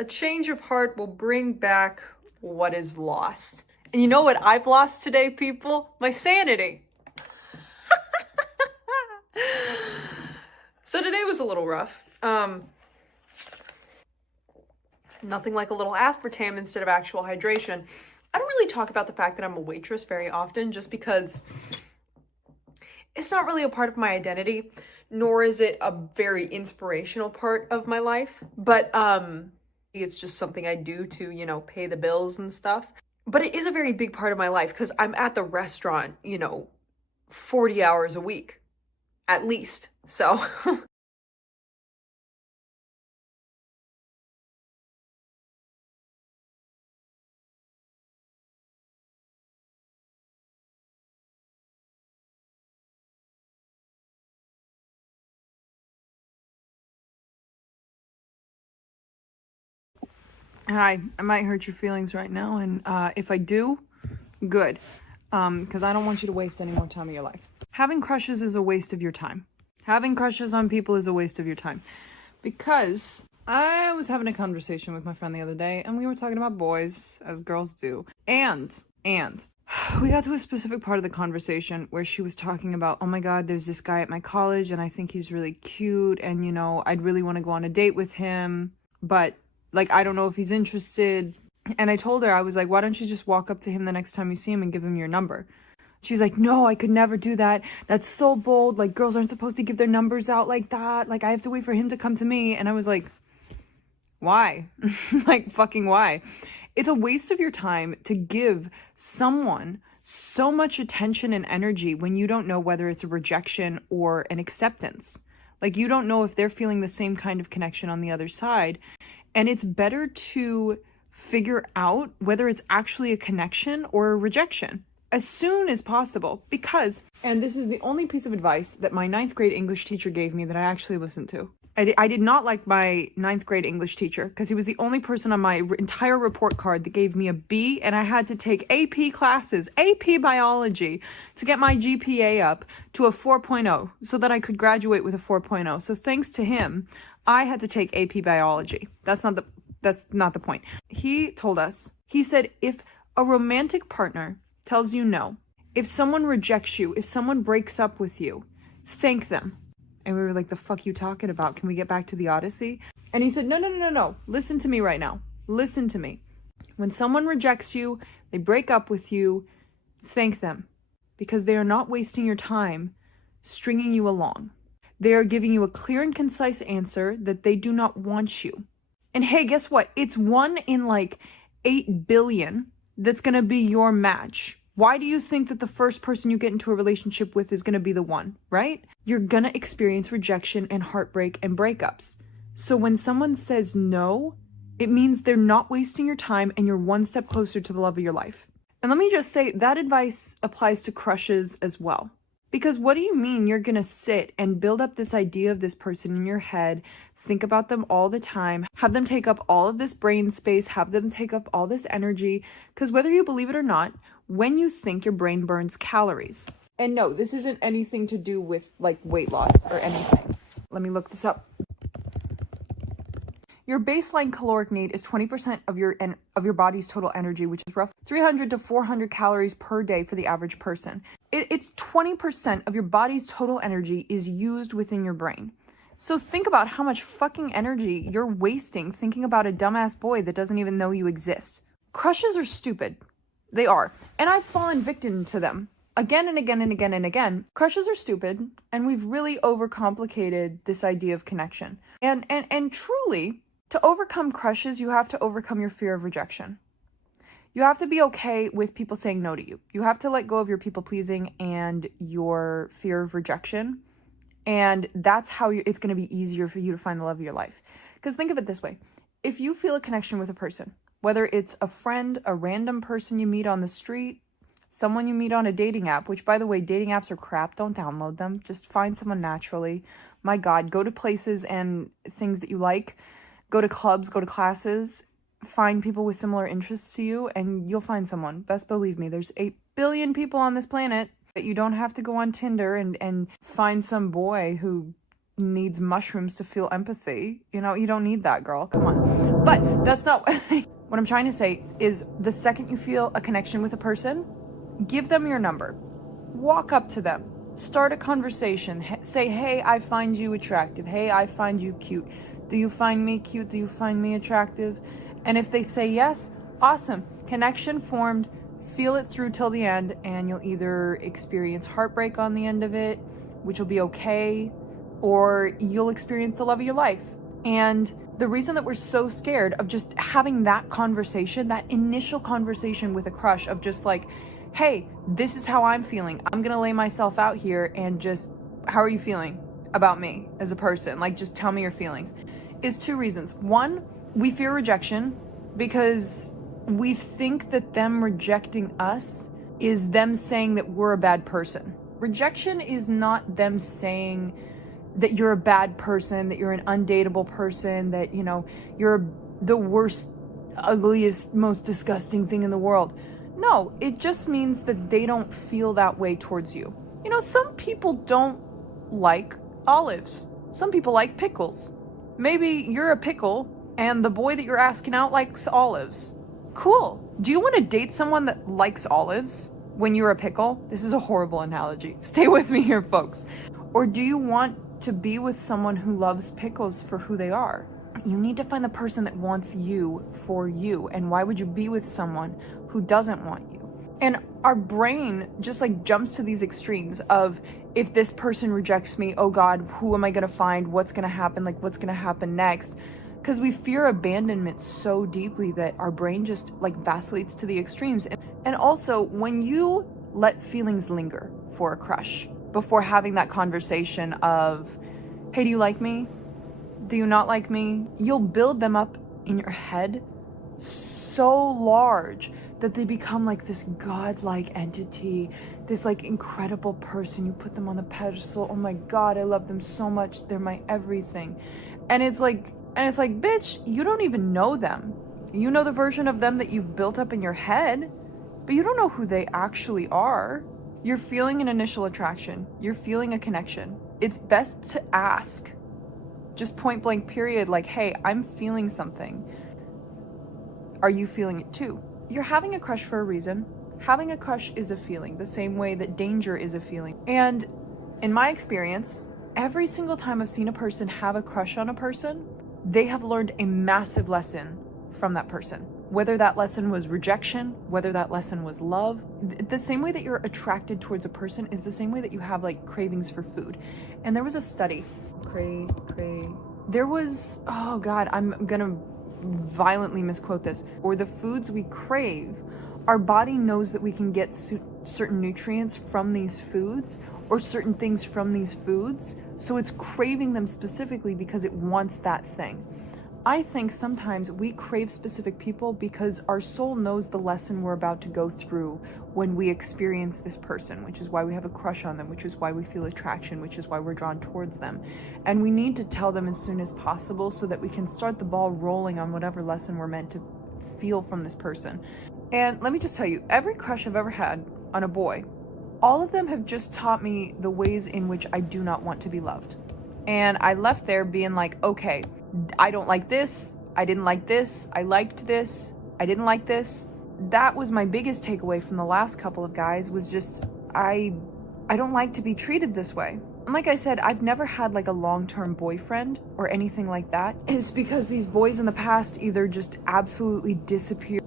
A change of heart will bring back what is lost. And you know what I've lost today, people? My sanity. So today was a little rough. Nothing like a little aspartame instead of actual hydration. I don't really talk about the fact that I'm a waitress very often just because it's not really a part of my identity, nor is it a very inspirational part of my life. But it's just something I do to, you know, pay the bills and stuff. But it is a very big part of my life because I'm at the restaurant, you know, 40 hours a week, at least. So Hi, I might hurt your feelings right now, and if I do, good, because I don't want you to waste any more time of your life. Having crushes is a waste of your time. Having crushes on people is a waste of your time. Because I was having a conversation with my friend the other day, and we were talking about boys, as girls do, and we got to a specific part of the conversation where she was talking about, oh my god, there's this guy at my college, and I think he's really cute, and, you know, I'd really want to go on a date with him, but like, I don't know if he's interested. And I told her, I was like, why don't you just walk up to him the next time you see him and give him your number? She's like, no, I could never do that. That's so bold. Like, girls aren't supposed to give their numbers out like that. Like, I have to wait for him to come to me. And I was like, why? Like, fucking why? It's a waste of your time to give someone so much attention and energy when you don't know whether it's a rejection or an acceptance. Like, you don't know if they're feeling the same kind of connection on the other side. And it's better to figure out whether it's actually a connection or a rejection as soon as possible. Because, and this is the only piece of advice that my 9th grade English teacher gave me that I actually listened to. I did not like my 9th grade English teacher because he was the only person on my entire report card that gave me a B, and I had to take AP classes, AP biology, to get my GPA up to a 4.0 so that I could graduate with a 4.0. So thanks to him, I had to take AP biology. That's not the point. He told us, he said, if a romantic partner tells you no, if someone rejects you, if someone breaks up with you, thank them. And we were like, the fuck you talking about? Can we get back to the Odyssey? And he said, no. Listen to me right now. Listen to me. When someone rejects you, they break up with you, thank them. Because they are not wasting your time stringing you along. They are giving you a clear and concise answer that they do not want you. And hey, guess what? It's 1 in like 8 billion that's going to be your match. Why do you think that the first person you get into a relationship with is going to be the one, right? You're going to experience rejection and heartbreak and breakups. So when someone says no, it means they're not wasting your time and you're one step closer to the love of your life. And let me just say that advice applies to crushes as well. Because what do you mean you're going to sit and build up this idea of this person in your head, think about them all the time, have them take up all of this brain space, have them take up all this energy? Because whether you believe it or not, when you think, your brain burns calories. And no, this isn't anything to do with like weight loss or anything. Let me look this up. Your baseline caloric need is 20% of your body's total energy, which is roughly 300 to 400 calories per day for the average person. It's 20% of your body's total energy is used within your brain. So think about how much fucking energy you're wasting thinking about a dumbass boy that doesn't even know you exist. Crushes are stupid. They are. And I've fallen victim to them. Again and again and again and again. Crushes are stupid, and we've really overcomplicated this idea of connection. And truly, to overcome crushes, you have to overcome your fear of rejection. You have to be okay with people saying no to you. You have to let go of your people pleasing and your fear of rejection. And that's how it's going to be easier for you to find the love of your life. Because think of it this way. If you feel a connection with a person, whether it's a friend, a random person you meet on the street, someone you meet on a dating app, which by the way, dating apps are crap. Don't download them. Just find someone naturally. My God, go to places and things that you like. Go to clubs, go to classes, find people with similar interests to you, and you'll find someone. Best believe me, there's 8 billion people on this planet. But you don't have to go on Tinder and find some boy who needs mushrooms to feel empathy. You know, you don't need that, girl. Come on. But that's not what I'm trying to say is the second you feel a connection with a person, give them your number. Walk up to them. Start a conversation. Say, hey, I find you attractive. Hey, I find you cute. Do you find me cute? Do you find me attractive? And if they say yes, awesome. Connection formed. Feel it through till the end, and you'll either experience heartbreak on the end of it, which will be okay, or you'll experience the love of your life. And the reason that we're so scared of just having that conversation, that initial conversation with a crush of just like, hey, this is how I'm feeling. I'm gonna lay myself out here and just, how are you feeling about me as a person? Like, just tell me your feelings. Is two reasons. One, we fear rejection because we think that them rejecting us is them saying that we're a bad person. Rejection is not them saying that you're a bad person, that you're an undateable person, that, you know, you're the worst, ugliest, most disgusting thing in the world. No, it just means that they don't feel that way towards you. You know, some people don't like olives. Some people like pickles. Maybe you're a pickle and the boy that you're asking out likes olives. Cool. Do you want to date someone that likes olives when you're a pickle? This is a horrible analogy. Stay with me here, folks. Or do you want to be with someone who loves pickles for who they are? You need to find the person that wants you for you. And why would you be with someone who doesn't want you? And our brain just like jumps to these extremes of, if this person rejects me, oh God, who am I going to find? What's going to happen? Like, what's going to happen next? Because we fear abandonment so deeply that our brain just like vacillates to the extremes. And also, when you let feelings linger for a crush before having that conversation of, hey, do you like me? Do you not like me? You'll build them up in your head so large that they become like this godlike entity, this like incredible person. You put them on the pedestal. Oh my God, I love them so much. They're my everything. And it's like, bitch, you don't even know them. You know the version of them that you've built up in your head, but you don't know who they actually are. You're feeling an initial attraction. You're feeling a connection. It's best to ask, just point blank period, like, hey, I'm feeling something. Are you feeling it too? You're having a crush for a reason. Having a crush is a feeling, the same way that danger is a feeling. And in my experience, every single time I've seen a person have a crush on a person, they have learned a massive lesson from that person. Whether that lesson was rejection, whether that lesson was love, the same way that you're attracted towards a person is the same way that you have like cravings for food. And there was a study, there was, oh God, I'm gonna violently misquote this, or the foods we crave, our body knows that we can get certain nutrients from these foods or certain things from these foods, so it's craving them specifically because it wants that thing. I think sometimes we crave specific people because our soul knows the lesson we're about to go through when we experience this person, which is why we have a crush on them, which is why we feel attraction, which is why we're drawn towards them. And we need to tell them as soon as possible so that we can start the ball rolling on whatever lesson we're meant to feel from this person. And let me just tell you, every crush I've ever had on a boy, all of them have just taught me the ways in which I do not want to be loved. And I left there being like, okay, I don't like this, I didn't like this, I liked this, I didn't like this. That was my biggest takeaway from the last couple of guys, was just, I don't like to be treated this way. And like I said, I've never had like a long-term boyfriend or anything like that. It's because these boys in the past either just absolutely disappeared.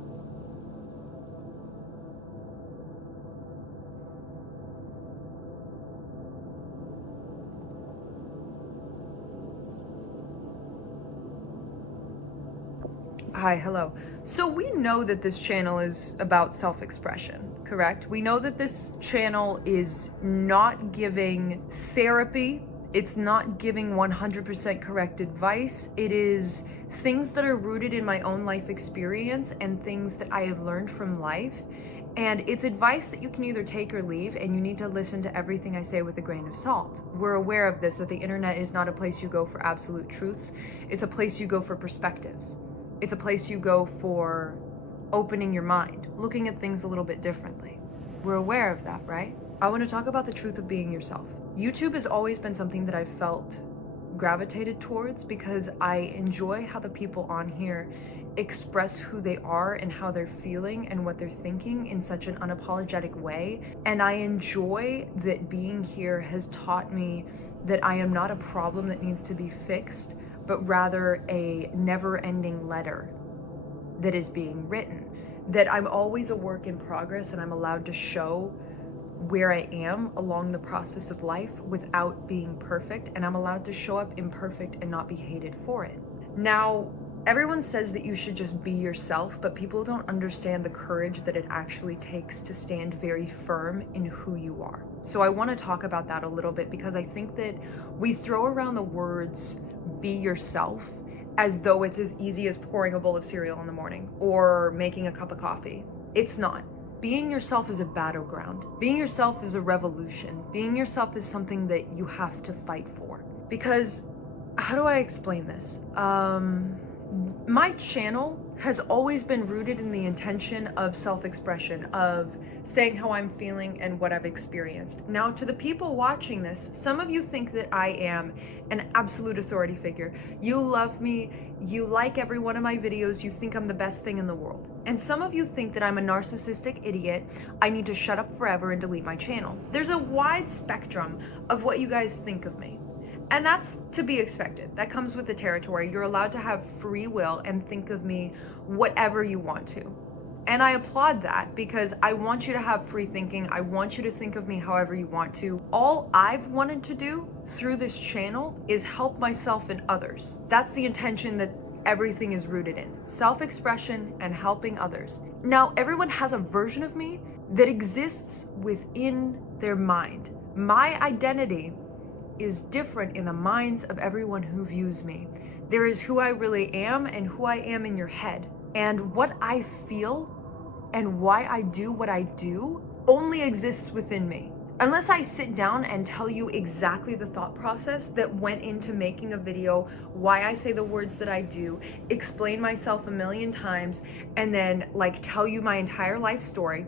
Hi, hello. So we know that this channel is about self-expression, correct? We know that this channel is not giving therapy. It's not giving 100% correct advice. It is things that are rooted in my own life experience and things that I have learned from life. And it's advice that you can either take or leave, and you need to listen to everything I say with a grain of salt. We're aware of this, that the internet is not a place you go for absolute truths. It's a place you go for perspectives. It's a place you go for opening your mind, looking at things a little bit differently. We're aware of that, right? I want to talk about the truth of being yourself. YouTube has always been something that I've felt gravitated towards, because I enjoy how the people on here express who they are and how they're feeling and what they're thinking in such an unapologetic way. And I enjoy that being here has taught me that I am not a problem that needs to be fixed, but rather a never-ending letter that is being written. That I'm always a work in progress, and I'm allowed to show where I am along the process of life without being perfect, and I'm allowed to show up imperfect and not be hated for it. Now, everyone says that you should just be yourself, but people don't understand the courage that it actually takes to stand very firm in who you are. So I want to talk about that a little bit, because I think that we throw around the words be yourself as though it's as easy as pouring a bowl of cereal in the morning or making a cup of coffee. It's not. Being yourself is a battleground. Being yourself is a revolution. Being yourself is something that you have to fight for. Because, how do I explain this? My channel has always been rooted in the intention of self-expression, of saying how I'm feeling and what I've experienced. Now, to the people watching this, some of you think that I am an absolute authority figure. You love me, you like every one of my videos, you think I'm the best thing in the world. And some of you think that I'm a narcissistic idiot, I need to shut up forever and delete my channel. There's a wide spectrum of what you guys think of me. And that's to be expected. That comes with the territory. You're allowed to have free will and think of me whatever you want to. And I applaud that, because I want you to have free thinking. I want you to think of me however you want to. All I've wanted to do through this channel is help myself and others. That's the intention that everything is rooted in. Self-expression and helping others. Now, everyone has a version of me that exists within their mind. My identity is different in the minds of everyone who views me. There is who I really am and who I am in your head. And what I feel and why I do what I do only exists within me. Unless I sit down and tell you exactly the thought process that went into making a video, why I say the words that I do, explain myself a million times, and then tell you my entire life story,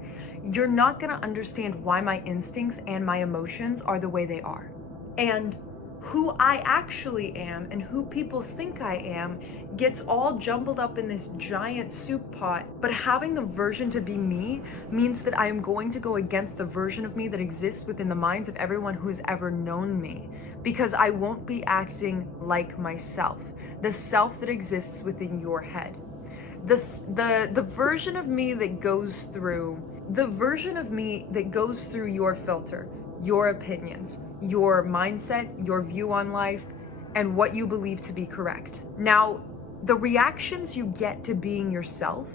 you're not gonna understand why my instincts and my emotions are the way they are. And who I actually am and who people think I am gets all jumbled up in this giant soup pot. But having the version to be me means that I am going to go against the version of me that exists within the minds of everyone who has ever known me, because I won't be acting like myself, the self that exists within your head. The version of me that goes through, your filter, your opinions, your mindset, your view on life, and what you believe to be correct. Now, the reactions you get to being yourself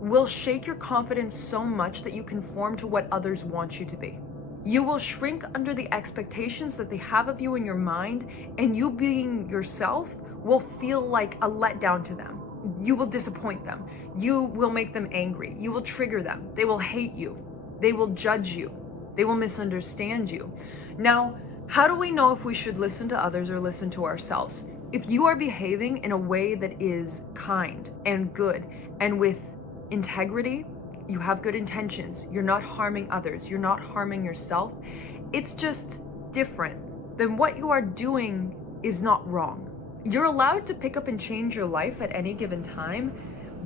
will shake your confidence so much that you conform to what others want you to be. You will shrink under the expectations that they have of you in your mind, and you being yourself will feel like a letdown to them. You will disappoint them. You will make them angry. You will trigger them. They will hate you. They will judge you. They will misunderstand you. Now, how do we know if we should listen to others or listen to ourselves? If you are behaving in a way that is kind and good and with integrity, you have good intentions, you're not harming others, you're not harming yourself, it's just different. Then what you are doing is not wrong. You're allowed to pick up and change your life at any given time,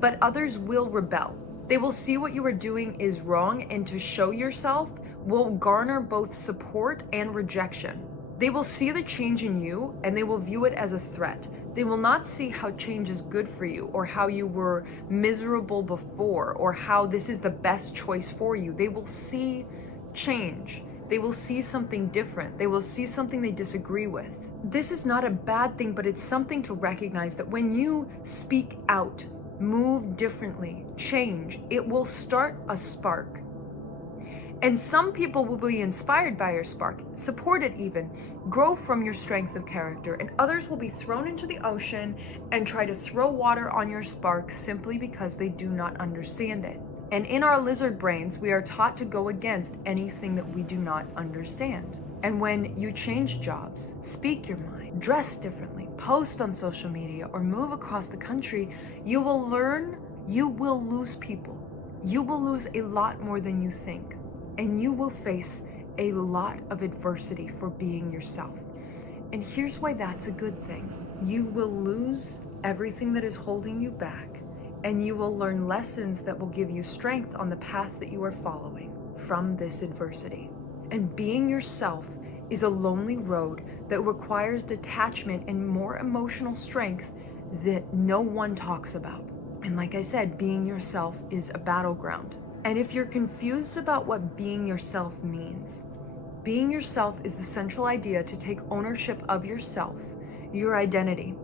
but others will rebel. They will see what you are doing is wrong, and to show yourself will garner both support and rejection. They will see the change in you and they will view it as a threat. They will not see how change is good for you, or how you were miserable before, or how this is the best choice for you. They will see change. They will see something different. They will see something they disagree with. This is not a bad thing, but it's something to recognize that when you speak out, move differently, change, it will start a spark. And some people will be inspired by your spark, support it even, grow from your strength of character, and others will be thrown into the ocean and try to throw water on your spark simply because they do not understand it. And in our lizard brains, we are taught to go against anything that we do not understand. And when you change jobs, speak your mind, dress differently, post on social media, or move across the country, you will learn you will lose people. You will lose a lot more than you think. And you will face a lot of adversity for being yourself. And here's why that's a good thing. You will lose everything that is holding you back, and you will learn lessons that will give you strength on the path that you are following from this adversity. And being yourself is a lonely road that requires detachment and more emotional strength that no one talks about. And like I said, being yourself is a battleground. And if you're confused about what being yourself means, being yourself is the central idea to take ownership of yourself, your identity,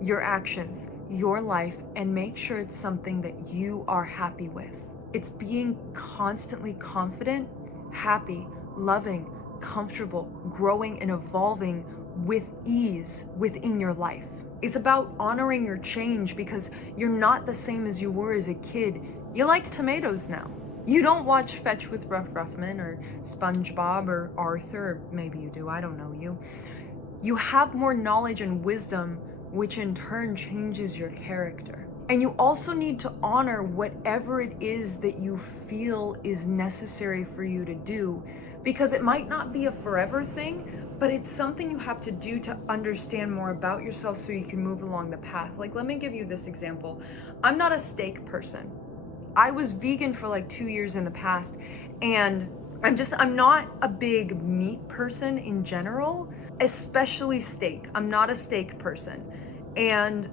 your actions, your life, and make sure it's something that you are happy with. It's being constantly confident, happy, loving, comfortable, growing and evolving with ease within your life. It's about honoring your change because you're not the same as you were as a kid. You like tomatoes now. You don't watch Fetch with Ruff Ruffman or SpongeBob or Arthur, or maybe you do, I don't know you. You have more knowledge and wisdom, which in turn changes your character. And you also need to honor whatever it is that you feel is necessary for you to do, because it might not be a forever thing, but it's something you have to do to understand more about yourself so you can move along the path. Like, let me give you this example. I'm not a steak person. I was vegan for like 2 years in the past, and I'm not a big meat person in general, especially steak. I'm not a steak person. And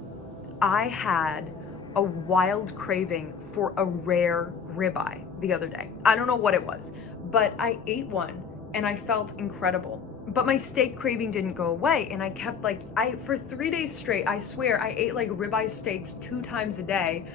I had a wild craving for a rare ribeye the other day. I don't know what it was, but I ate one and I felt incredible. But my steak craving didn't go away, and I kept for 3 days straight, I swear, I ate like ribeye steaks 2 times a day.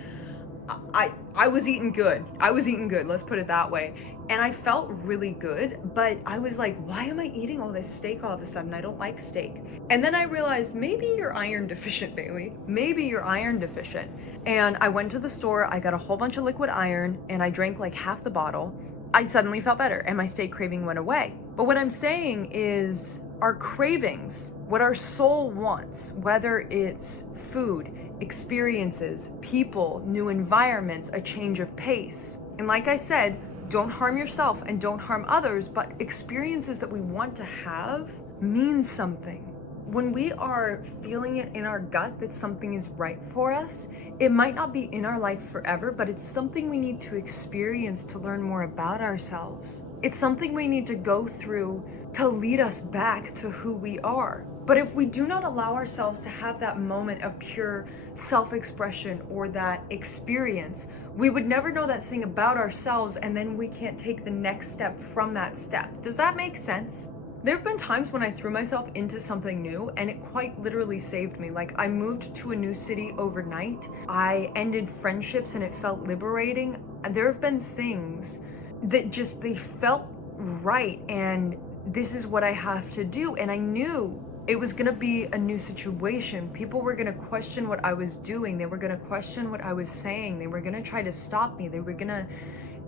I was eating good. Let's put it that way. And I felt really good, but I was like, why am I eating all this steak all of a sudden? I don't like steak. And then I realized maybe you're iron deficient, Bailey. Maybe you're iron deficient. And I went to the store, I got a whole bunch of liquid iron, and I drank like half the bottle. I suddenly felt better and my steak craving went away. But what I'm saying is our cravings, what our soul wants, whether it's food, experiences, people, new environments, a change of pace. And like I said, don't harm yourself and don't harm others, but experiences that we want to have mean something. When we are feeling it in our gut that something is right for us, it might not be in our life forever, but it's something we need to experience to learn more about ourselves. It's something we need to go through to lead us back to who we are. But if we do not allow ourselves to have that moment of pure self-expression or that experience, we would never know that thing about ourselves, and then we can't take the next step from that step. Does that make sense? There have been times when I threw myself into something new and it quite literally saved me. Like, I moved to a new city overnight. I ended friendships and it felt liberating. And there have been things that they felt right, and this is what I have to do. And I knew it was gonna be a new situation. People were gonna question what I was doing. They were gonna question what I was saying. They were gonna try to stop me. They were gonna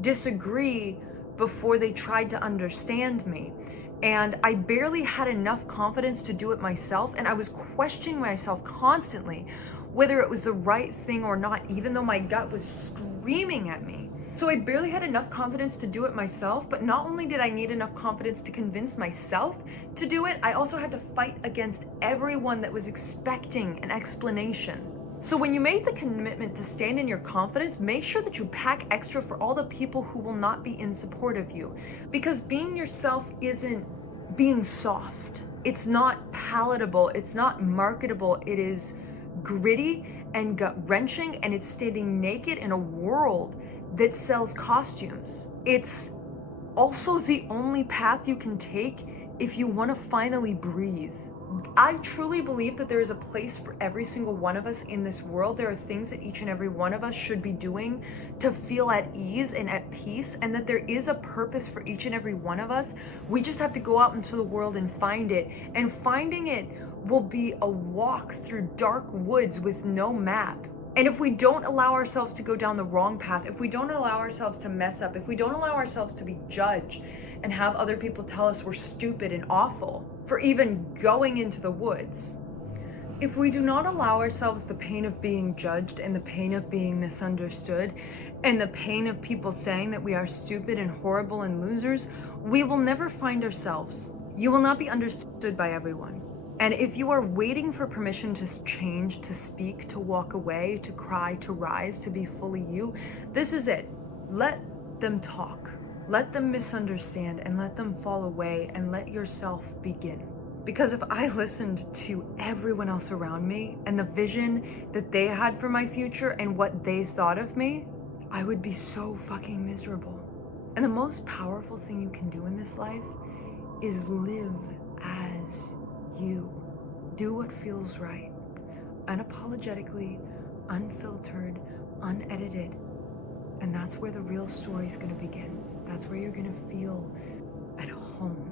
disagree before they tried to understand me. And I barely had enough confidence to do it myself, and I was questioning myself constantly whether it was the right thing or not, even though my gut was screaming at me. So I barely had enough confidence to do it myself, but not only did I need enough confidence to convince myself to do it, I also had to fight against everyone that was expecting an explanation. So when you make the commitment to stand in your confidence, make sure that you pack extra for all the people who will not be in support of you. Because being yourself isn't being soft. It's not palatable. It's not marketable. It is gritty and gut-wrenching, and it's standing naked in a world that sells costumes. It's also the only path you can take if you want to finally breathe. I truly believe that there is a place for every single one of us in this world. There are things that each and every one of us should be doing to feel at ease and at peace, and that there is a purpose for each and every one of us. We just have to go out into the world and find it. And finding it will be a walk through dark woods with no map. And if we don't allow ourselves to go down the wrong path, if we don't allow ourselves to mess up, if we don't allow ourselves to be judged and have other people tell us we're stupid and awful for even going into the woods, if we do not allow ourselves the pain of being judged and the pain of being misunderstood and the pain of people saying that we are stupid and horrible and losers, we will never find ourselves. You will not be understood by everyone. And if you are waiting for permission to change, to speak, to walk away, to cry, to rise, to be fully you, this is it. Let them talk. Let them misunderstand and let them fall away and let yourself begin. Because if I listened to everyone else around me and the vision that they had for my future and what they thought of me, I would be so fucking miserable. And the most powerful thing you can do in this life is live as you. Do what feels right, unapologetically, unfiltered, unedited. And that's where the real story is gonna begin. That's where you're gonna feel at home.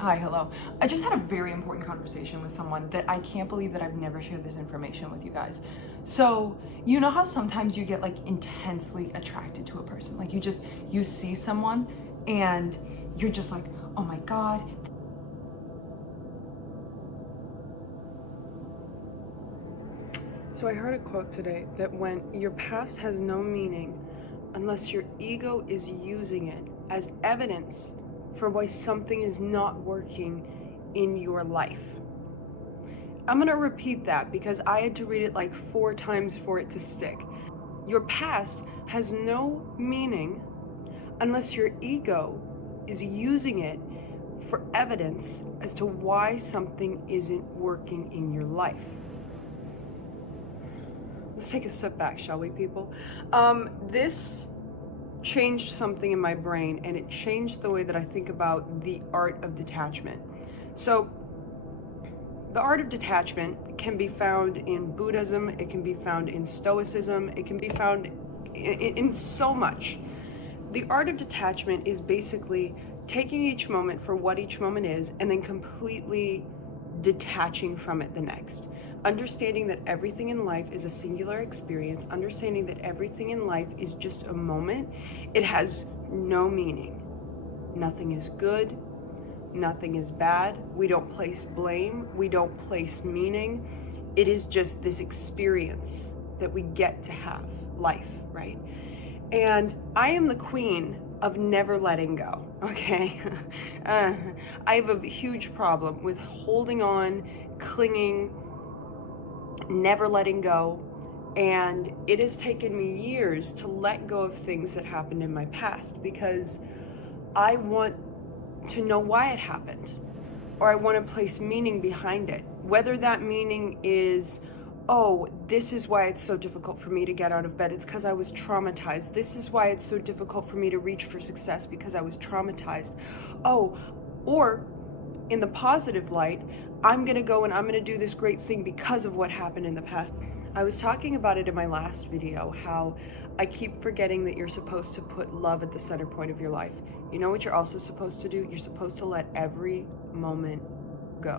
Hi, hello. I just had a very important conversation with someone that I can't believe that I've never shared this information with you guys. So, you know how sometimes you get like intensely attracted to a person? Like you see someone and you're just like, oh my God. So I heard a quote today that went, your past has no meaning unless your ego is using it as evidence for why something is not working in your life. I'm gonna repeat that because I had to read it like 4 times for it to stick. Your past has no meaning unless your ego is using it for evidence as to why something isn't working in your life. Let's take a step back, shall we, people? This changed something in my brain, and it changed the way that I think about the art of detachment. So the art of detachment can be found in Buddhism, it can be found in Stoicism, it can be found in so much. The art of detachment is basically taking each moment for what each moment is and then completely detaching from it the next. Understanding that everything in life is a singular experience, understanding that everything in life is just a moment. It has no meaning. Nothing is good, nothing is bad. We don't place blame, we don't place meaning. It is just this experience that we get to have, life, right? And I am the queen of never letting go, okay? I have a huge problem with holding on, clinging, never letting go, and it has taken me years to let go of things that happened in my past because I want to know why it happened, or I want to place meaning behind it. Whether that meaning is, oh, this is why it's so difficult for me to get out of bed, it's because I was traumatized. This is why it's so difficult for me to reach for success, because I was traumatized. Oh, or in the positive light, I'm gonna go and I'm gonna do this great thing because of what happened in the past. I was talking about it in my last video, how I keep forgetting that you're supposed to put love at the center point of your life. You know what you're also supposed to do? You're supposed to let every moment go.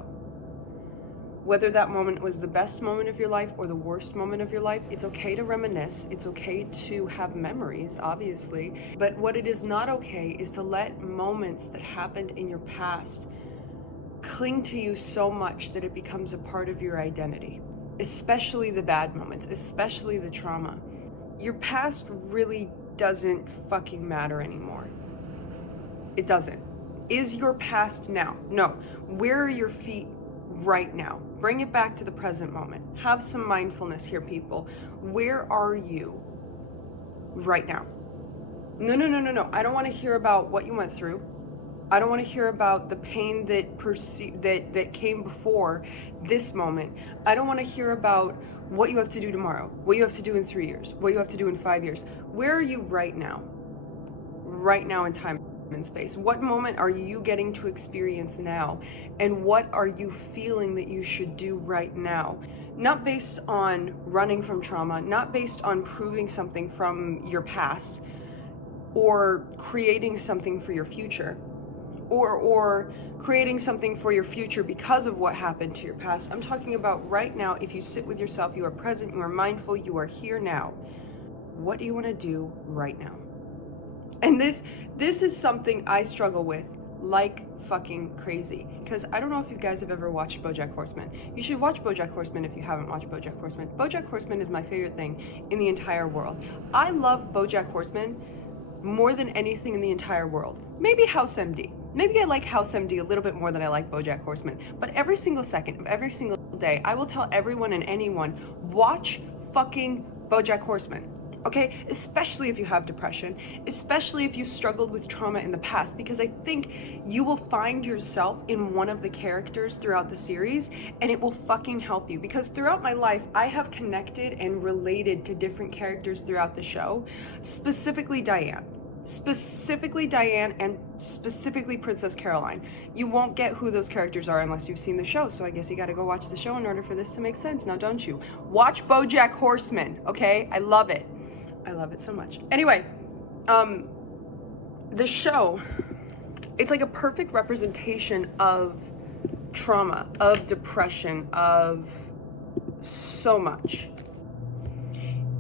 Whether that moment was the best moment of your life or the worst moment of your life, it's okay to reminisce, it's okay to have memories, obviously, but what it is not okay is to let moments that happened in your past cling to you so much that it becomes a part of your identity, especially the bad moments, especially the trauma. Your past really doesn't fucking matter anymore. It doesn't. Is your past now? No. Where are your feet right now? Bring it back to the present moment. Have some mindfulness here, people. Where are you right now? No. I don't want to hear about what you went through. I don't want to hear about the pain that came before this moment. I don't want to hear about what you have to do tomorrow, what you have to do in 3 years, what you have to do in 5 years. Where are you right now? Right now in time and space. What moment are you getting to experience now? And what are you feeling that you should do right now? Not based on running from trauma, not based on proving something from your past or creating something for your future. Or creating something for your future because of what happened to your past. I'm talking about right now. If you sit with yourself, you are present, you are mindful, you are here now. What do you want to do right now? And this is something I struggle with like fucking crazy. Because I don't know if you guys have ever watched BoJack Horseman. You should watch BoJack Horseman if you haven't watched BoJack Horseman. BoJack Horseman is my favorite thing in the entire world. I love BoJack Horseman more than anything in the entire world. Maybe House MD. Maybe I like House MD a little bit more than I like BoJack Horseman. But every single second of every single day, I will tell everyone and anyone, watch fucking BoJack Horseman. Okay, especially if you have depression, especially if you struggled with trauma in the past, because I think you will find yourself in one of the characters throughout the series, and it will fucking help you. Because throughout my life, I have connected and related to different characters throughout the show, specifically Diane and specifically Princess Caroline. You won't get who those characters are unless you've seen the show, so I guess you gotta go watch the show in order for this to make sense, now don't you? Watch BoJack Horseman, okay? I love it. I love it so much. Anyway, the show, it's like a perfect representation of trauma, of depression, of so much.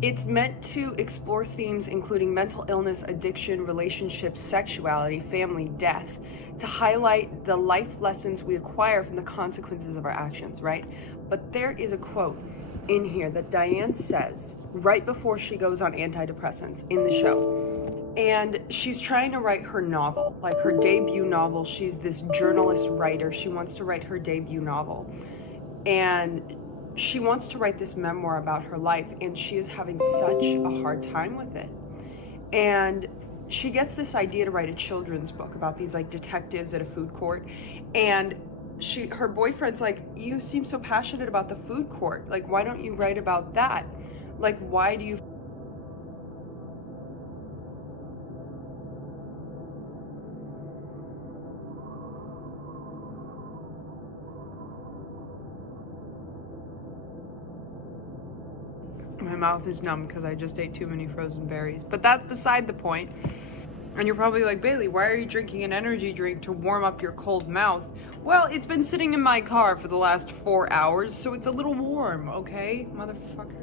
It's meant to explore themes including mental illness, addiction, relationships, sexuality, family, death, to highlight the life lessons we acquire from the consequences of our actions, right? But there is a quote in here that Diane says right before she goes on antidepressants in the show. And she's trying to write her novel, like her debut novel. She's this journalist writer. She wants to write her debut novel. And she wants to write this memoir about her life, and she is having such a hard time with it. And she gets this idea to write a children's book about these like detectives at a food court. And her boyfriend's like, you seem so passionate about the food court. Like, why don't you write about that? Like, why do you... My mouth is numb because I just ate too many frozen berries. But that's beside the point. And you're probably like, Bailey, why are you drinking an energy drink to warm up your cold mouth? Well, it's been sitting in my car for the last 4 hours, so it's a little warm, okay, motherfucker?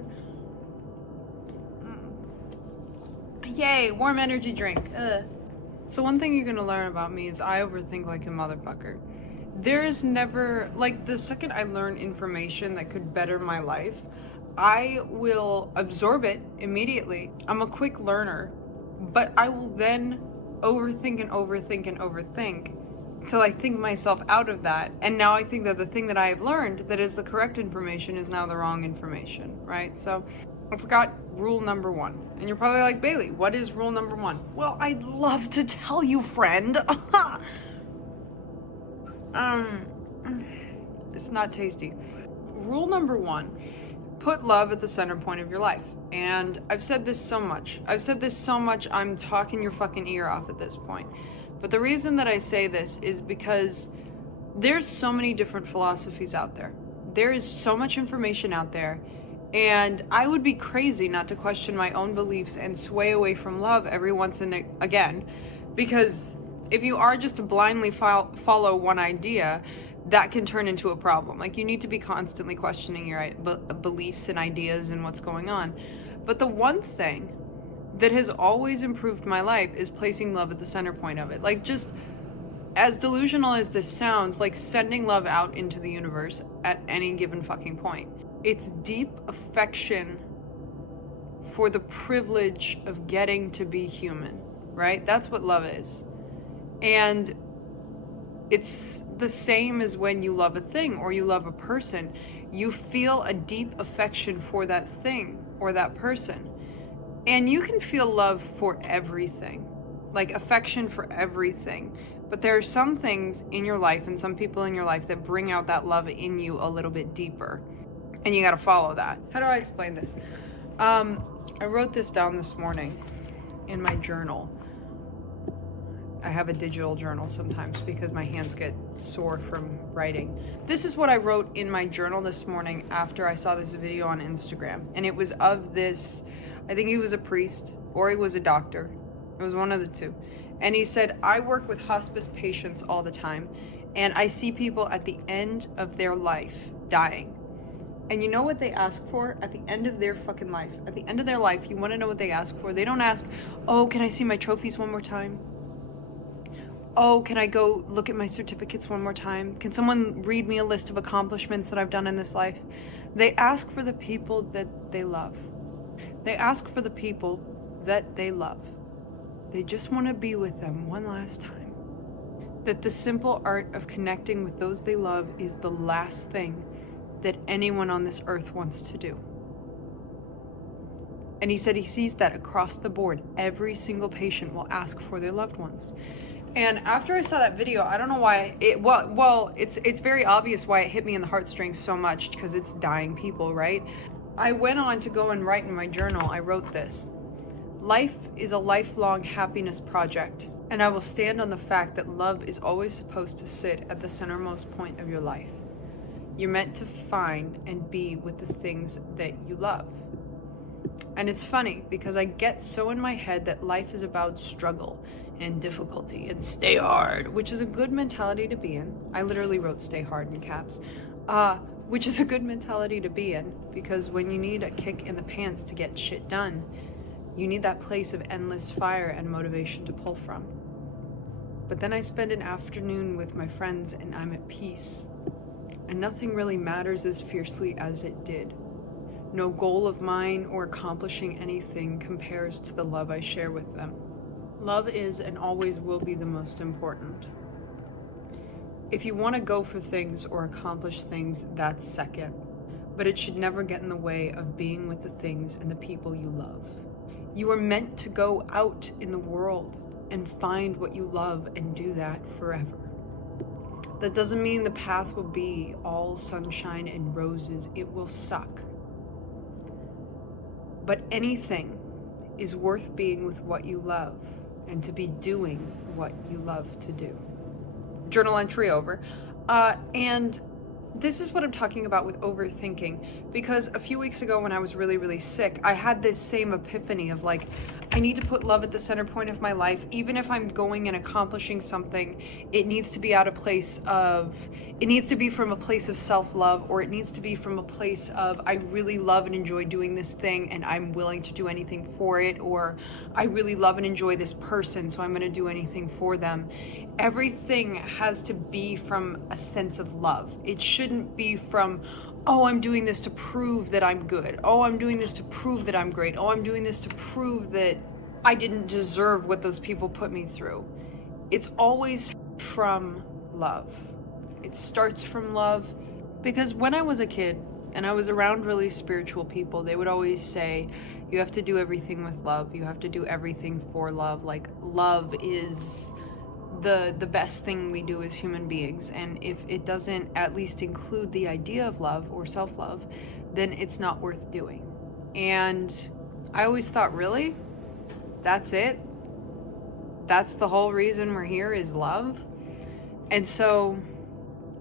Yay, warm energy drink. So one thing you're gonna learn about me is I overthink like a motherfucker. There is never, like, the second I learn information that could better my life, I will absorb it immediately. I'm a quick learner, but I will then overthink and overthink and overthink till I think myself out of that. And now I think that the thing that I have learned that is the correct information is now the wrong information, right? So I forgot rule number 1. And you're probably like, Bailey, what is rule number 1? Well, I'd love to tell you, friend. It's not tasty. Rule number 1, put love at the center point of your life. And I've said this so much. I'm talking your fucking ear off at this point. But the reason that I say this is because there's so many different philosophies out there. There is so much information out there. And I would be crazy not to question my own beliefs and sway away from love every once and again. Because if you are just to blindly follow one idea, that can turn into a problem. Like, you need to be constantly questioning your beliefs and ideas and what's going on. But the one thing that has always improved my life is placing love at the center point of it. Like, just as delusional as this sounds, like sending love out into the universe at any given fucking point. It's deep affection for the privilege of getting to be human, right? That's what love is. And it's the same as when you love a thing or you love a person. You feel a deep affection for that thing or that person. And you can feel love for everything, like affection for everything. But there are some things in your life and some people in your life that bring out that love in you a little bit deeper. And you gotta follow that. How do I explain this? I wrote this down this morning in my journal. I have a digital journal sometimes because my hands get sore from writing. This is what I wrote in my journal this morning after I saw this video on Instagram. And it was of this, I think he was a priest or he was a doctor. It was one of the two. And he said, I work with hospice patients all the time, and I see people at the end of their life dying. And you know what they ask for at the end of their fucking life? At the end of their life, you want to know what they ask for? They don't ask, oh, can I see my trophies one more time? oh, can I go look at my certificates one more time? Can someone read me a list of accomplishments that I've done in this life? They ask for the people that they love. They ask for the people that they love. They just want to be with them one last time. That the simple art of connecting with those they love is the last thing that anyone on this earth wants to do. And he said he sees that across the board. Every single patient will ask for their loved ones. And after I saw that video, I don't know why it's very obvious why it hit me in the heartstrings so much, because it's dying people, right? I went on to go and write in my journal. I wrote this: life is a lifelong happiness project, and I will stand on the fact that love is always supposed to sit at the centermost point of your life. You're meant to find and be with the things that you love. And it's funny because I get so in my head that life is about struggle and difficulty and stay hard, which is a good mentality to be in. I literally wrote stay hard in caps, which is a good mentality to be in, because when you need a kick in the pants to get shit done, you need that place of endless fire and motivation to pull from. But then I spend an afternoon with my friends and I'm at peace, and nothing really matters as fiercely as it did. No goal of mine or accomplishing anything compares to the love I share with them. Love is and always will be the most important. If you want to go for things or accomplish things, that's second. But it should never get in the way of being with the things and the people you love. You are meant to go out in the world and find what you love and do that forever. That doesn't mean the path will be all sunshine and roses. It will suck. But anything is worth being with what you love and to be doing what you love to do. Journal entry over. And this is what I'm talking about with overthinking, because a few weeks ago when I was really, really sick, I had this same epiphany of like, I need to put love at the center point of my life. Even if I'm going and accomplishing something, it needs to be it needs to be from a place of self-love, or it needs to be from a place of, I really love and enjoy doing this thing and I'm willing to do anything for it, or I really love and enjoy this person, so I'm gonna do anything for them. Everything has to be from a sense of love. It shouldn't be from, oh, I'm doing this to prove that I'm good. Oh, I'm doing this to prove that I'm great. Oh, I'm doing this to prove that I didn't deserve what those people put me through. It's always from love. It starts from love, because when I was a kid and I was around really spiritual people, they would always say, you have to do everything with love. You have to do everything for love. Like, love is the best thing we do as human beings, and if it doesn't at least include the idea of love or self-love, then it's not worth doing. And I always thought, really? That's it? That's the whole reason we're here, is love? And so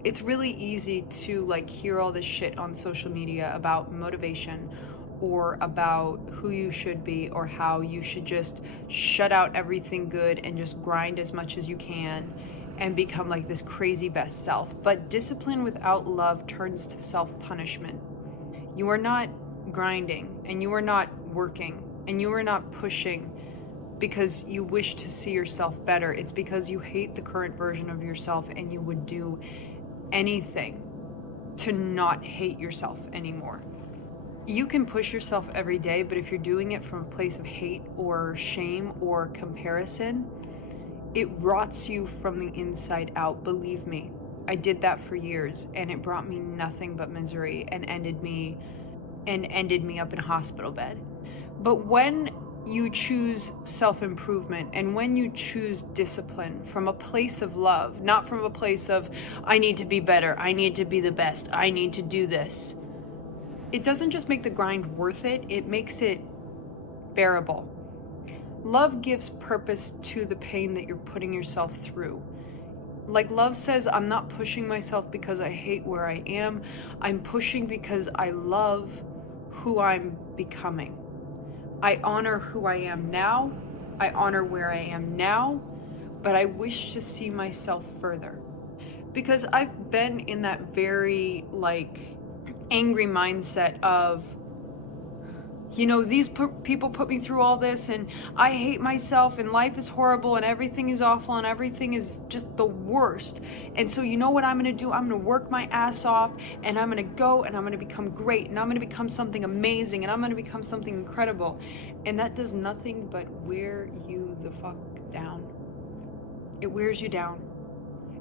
it's really easy to like hear all this shit on social media about motivation, or about who you should be, or how you should just shut out everything good and just grind as much as you can and become like this crazy best self. But discipline without love turns to self-punishment. You are not grinding, and you are not working, and you are not pushing because you wish to see yourself better. It's because you hate the current version of yourself and you would do anything to not hate yourself anymore. You can push yourself every day, but if you're doing it from a place of hate or shame or comparison, it rots you from the inside out. Believe me, I did that for years, and it brought me nothing but misery and ended me up in a hospital bed. But when you choose self-improvement, and when you choose discipline from a place of love, not from a place of, I need to be better, I need to be the best, I need to do this, it doesn't just make the grind worth it, it makes it bearable. Love gives purpose to the pain that you're putting yourself through. Like, love says, I'm not pushing myself because I hate where I am. I'm pushing because I love who I'm becoming. I honor who I am now. I honor where I am now, but I wish to see myself further. Because I've been in that very, like, angry mindset of, you know, these people put me through all this, and I hate myself, and life is horrible, and everything is awful, and everything is just the worst. And so you know what I'm gonna do? I'm gonna work my ass off, and I'm gonna go, and I'm gonna become great, and I'm gonna become something amazing, and I'm gonna become something incredible. And that does nothing but wear you the fuck down. It wears you down.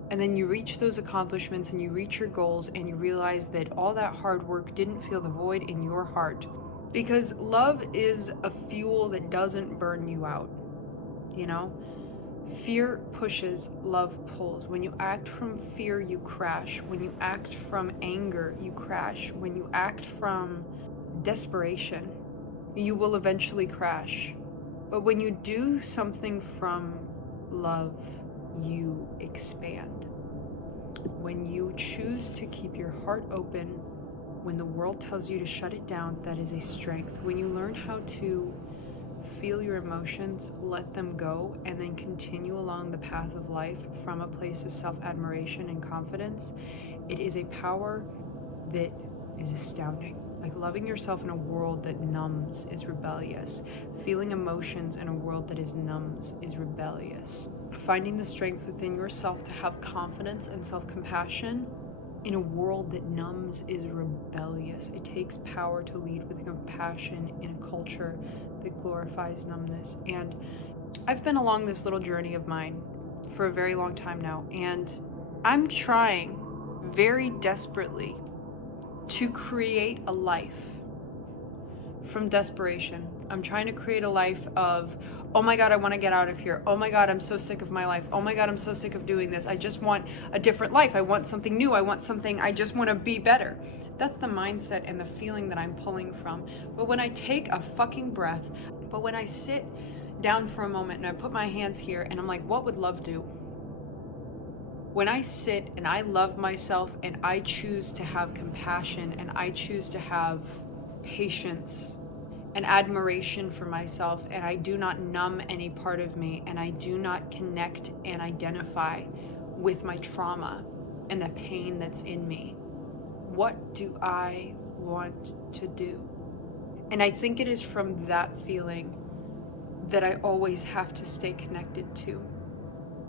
And then you reach those accomplishments, and you reach your goals, and you realize that all that hard work didn't fill the void in your heart. Because love is a fuel that doesn't burn you out, you know? Fear pushes, love pulls. When you act from fear, you crash. When you act from anger, you crash. When you act from desperation, you will eventually crash. But when you do something from love, you expand. When you choose to keep your heart open, when the world tells you to shut it down, that is a strength. When you learn how to feel your emotions, let them go, and then continue along the path of life from a place of self-admiration and confidence, it is a power that is astounding. Like loving yourself in a world that numbs is rebellious. Feeling emotions in a world that is numbs is rebellious. Finding the strength within yourself to have confidence and self-compassion in a world that numbs is rebellious. It takes power to lead with compassion in a culture that glorifies numbness. And I've been along this little journey of mine for a very long time now, and I'm trying very desperately to create a life from desperation. I'm trying to create a life of, oh my God, I want to get out of here. Oh my God, I'm so sick of my life. Oh my God, I'm so sick of doing this. I just want a different life. I want something new. I just want to be better. That's the mindset and the feeling that I'm pulling from. But when I take a fucking breath, but when I sit down for a moment and I put my hands here and I'm like, what would love do? When I sit and I love myself and I choose to have compassion and I choose to have patience and admiration for myself, and I do not numb any part of me, and I do not connect and identify with my trauma and the pain that's in me, what do I want to do? And I think it is from that feeling that I always have to stay connected to,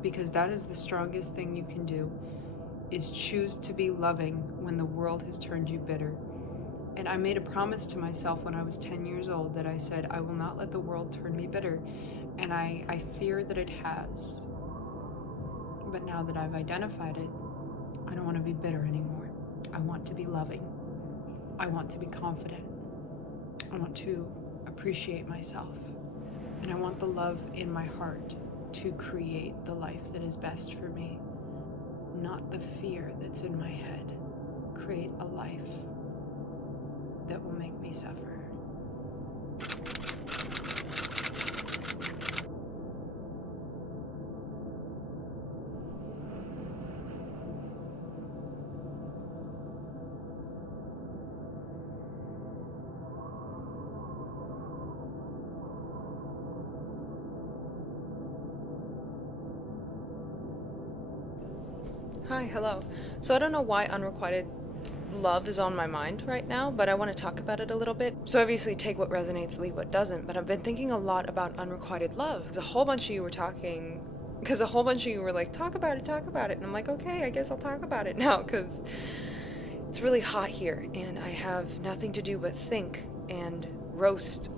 because that is the strongest thing you can do, is choose to be loving when the world has turned you bitter. And I made a promise to myself when I was 10 years old that I said, I will not let the world turn me bitter. And I fear that it has. But now that I've identified it, I don't want to be bitter anymore. I want to be loving. I want to be confident. I want to appreciate myself. And I want the love in my heart to create the life that is best for me, not the fear that's in my head. Create a life that will make me suffer. Hi, hello. So I don't know why unrequited love is on my mind right now, but I want to talk about it a little bit. So obviously take what resonates, leave what doesn't, but I've been thinking a lot about unrequited love. Because a whole bunch of you were like, talk about it, and I'm like, okay, I guess I'll talk about it now, because it's really hot here, and I have nothing to do but think and roast.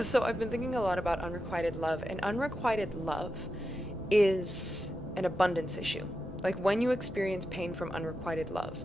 So I've been thinking a lot about unrequited love, and unrequited love is an abundance issue. Like when you experience pain from unrequited love,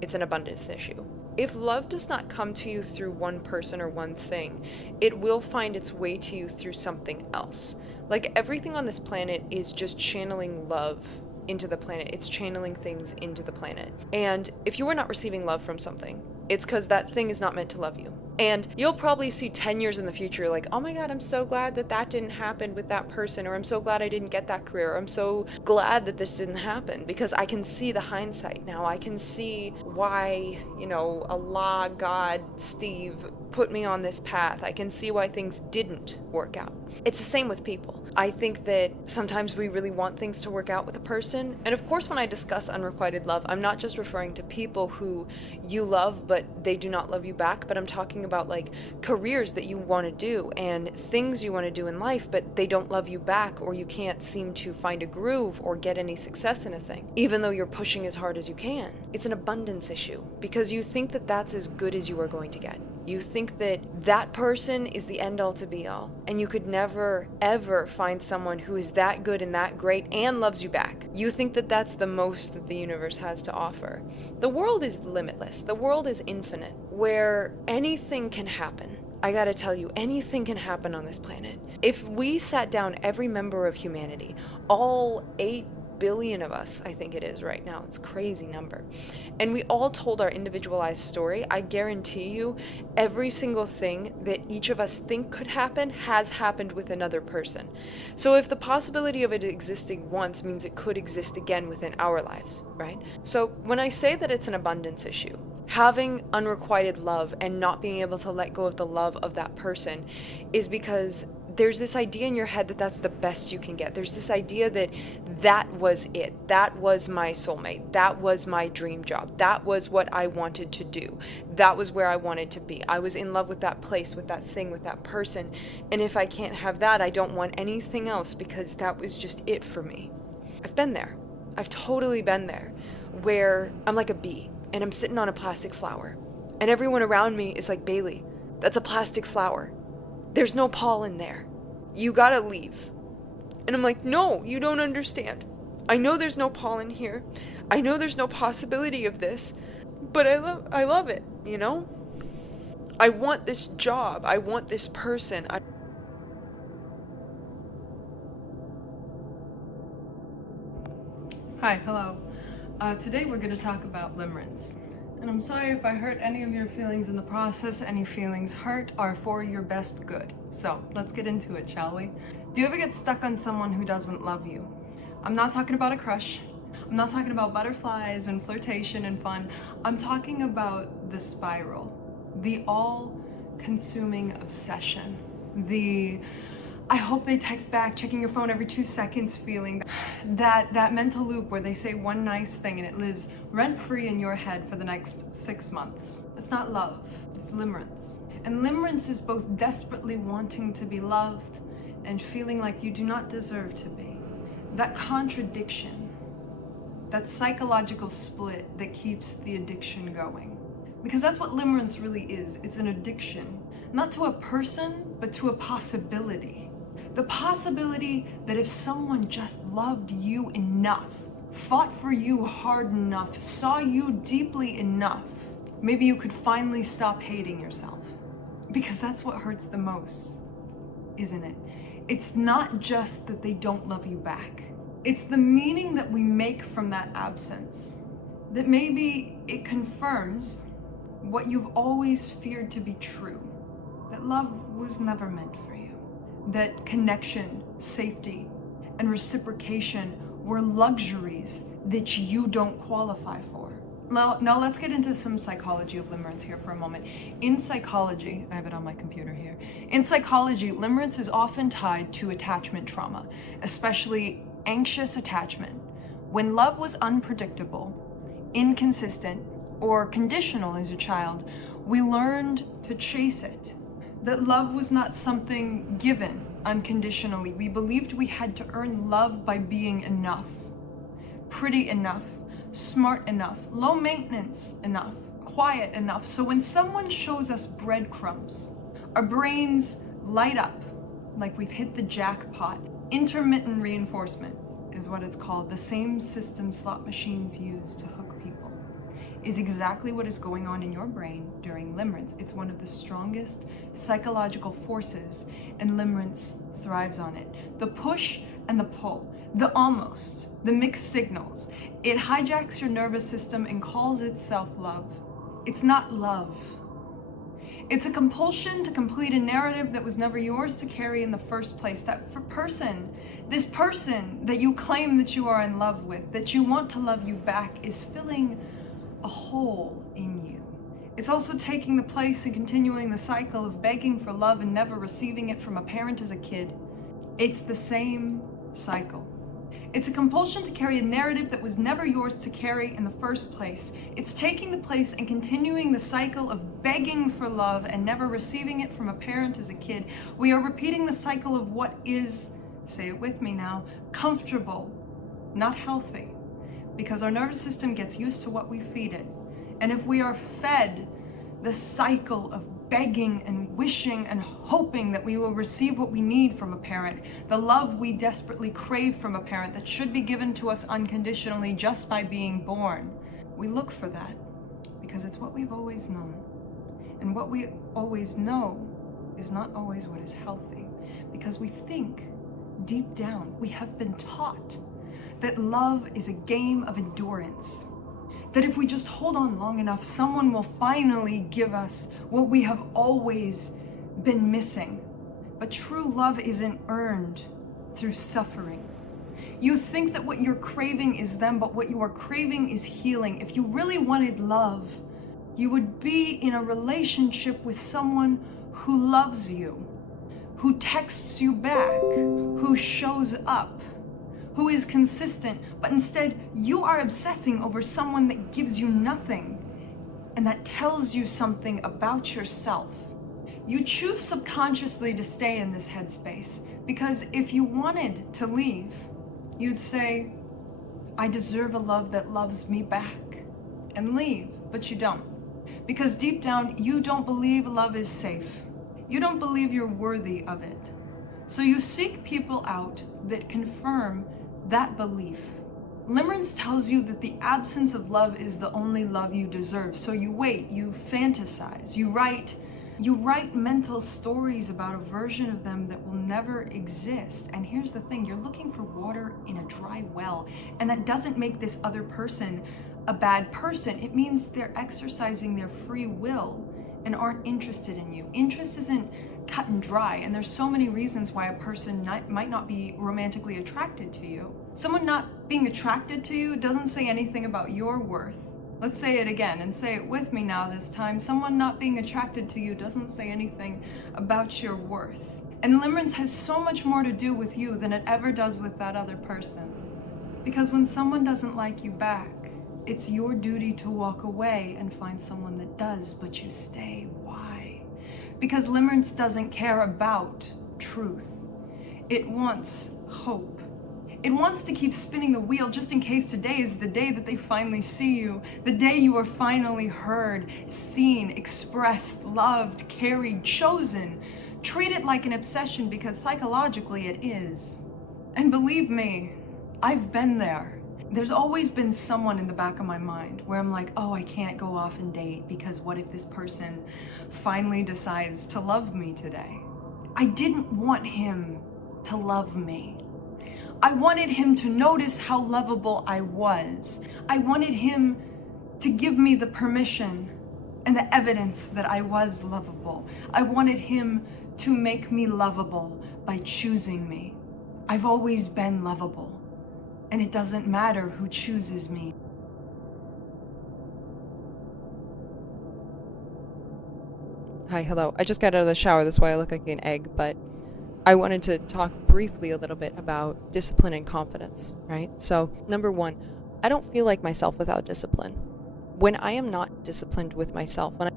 it's an abundance issue. If love does not come to you through one person or one thing, it will find its way to you through something else. Like everything on this planet is just channeling love into the planet. It's channeling things into the planet. And if you are not receiving love from something, it's because that thing is not meant to love you. And you'll probably see 10 years in the future like, oh my God, I'm so glad that that didn't happen with that person, or I'm so glad I didn't get that career, or I'm so glad that this didn't happen, because I can see the hindsight now. I can see why, Allah, God, Steve put me on this path. I can see why things didn't work out. It's the same with people. I think that sometimes we really want things to work out with a person. And of course, when I discuss unrequited love, I'm not just referring to people who you love, but they do not love you back. But I'm talking about like careers that you want to do and things you want to do in life, but they don't love you back, or you can't seem to find a groove or get any success in a thing, even though you're pushing as hard as you can. It's an abundance issue because you think that that's as good as you are going to get. You think that that person is the end all to be all, and you could never, ever find someone who is that good and that great and loves you back. You think that that's the most that the universe has to offer. The world is limitless. The world is infinite, where anything can happen. I gotta tell you, anything can happen on this planet. If we sat down every member of humanity, all 8 billion of us, I think it is right now, it's a crazy number, and we all told our individualized story, I guarantee you every single thing that each of us think could happen has happened with another person. So if the possibility of it existing once means it could exist again within our lives, right? So when I say that it's an abundance issue, having unrequited love and not being able to let go of the love of that person is because there's this idea in your head that that's the best you can get. There's this idea that that was it. That was my soulmate. That was my dream job. That was what I wanted to do. That was where I wanted to be. I was in love with that place, with that thing, with that person. And if I can't have that, I don't want anything else because that was just it for me. I've been there. I've totally been there, where I'm like a bee and I'm sitting on a plastic flower and everyone around me is like, Bailey, that's a plastic flower. There's no pollen there. You gotta leave. And I'm like, no, you don't understand. I know there's no pollen here. I know there's no possibility of this, but I love it, you know? I want this job. I want this person. Hi, hello. Today we're going to talk about limerence. And I'm sorry if I hurt any of your feelings in the process. Any feelings hurt are for your best good. So let's get into it, shall we? Do you ever get stuck on someone who doesn't love you? I'm not talking about a crush. I'm not talking about butterflies and flirtation and fun. I'm talking about the spiral, the all-consuming obsession, the I hope they text back, checking your phone every 2 seconds feeling, that mental loop where they say one nice thing and it lives rent-free in your head for the next 6 months. It's not love, it's limerence. And limerence is both desperately wanting to be loved and feeling like you do not deserve to be. That contradiction, that psychological split that keeps the addiction going. Because that's what limerence really is. It's an addiction, not to a person, but to a possibility. The possibility that if someone just loved you enough, fought for you hard enough, saw you deeply enough, maybe you could finally stop hating yourself. Because that's what hurts the most, isn't it? It's not just that they don't love you back. It's the meaning that we make from that absence. That maybe it confirms what you've always feared to be true. That love was never meant for you. That connection, safety, and reciprocation were luxuries that you don't qualify for. Now let's get into some psychology of limerence here for a moment. In psychology, I have it on my computer here. In psychology, limerence is often tied to attachment trauma, especially anxious attachment. When love was unpredictable, inconsistent, or conditional as a child, we learned to chase it. That love was not something given unconditionally. We believed we had to earn love by being enough, pretty enough, smart enough, low maintenance enough, quiet enough. So when someone shows us breadcrumbs, our brains light up like we've hit the jackpot. Intermittent reinforcement is what it's called. The same system slot machines use to hook people is exactly what is going on in your brain during limerence. It's one of the strongest psychological forces, and limerence thrives on it. The push and the pull, the almost, the mixed signals. It hijacks your nervous system and calls itself love. It's not love. It's a compulsion to complete a narrative that was never yours to carry in the first place. That person, this person that you claim that you are in love with, that you want to love you back, is filling a hole in you. It's also taking the place and continuing the cycle of begging for love and never receiving it from a parent as a kid. It's the same cycle. It's a compulsion to carry a narrative that was never yours to carry in the first place. It's taking the place and continuing the cycle of begging for love and never receiving it from a parent as a kid. We are repeating the cycle of what is, say it with me now, comfortable, not healthy, because our nervous system gets used to what we feed it. And if we are fed the cycle of begging and wishing and hoping that we will receive what we need from a parent, the love we desperately crave from a parent that should be given to us unconditionally just by being born, we look for that because it's what we've always known. And what we always know is not always what is healthy, because we think deep down, we have been taught that love is a game of endurance. That if we just hold on long enough, someone will finally give us what we have always been missing. But true love isn't earned through suffering. You think that what you're craving is them, but what you are craving is healing. If you really wanted love, you would be in a relationship with someone who loves you, who texts you back, who shows up, who is consistent, but instead you are obsessing over someone that gives you nothing and that tells you something about yourself. You choose subconsciously to stay in this headspace because if you wanted to leave, you'd say, I deserve a love that loves me back, and leave, but you don't. Because deep down, you don't believe love is safe. You don't believe you're worthy of it. So you seek people out that confirm that belief. Limerence tells you that the absence of love is the only love you deserve. So you wait, you fantasize, you write mental stories about a version of them that will never exist. And here's the thing, you're looking for water in a dry well, and that doesn't make this other person a bad person. It means they're exercising their free will and aren't interested in you. Interest isn't cut and dry, and there's so many reasons why a person might not be romantically attracted to you. Someone not being attracted to you doesn't say anything about your worth. Let's say it again, and say it with me now this time. Someone not being attracted to you doesn't say anything about your worth. And limerence has so much more to do with you than it ever does with that other person. Because when someone doesn't like you back, it's your duty to walk away and find someone that does, but you stay. Why? Because limerence doesn't care about truth. It wants hope. It wants to keep spinning the wheel just in case today is the day that they finally see you, the day you are finally heard, seen, expressed, loved, carried, chosen. Treat it like an obsession because psychologically it is. And believe me, I've been there. There's always been someone in the back of my mind where I'm like, oh, I can't go off and date because what if this person finally decides to love me today? I didn't want him to love me. I wanted him to notice how lovable I was. I wanted him to give me the permission and the evidence that I was lovable. I wanted him to make me lovable by choosing me. I've always been lovable, and it doesn't matter who chooses me. Hi, hello. I just got out of the shower, that's why I look like an egg, but I wanted to talk briefly a little bit about discipline and confidence, right? So, number one, I don't feel like myself without discipline. When I am not disciplined with myself, I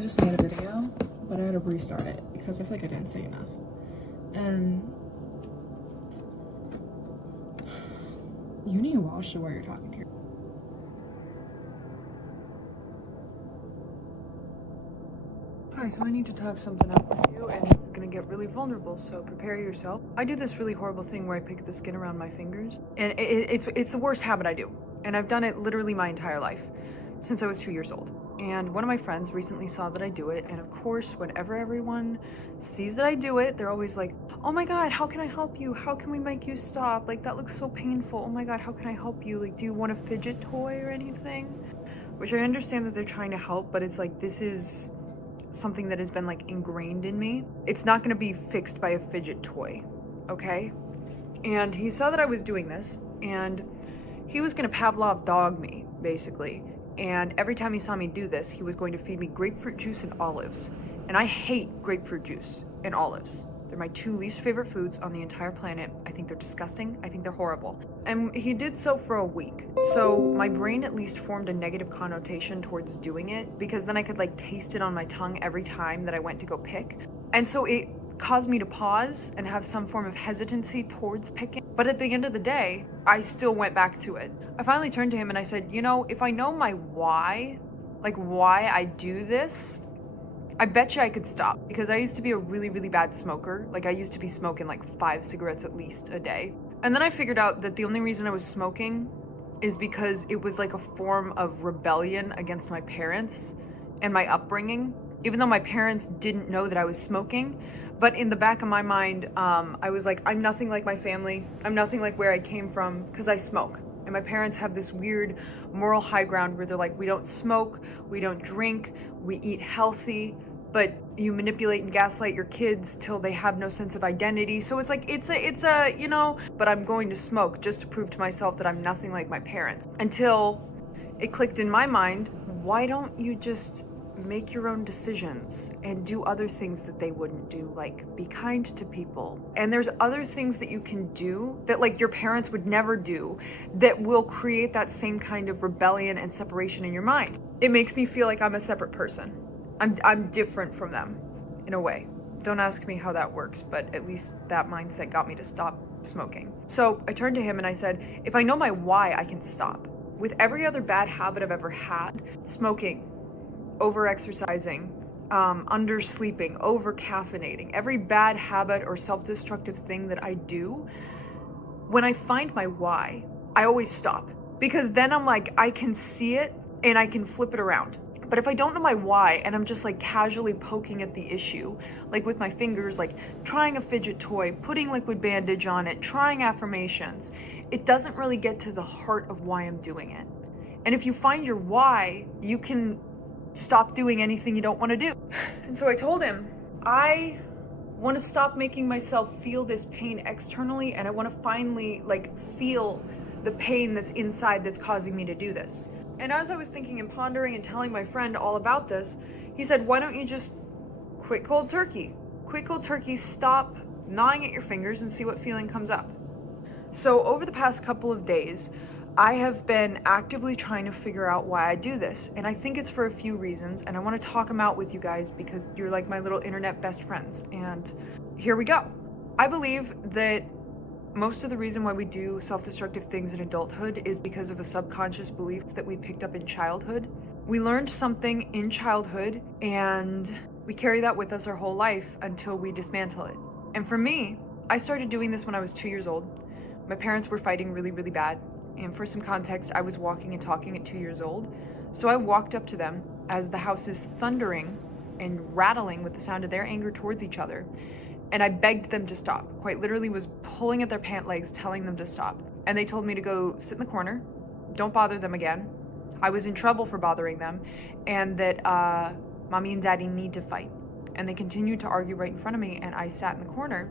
just made a video, but I had to restart it because I feel like I didn't say enough. And you need to watch the way you're talking here. Hi, so I need to talk something out with you, and it's gonna get really vulnerable, so prepare yourself. I do this really horrible thing where I pick the skin around my fingers, and it's the worst habit I do. And I've done it literally my entire life, since I was 2 years old. And one of my friends recently saw that I do it, and of course, whenever everyone sees that I do it, they're always like, oh my god, how can I help you? How can we make you stop? Like, that looks so painful. Oh my god, how can I help you? Like, do you want a fidget toy or anything? Which I understand that they're trying to help, but it's like, this is something that has been like ingrained in me. It's not gonna be fixed by a fidget toy, okay? And he saw that I was doing this, and he was gonna Pavlov dog me, basically. And every time he saw me do this, he was going to feed me grapefruit juice and olives. And I hate grapefruit juice and olives. They're They're my 2 least favorite foods on the entire planet. I think they're disgusting. I think they're horrible. And he did so for a week. So my brain at least formed a negative connotation towards doing it, because then I could like taste it on my tongue every time that I went to go pick. And so it caused me to pause and have some form of hesitancy towards picking. But at the end of the day, I still went back to it. I finally turned to him and I said, you know, if I know my why, like why I do this, I bet you I could stop, because I used to be a really, really bad smoker. Like I used to be smoking like 5 cigarettes at least a day. And then I figured out that the only reason I was smoking is because it was like a form of rebellion against my parents and my upbringing, even though my parents didn't know that I was smoking. But in the back of my mind, I was like, I'm nothing like my family. I'm nothing like where I came from, because I smoke. And my parents have this weird moral high ground where they're like, we don't smoke, we don't drink, we eat healthy, but you manipulate and gaslight your kids till they have no sense of identity. So it's like, it's a, you know, but I'm going to smoke just to prove to myself that I'm nothing like my parents. Until it clicked in my mind, why don't you just make your own decisions and do other things that they wouldn't do, like be kind to people. And there's other things that you can do that like your parents would never do that will create that same kind of rebellion and separation in your mind. It makes me feel like I'm a separate person. I'm different from them in a way. Don't ask me how that works, but at least that mindset got me to stop smoking. So I turned to him and I said, if I know my why, I can stop. With every other bad habit I've ever had, smoking, over-exercising, undersleeping, over-caffeinating, every bad habit or self-destructive thing that I do, when I find my why, I always stop. Because then I'm like, I can see it and I can flip it around. But if I don't know my why and I'm just like casually poking at the issue, like with my fingers, like trying a fidget toy, putting liquid bandage on it, trying affirmations, it doesn't really get to the heart of why I'm doing it. And if you find your why, you can stop doing anything you don't want to do. And so I told him, I want to stop making myself feel this pain externally, and I want to finally like feel the pain that's inside that's causing me to do this. And as I was thinking and pondering and telling my friend all about this, he said, why don't you just quit cold turkey? Quit cold turkey, stop gnawing at your fingers and see what feeling comes up. So over the past couple of days, I have been actively trying to figure out why I do this. And I think it's for a few reasons, and I want to talk them out with you guys because you're like my little internet best friends. And here we go. I believe that most of the reason why we do self-destructive things in adulthood is because of a subconscious belief that we picked up in childhood. We learned something in childhood and we carry that with us our whole life until we dismantle it. And for me, I started doing this when I was 2 years old. My parents were fighting really, really bad. And for some context, I was walking and talking at 2 years old. So I walked up to them as the house is thundering and rattling with the sound of their anger towards each other. And I begged them to stop, quite literally was pulling at their pant legs, telling them to stop. And they told me to go sit in the corner, don't bother them again. I was in trouble for bothering them, and that mommy and daddy need to fight. And they continued to argue right in front of me, and I sat in the corner,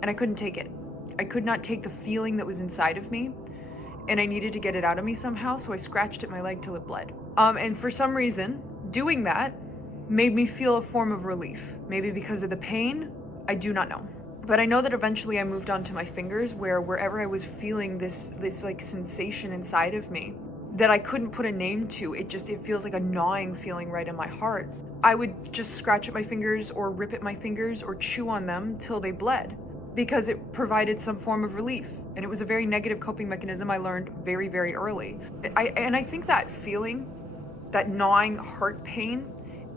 and I couldn't take it. I could not take the feeling that was inside of me, and I needed to get it out of me somehow, so I scratched at my leg till it bled. And for some reason, doing that made me feel a form of relief. Maybe because of the pain, I do not know. But I know that eventually I moved on to my fingers, where wherever I was feeling this like sensation inside of me that I couldn't put a name to, it feels like a gnawing feeling right in my heart. I would just scratch at my fingers or rip at my fingers or chew on them till they bled, because it provided some form of relief. And it was a very negative coping mechanism I learned very, very early. I think that feeling, that gnawing heart pain,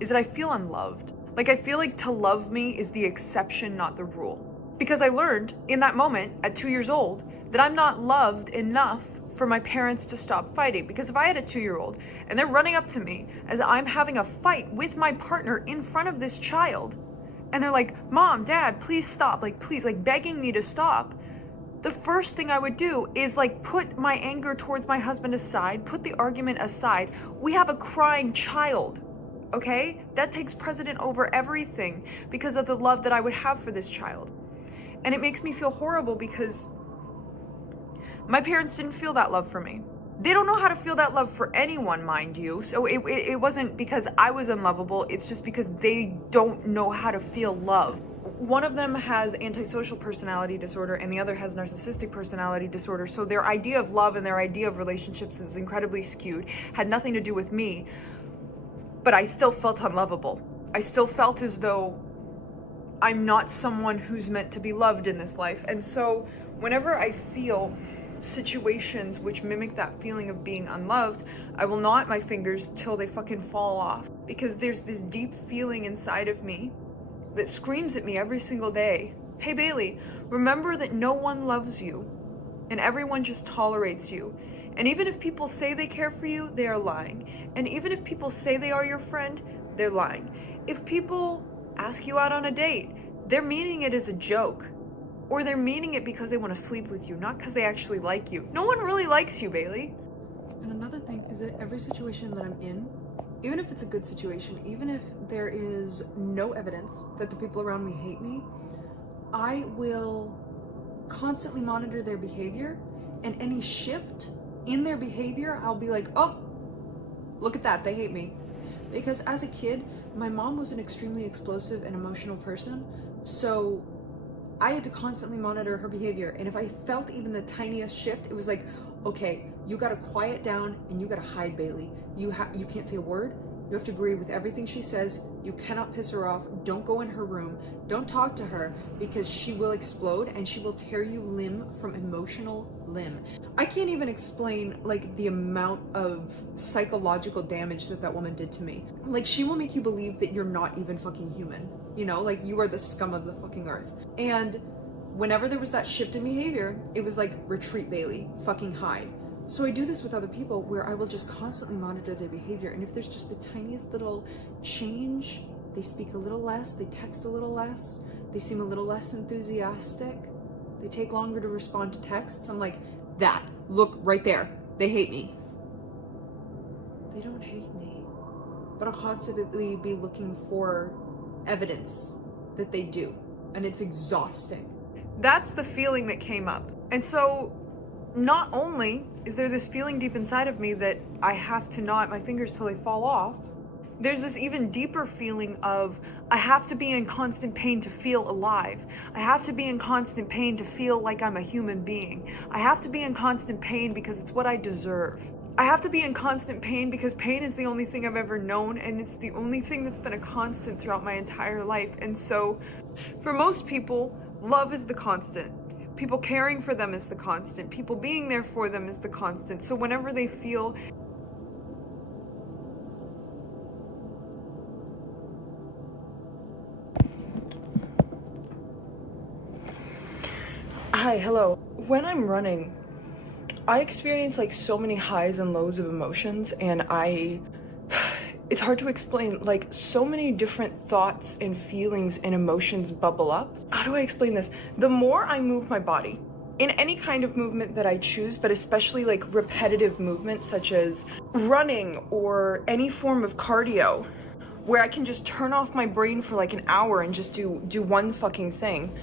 is that I feel unloved. Like I feel like to love me is the exception, not the rule. Because I learned in that moment at 2 years old that I'm not loved enough for my parents to stop fighting. Because if I had a 2-year-old and they're running up to me as I'm having a fight with my partner in front of this child, and they're like, Mom, Dad, please stop, like please, like begging me to stop, the first thing I would do is like put my anger towards my husband aside, put the argument aside. We have a crying child. Okay? That takes precedent over everything because of the love that I would have for this child. And it makes me feel horrible because my parents didn't feel that love for me. They don't know how to feel that love for anyone, mind you. So it wasn't because I was unlovable, it's just because they don't know how to feel love. one of them has antisocial personality disorder and the other has narcissistic personality disorder. So their idea of love and their idea of relationships is incredibly skewed. Had nothing to do with me, but I still felt unlovable. I still felt as though I'm not someone who's meant to be loved in this life. And so whenever I feel situations which mimic that feeling of being unloved, I will knot my fingers till they fucking fall off, because there's this deep feeling inside of me that screams at me every single day, hey Bailey, remember that no one loves you and everyone just tolerates you. And even if people say they care for you, they are lying. And even if people say they are your friend, they're lying. If people ask you out on a date, they're meaning it as a joke. Or they're meaning it because they want to sleep with you, not because they actually like you. No one really likes you, Bailey. And another thing is that every situation that I'm in, even if it's a good situation, even if there is no evidence that the people around me hate me, I will constantly monitor their behavior, and any shift in their behavior, I'll be like, oh, look at that, they hate me. Because as a kid, my mom was an extremely explosive and emotional person, so I had to constantly monitor her behavior. And if I felt even the tiniest shift, it was like, okay, you gotta quiet down and you gotta hide Bailey. You can't say a word. You have to agree with everything she says. You cannot piss her off. Don't go in her room. Don't talk to her, because she will explode and she will tear you limb from emotional limb. I can't even explain like the amount of psychological damage that woman did to me. Like, she will make you believe that you're not even fucking human. You know, like you are the scum of the fucking earth. And whenever there was that shift in behavior, it was like, retreat Bailey, fucking hide. So I do this with other people where I will just constantly monitor their behavior. And if there's just the tiniest little change, they speak a little less, they text a little less, they seem a little less enthusiastic, they take longer to respond to texts. I'm like, that, look right there, they hate me. They don't hate me, but I'll constantly be looking for evidence that they do. And it's exhausting. That's the feeling that came up. And so not only is there this feeling deep inside of me that I have to knot my fingers till they fall off, there's this even deeper feeling of I have to be in constant pain to feel alive. I have to be in constant pain to feel like I'm a human being. I have to be in constant pain because it's what I deserve. I have to be in constant pain because pain is the only thing I've ever known, and it's the only thing that's been a constant throughout my entire life. And so for most people, love is the constant. People caring for them is the constant. People being there for them is the constant. So whenever they feel hi, hello. When I'm running, I experience like so many highs and lows of emotions, and it's hard to explain, like so many different thoughts and feelings and emotions bubble up. How do I explain this? The more I move my body, in any kind of movement that I choose, but especially like repetitive movement such as running or any form of cardio, where I can just turn off my brain for like an hour and just do one fucking thing.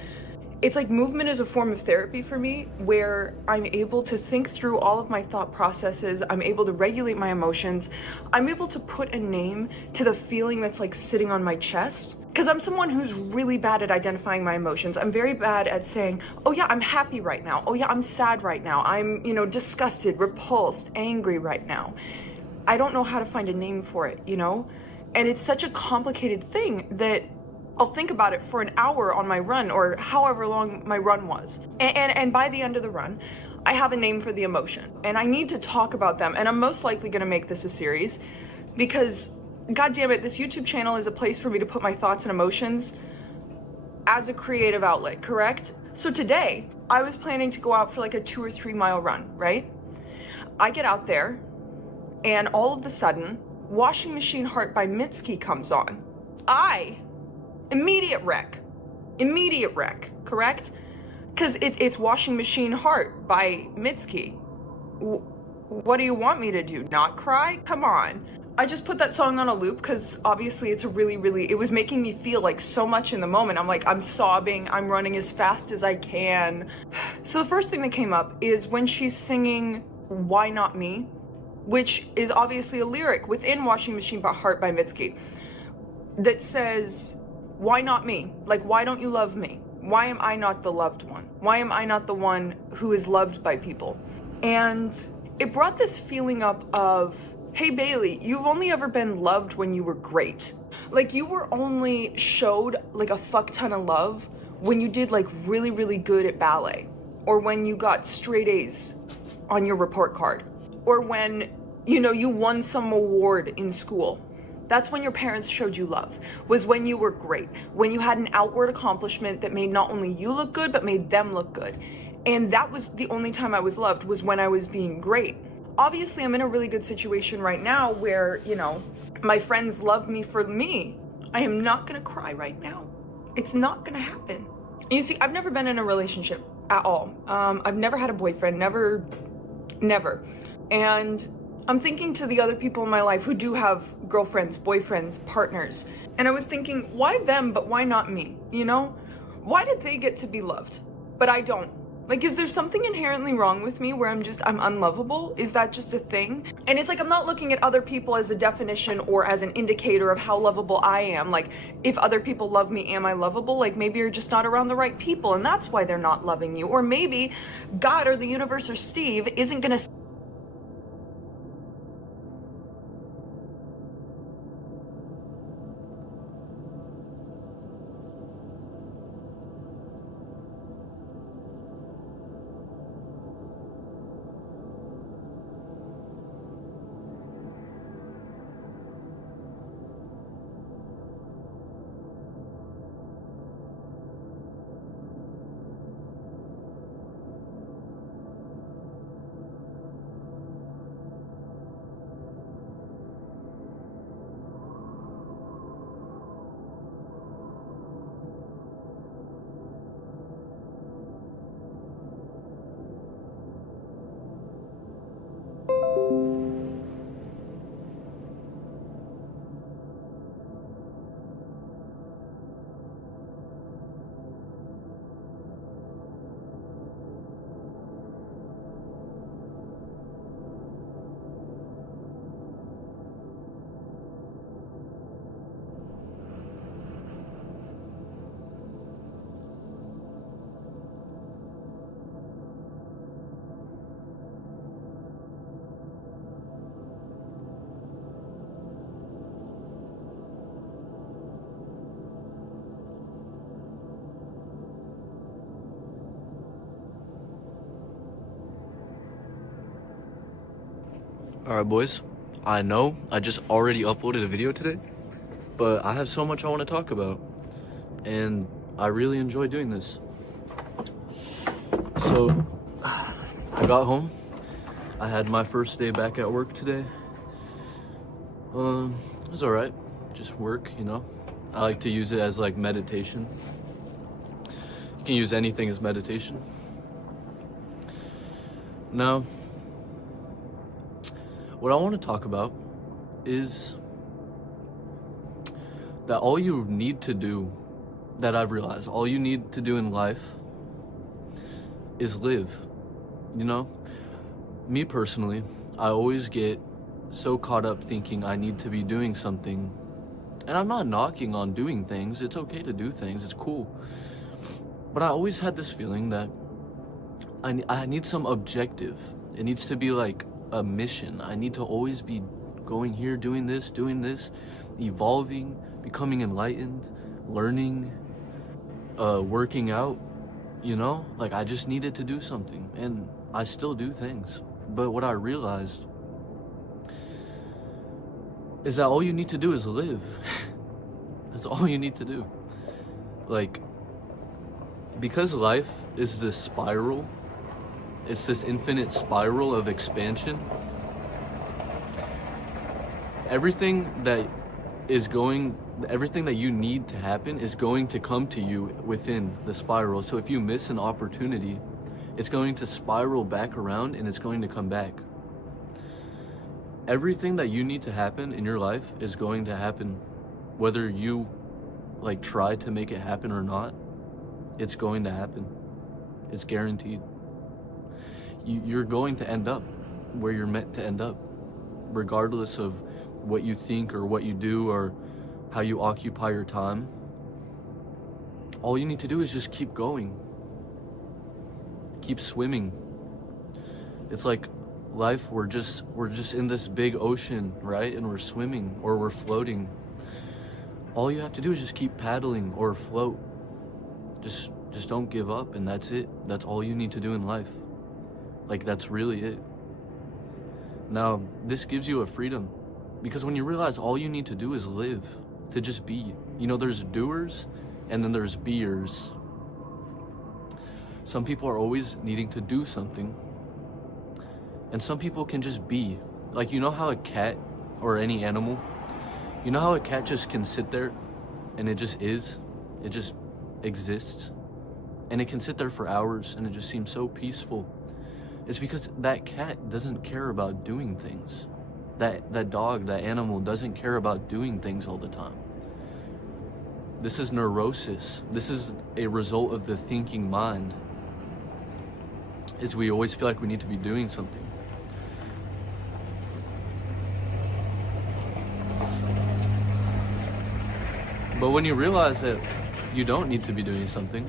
It's like movement is a form of therapy for me, where I'm able to think through all of my thought processes. I'm able to regulate my emotions. I'm able to put a name to the feeling that's like sitting on my chest. Because I'm someone who's really bad at identifying my emotions. I'm very bad at saying, oh yeah, I'm happy right now. Oh yeah, I'm sad right now. I'm, disgusted, repulsed, angry right now. I don't know how to find a name for it, And it's such a complicated thing that I'll think about it for an hour on my run, or however long my run was. And by the end of the run, I have a name for the emotion. And I need to talk about them. And I'm most likely gonna make this a series, because God damn it, this YouTube channel is a place for me to put my thoughts and emotions as a creative outlet, correct? So today, I was planning to go out for like a 2 or 3 mile run, right? I get out there, and all of a sudden, Washing Machine Heart by Mitski comes on. Immediate wreck, correct? Because it's Washing Machine Heart by Mitski. What do you want me to do, not cry? Come on. I just put that song on a loop because obviously it's it was making me feel like so much in the moment. I'm like, I'm sobbing, I'm running as fast as I can. So the first thing that came up is when she's singing Why Not Me, which is obviously a lyric within Washing Machine Heart by Mitski that says, why not me? Like, why don't you love me? Why am I not the loved one? Why am I not the one who is loved by people? And it brought this feeling up of, hey Bailey, you've only ever been loved when you were great. Like, you were only showed like a fuck ton of love when you did like really, really good at ballet, or when you got straight A's on your report card, or when, you know, you won some award in school. That's when your parents showed you love, was when you were great, when you had an outward accomplishment that made not only you look good, but made them look good. And that was the only time I was loved, was when I was being great. Obviously, I'm in a really good situation right now where, you know, my friends love me for me. I am not gonna cry right now. It's not gonna happen. And you see, I've never been in a relationship at all. I've never had a boyfriend, never. And I'm thinking to the other people in my life who do have girlfriends, boyfriends, partners. And I was thinking, why them, but why not me? You know? Why did they get to be loved, but I don't? Like, is there something inherently wrong with me where I'm unlovable? Is that just a thing? And it's like, I'm not looking at other people as a definition or as an indicator of how lovable I am. Like, if other people love me, am I lovable? Like, maybe you're just not around the right people and that's why they're not loving you. Or maybe God or the universe or Steve isn't gonna Alright boys, I know I just already uploaded a video today, but I have so much I want to talk about, and I really enjoy doing this. So, I got home, I had my first day back at work today. It was alright, just work, you know. I like to use it as like meditation. You can use anything as meditation. Now, what I want to talk about is that all you need to do, that I've realized, all you need to do in life is live, you know? Me personally, I always get so caught up thinking I need to be doing something, and I'm not knocking on doing things, it's okay to do things, it's cool. But I always had this feeling that I need some objective. It needs to be like a mission. I need to always be going here, doing this, evolving, becoming enlightened, learning, working out, you know? Like, I just needed to do something, and I still do things. But what I realized is that all you need to do is live. That's all you need to do. Like, because life is this spiral, it's this infinite spiral of expansion. Everything that you need to happen is going to come to you within the spiral. So if you miss an opportunity, it's going to spiral back around and it's going to come back. Everything that you need to happen in your life is going to happen, whether you like try to make it happen or not. It's going to happen. It's guaranteed. You're going to end up where you're meant to end up, regardless of what you think or what you do or how you occupy your time. all you need to do is just keep going. Keep swimming. It's like life, we're just in this big ocean, right? And we're swimming or we're floating. All you have to do is just keep paddling or float. Just don't give up, and that's it. That's all you need to do in life. Like, that's really it. Now, this gives you a freedom, because when you realize all you need to do is live, to just be. You know, there's doers and then there's beers. Some people are always needing to do something, and some people can just be. Like, you know how a cat or any animal, you know how a cat just can sit there and it just is? It just exists. And it can sit there for hours and it just seems so peaceful. It's because that cat doesn't care about doing things. That dog, that animal doesn't care about doing things all the time. This is neurosis. This is a result of the thinking mind. Is we always feel like we need to be doing something. But when you realize that you don't need to be doing something,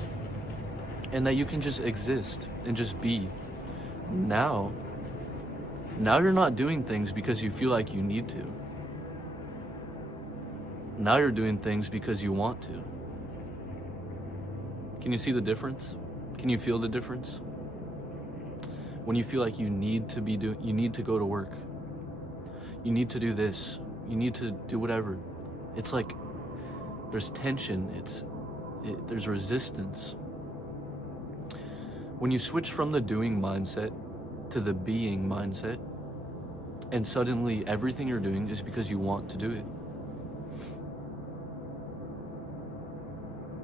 and that you can just exist and just be, now you're not doing things because you feel like you need to. Now you're doing things because you want to. Can you see the difference? Can you feel the difference? When you feel like you need to you need to go to work. You need to do this. You need to do whatever. It's like there's tension. There's resistance. When you switch from the doing mindset to the being mindset, and suddenly everything you're doing is because you want to do it.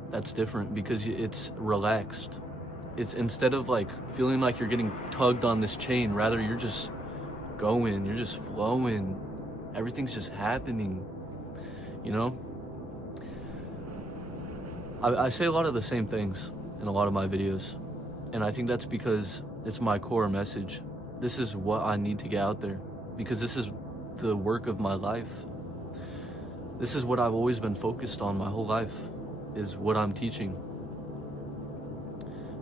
That's different, because it's relaxed. It's instead of like feeling like you're getting tugged on this chain, rather you're just going, you're just flowing. Everything's just happening, you know? I say a lot of the same things in a lot of my videos, and I think that's because it's my core message. This is what I need to get out there, because this is the work of my life. This is what I've always been focused on my whole life, is what I'm teaching.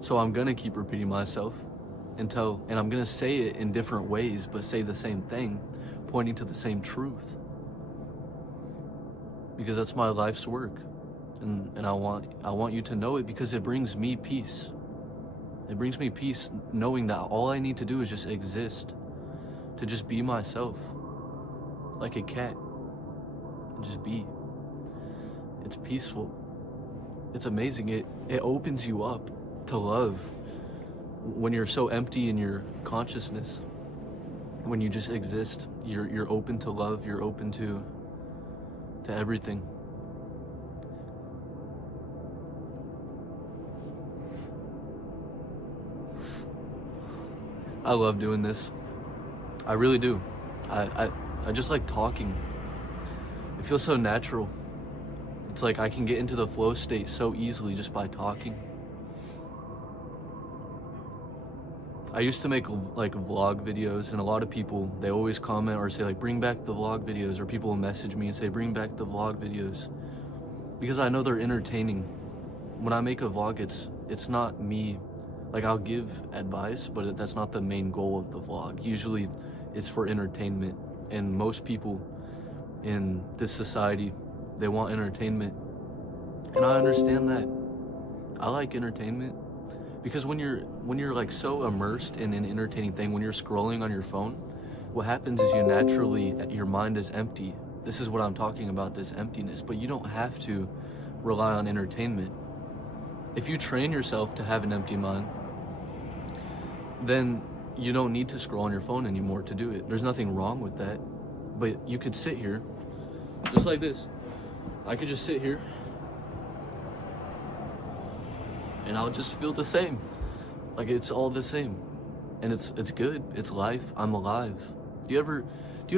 So I'm gonna keep repeating myself and I'm gonna say it in different ways, but say the same thing, pointing to the same truth. Because that's my life's work. And I want you to know it, because it brings me peace. It brings me peace knowing that all I need to do is just exist, to just be myself, like a cat, and just be. It's peaceful. It's amazing. It opens you up to love when you're so empty in your consciousness. When you just exist, you're open to love. You're open to everything. I love doing this. I really do. I just like talking. It feels so natural. It's like I can get into the flow state so easily just by talking. I used to make like vlog videos, and a lot of people, they always comment or say like, bring back the vlog videos, or people will message me and say, bring back the vlog videos, because I know they're entertaining. When I make a vlog, it's not me. Like, I'll give advice, but that's not the main goal of the vlog. Usually it's for entertainment, and most people in this society, they want entertainment. And I understand that. I like entertainment, because when you're like so immersed in an entertaining thing, when you're scrolling on your phone, what happens is your mind is empty. This is what I'm talking about, this emptiness. But you don't have to rely on entertainment. If you train yourself to have an empty mind, then you don't need to scroll on your phone anymore to do it. There's nothing wrong with that. But you could sit here, just like this. I could just sit here, and I'll just feel the same. Like, it's all the same. And it's good. It's life. I'm alive. Do you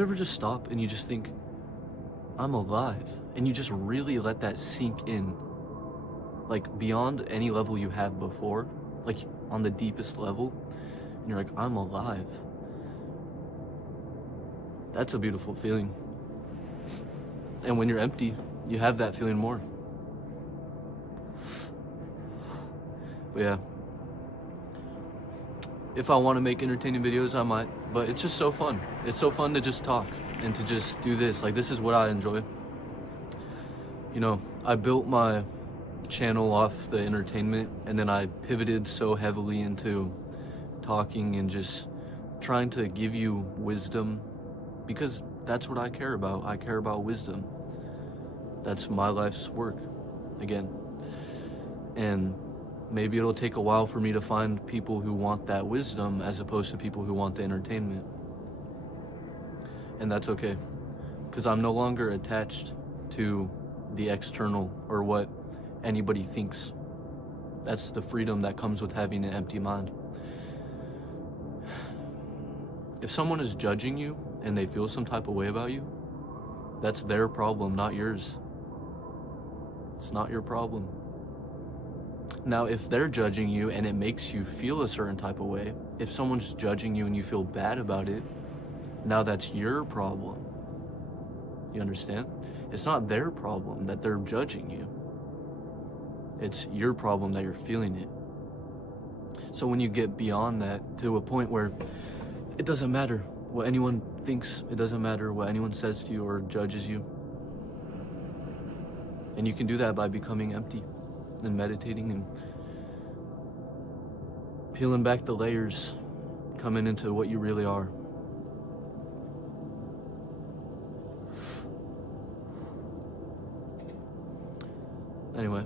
ever just stop and you just think, I'm alive? And you just really let that sink in. Like, beyond any level you have before, like on the deepest level, and you're like, I'm alive. That's a beautiful feeling. And when you're empty, you have that feeling more. But yeah, if I want to make entertaining videos, I might, but it's just so fun. It's so fun to just talk and to just do this. Like, this is what I enjoy. You know, I built my channel off the entertainment, and then I pivoted so heavily into talking and just trying to give you wisdom, because that's what I care about. I care about wisdom. That's my life's work, again. And maybe it'll take a while for me to find people who want that wisdom as opposed to people who want the entertainment. And that's okay, because I'm no longer attached to the external or what anybody thinks. That's the freedom that comes with having an empty mind. If someone is judging you and they feel some type of way about you, that's their problem, not yours. It's not your problem. Now, if they're judging you and it makes you feel a certain type of way, if someone's judging you and you feel bad about it, now that's your problem. You understand? It's not their problem that they're judging you. It's your problem that you're feeling it. So when you get beyond that to a point where it doesn't matter what anyone thinks, it doesn't matter what anyone says to you or judges you. And you can do that by becoming empty and meditating and peeling back the layers, coming into what you really are. Anyway,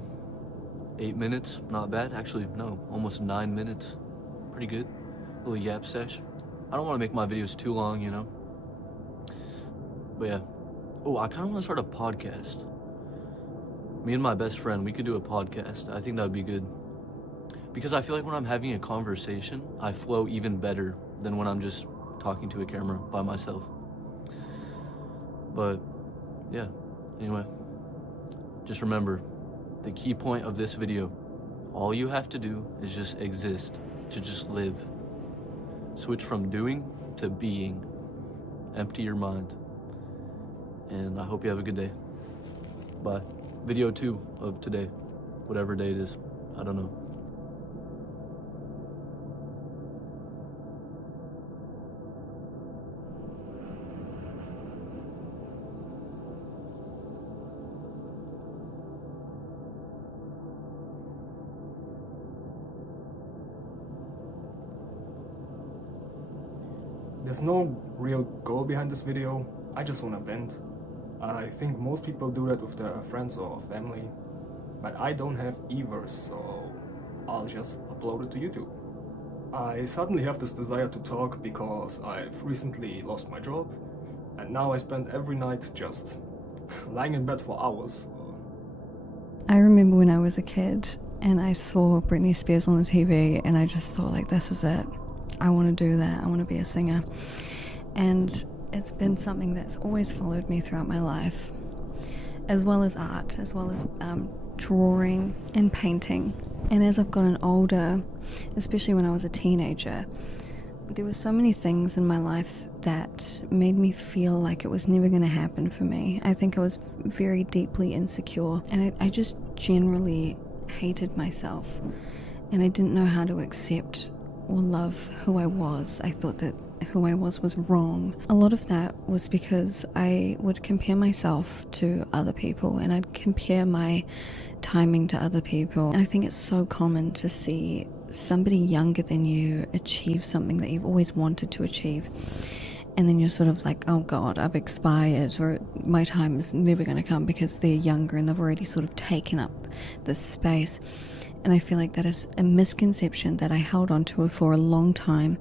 8 minutes, not bad. Actually, no, almost 9 minutes. Pretty good. A little yap sesh. I don't want to make my videos too long, you know. But yeah. Oh, I kind of want to start a podcast. Me and my best friend, we could do a podcast. I think that would be good. Because I feel like when I'm having a conversation, I flow even better than when I'm just talking to a camera by myself. But yeah, anyway, just remember, the key point of this video, all you have to do is just exist, to just live. Switch from doing to being. Empty your mind. And I hope you have a good day. Bye. Video 2 of today, whatever day it is, I don't know. There's no real goal behind this video, I just wanna vent. I think most people do that with their friends or family, but I don't have either, so I'll just upload it to YouTube. I suddenly have this desire to talk because I've recently lost my job, and now I spend every night just lying in bed for hours. I remember when I was a kid and I saw Britney Spears on the TV and I just thought, like, this is it. I want to do that. I want to be a singer. And it's been something that's always followed me throughout my life, as well as art, as well as drawing and painting. And as I've gotten older, especially when I was a teenager, there were so many things in my life that made me feel like it was never going to happen for me. I think I was very deeply insecure, and I just generally hated myself, and I didn't know how to accept or love who I was. I thought that who I was wrong. A lot of that was because I would compare myself to other people, and I'd compare my timing to other people. And I think it's so common to see somebody younger than you achieve something that you've always wanted to achieve, and then you're sort of like, oh god, I've expired, or my time is never going to come because they're younger and they've already sort of taken up this space. And I feel like that is a misconception that I held on to for a long time,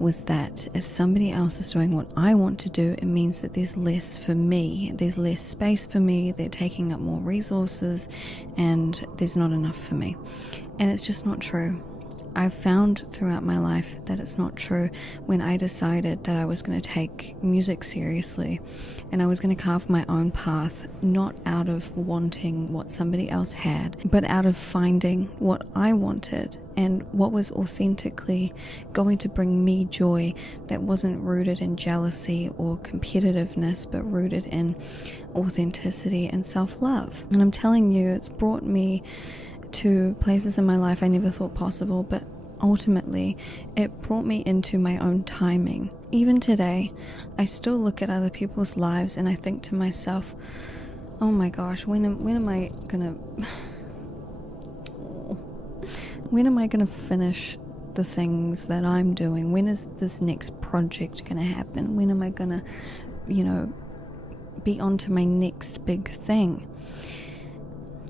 was that if somebody else is doing what I want to do, it means that there's less for me, there's less space for me, they're taking up more resources, and there's not enough for me. And it's just not true. I've found throughout my life that it's not true. When I decided that I was going to take music seriously and I was going to carve my own path, not out of wanting what somebody else had, but out of finding what I wanted and what was authentically going to bring me joy, that wasn't rooted in jealousy or competitiveness, but rooted in authenticity and self-love. And I'm telling you, it's brought me to places in my life I never thought possible, but ultimately it brought me into my own timing. Even today, I still look at other people's lives and I think to myself, oh my gosh, when am I gonna finish the things that I'm doing? When is this next project gonna happen? When am I gonna, be on to my next big thing?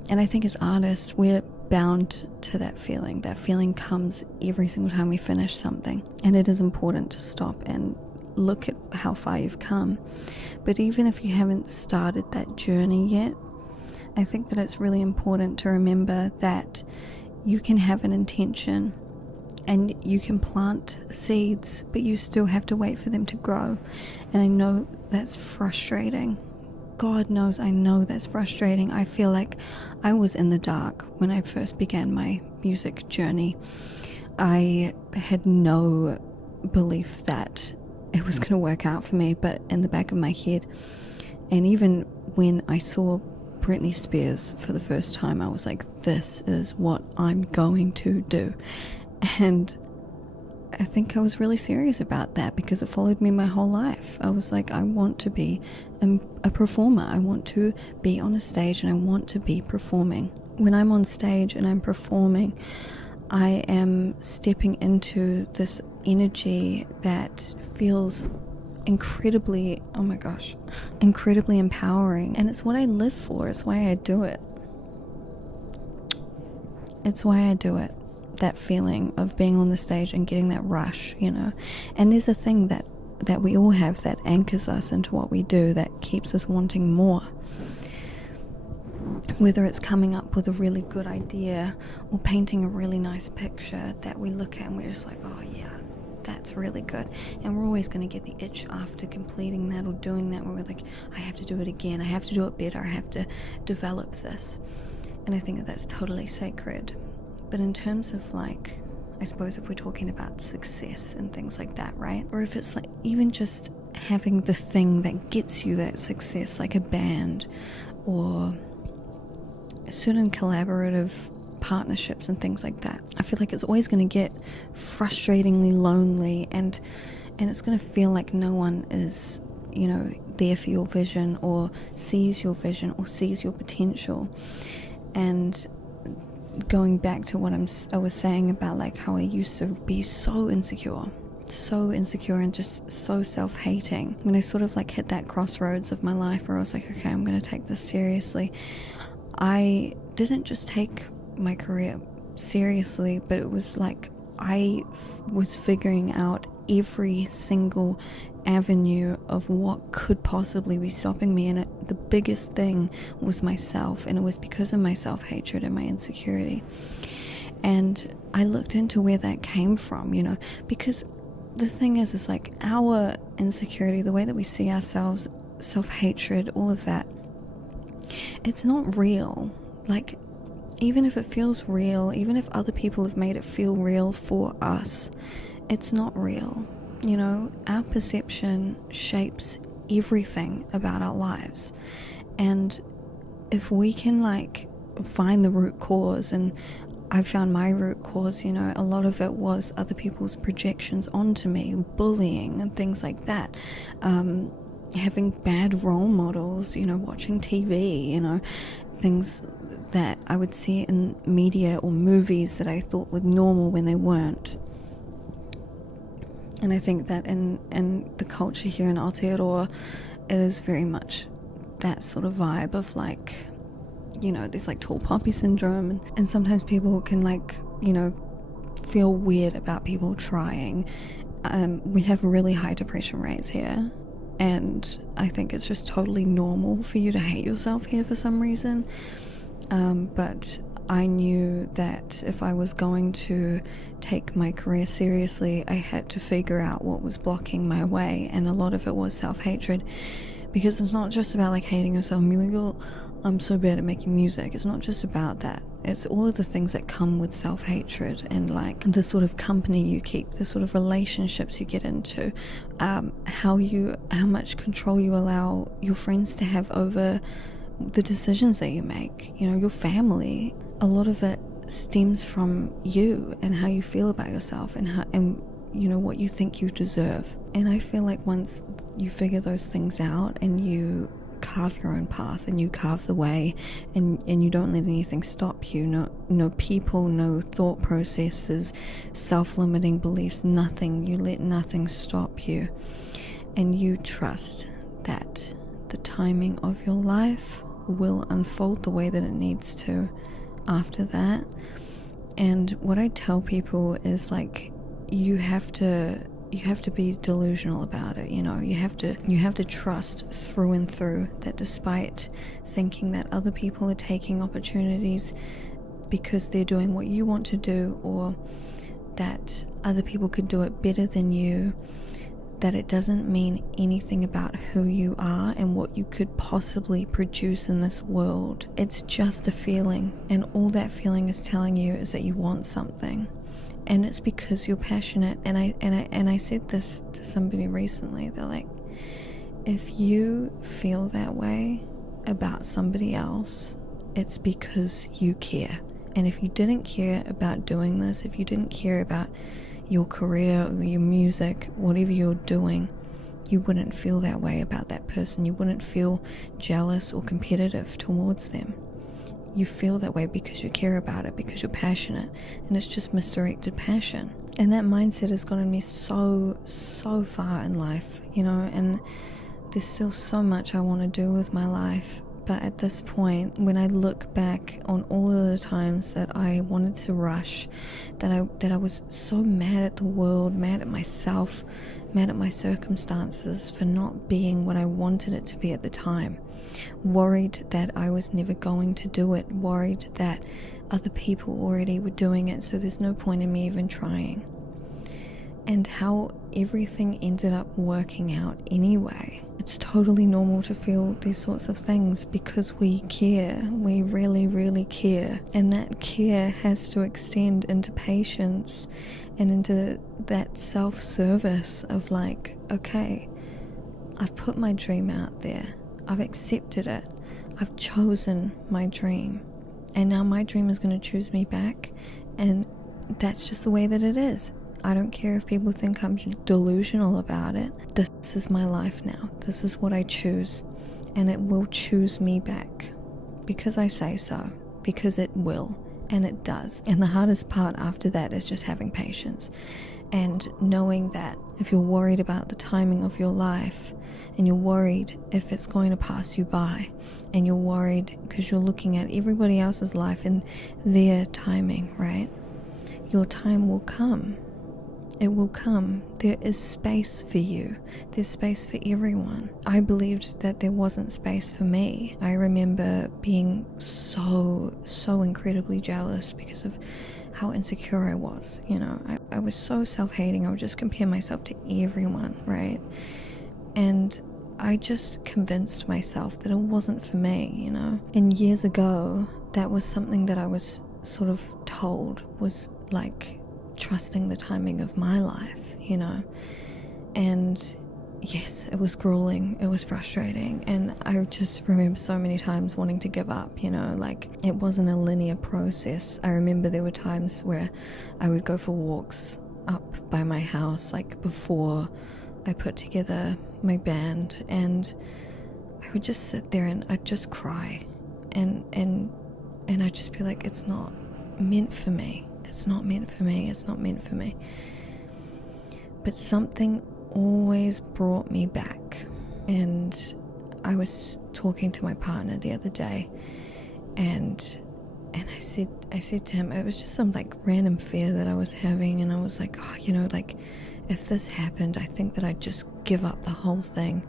And I think as artists, we're bound to that feeling. That feeling comes every single time we finish something. And it is important to stop and look at how far you've come. But even if you haven't started that journey yet, I think that it's really important to remember that you can have an intention and you can plant seeds, but you still have to wait for them to grow. And I know that's frustrating. God knows I know that's frustrating. I feel like I was in the dark when I first began my music journey. I had no belief that it was going to work out for me, but in the back of my head, and even when I saw Britney Spears for the first time, I was like, this is what I'm going to do. And I think I was really serious about that because it followed me my whole life. I was like, I want to be a performer. I want to be on a stage and I want to be performing. When I'm on stage and I'm performing, I am stepping into this energy that feels incredibly, oh my gosh, incredibly empowering. And it's what I live for. It's why I do it. It's why I do it. That feeling of being on the stage and getting that rush, And there's a thing that we all have that anchors us into what we do, that keeps us wanting more. Whether it's coming up with a really good idea or painting a really nice picture that we look at and we're just like, oh yeah, that's really good. And we're always going to get the itch after completing that or doing that where we're like, I have to do it again, I have to do it better, I have to develop this. And I think that that's totally sacred. But in terms of I suppose if we're talking about success and things like that, right? Or if it's even just having the thing that gets you that success, like a band or certain collaborative partnerships and things like that, I feel like it's always going to get frustratingly lonely and it's going to feel like no one is, there for your vision or sees your vision or sees your potential. And going back to what I was saying about how I used to be so insecure and just so self-hating, when I sort of hit that crossroads of my life where I was like, okay, I'm going to take this seriously. I didn't just take my career seriously, but it was I was figuring out every single avenue of what could possibly be stopping me, and the biggest thing was myself, and it was because of my self-hatred and my insecurity. And I looked into where that came from, because the thing is our insecurity, the way that we see ourselves, self-hatred, all of that, it's not real. Even if it feels real, even if other people have made it feel real for us, it's not real. Our perception shapes everything about our lives. And if we can find the root cause, and I found my root cause, a lot of it was other people's projections onto me, bullying and things like that, having bad role models, watching TV, things that I would see in media or movies that I thought were normal when they weren't. And I think that in the culture here in Aotearoa, it is very much that sort of vibe of there's tall poppy syndrome, and sometimes people can feel weird about people trying. We have really high depression rates here, and I think it's just totally normal for you to hate yourself here for some reason. But I knew that if I was going to take my career seriously, I had to figure out what was blocking my way, and a lot of it was self-hatred, because it's not just about hating yourself and being oh, I'm so bad at making music. It's not just about that. It's all of the things that come with self-hatred, and the sort of company you keep, the sort of relationships you get into, how much control you allow your friends to have over the decisions that you make, your family. a lot of it stems from you and how you feel about yourself and you know, what you think you deserve. And I feel like once you figure those things out and you carve your own path and you carve the way and you don't let anything stop you, no people, no thought processes, self-limiting beliefs, nothing, you let nothing stop you, and you trust that the timing of your life will unfold the way that it needs to after that. And what I tell people is, like, you have to be delusional about it, you know. You have to trust through and through that despite thinking that other people are taking opportunities because they're doing what you want to do, or that other people could do it better than you, that it doesn't mean anything about who you are and what you could possibly produce in this world. It's just a feeling, and all that feeling is telling you is that you want something. And it's because you're passionate. And I said this to somebody recently. They're like, if you feel that way about somebody else, it's because you care. And if you didn't care about doing this, if you didn't care about your career or your music, whatever you're doing, you wouldn't feel that way about that person. You wouldn't feel jealous or competitive towards them. You feel that way because you care about it, because you're passionate, and it's just misdirected passion. And that mindset has gotten me so far in life, you know, and there's still so much I want to do with my life. But at this point, when I look back on all of the times that I wanted to rush, that I was so mad at the world, mad at myself, mad at my circumstances for not being what I wanted it to be at the time, worried that I was never going to do it, worried that other people already were doing it, so there's no point in me even trying. And how everything ended up working out anyway. It's totally normal to feel these sorts of things because we care. We really, really care. And that care has to extend into patience and into that self-service of, like, okay, I've put my dream out there. I've accepted it. I've chosen my dream. And now my dream is going to choose me back. And that's just the way that it is. I don't care if people think I'm delusional about it. This is my life now. This is what I choose. And it will choose me back. Because I say so. Because it will. And it does. And the hardest part after that is just having patience. And knowing that if you're worried about the timing of your life, and you're worried if it's going to pass you by, and you're worried because you're looking at everybody else's life and their timing, right? Your time will come. It will come. There is space for you. There's space for everyone. I believed that there wasn't space for me. I remember being so incredibly jealous because of how insecure I was, you know. I was so self-hating. I would just compare myself to everyone, right? And I just convinced myself that it wasn't for me, you know. And years ago, that was something that I was sort of told was like trusting the timing of my life, you know. And yes, it was grueling, it was frustrating, and I just remember so many times wanting to give up, you know. Like, it wasn't a linear process. I remember there were times where I would go for walks up by my house, like before I put together my band, and I would just sit there and I'd just cry, and I'd just be like, it's not meant for me. It's not meant for me. It's not meant for me. But something always brought me back. And I was talking to my partner the other day, and I said to him, it was just some like random fear that I was having, and I was like, oh, you know, like if this happened, I think that I'd just give up the whole thing.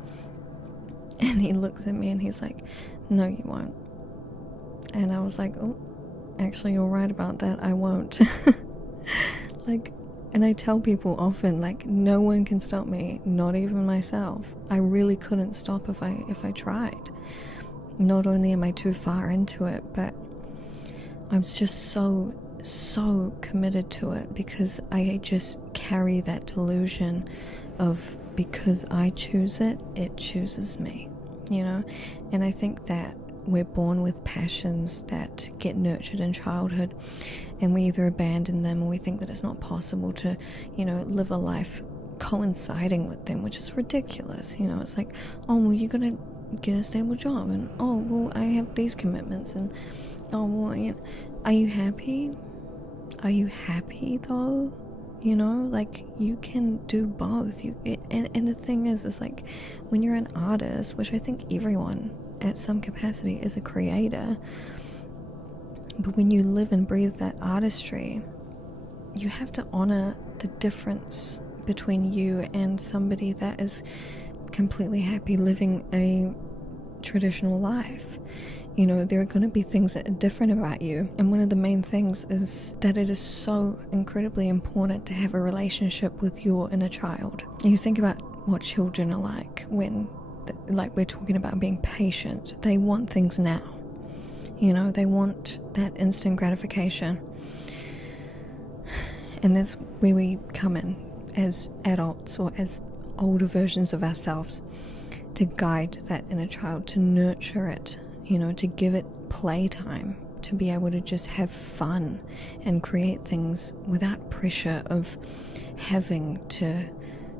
And he looks at me and he's like, no, you won't. And I was like, oh, actually, you're right about that. I won't. Like, and I tell people often, like, no one can stop me, not even myself. I really couldn't stop if I tried. Not only am I too far into it, but I'm just so committed to it because I just carry that delusion of because I choose it, it chooses me, you know? And I think that we're born with passions that get nurtured in childhood, and we either abandon them or we think that it's not possible to, live a life coinciding with them, which is ridiculous. It's like, oh, well, you're gonna get a stable job, and oh, well, I have these commitments, and oh, well, are you happy? Are you happy though? Like, you can do both. And the thing is like, when you're an artist, which I think everyone at some capacity is a creator, but when you live and breathe that artistry, you have to honor the difference between you and somebody that is completely happy living a traditional life. There are going to be things that are different about you, and one of the main things is that it is so incredibly important to have a relationship with your inner child. And you think about what children are like when, like, we're talking about being patient. They want things now. They want that instant gratification. And that's where we come in as adults or as older versions of ourselves, to guide that inner child, to nurture it, to give it playtime, to be able to just have fun and create things without pressure of having to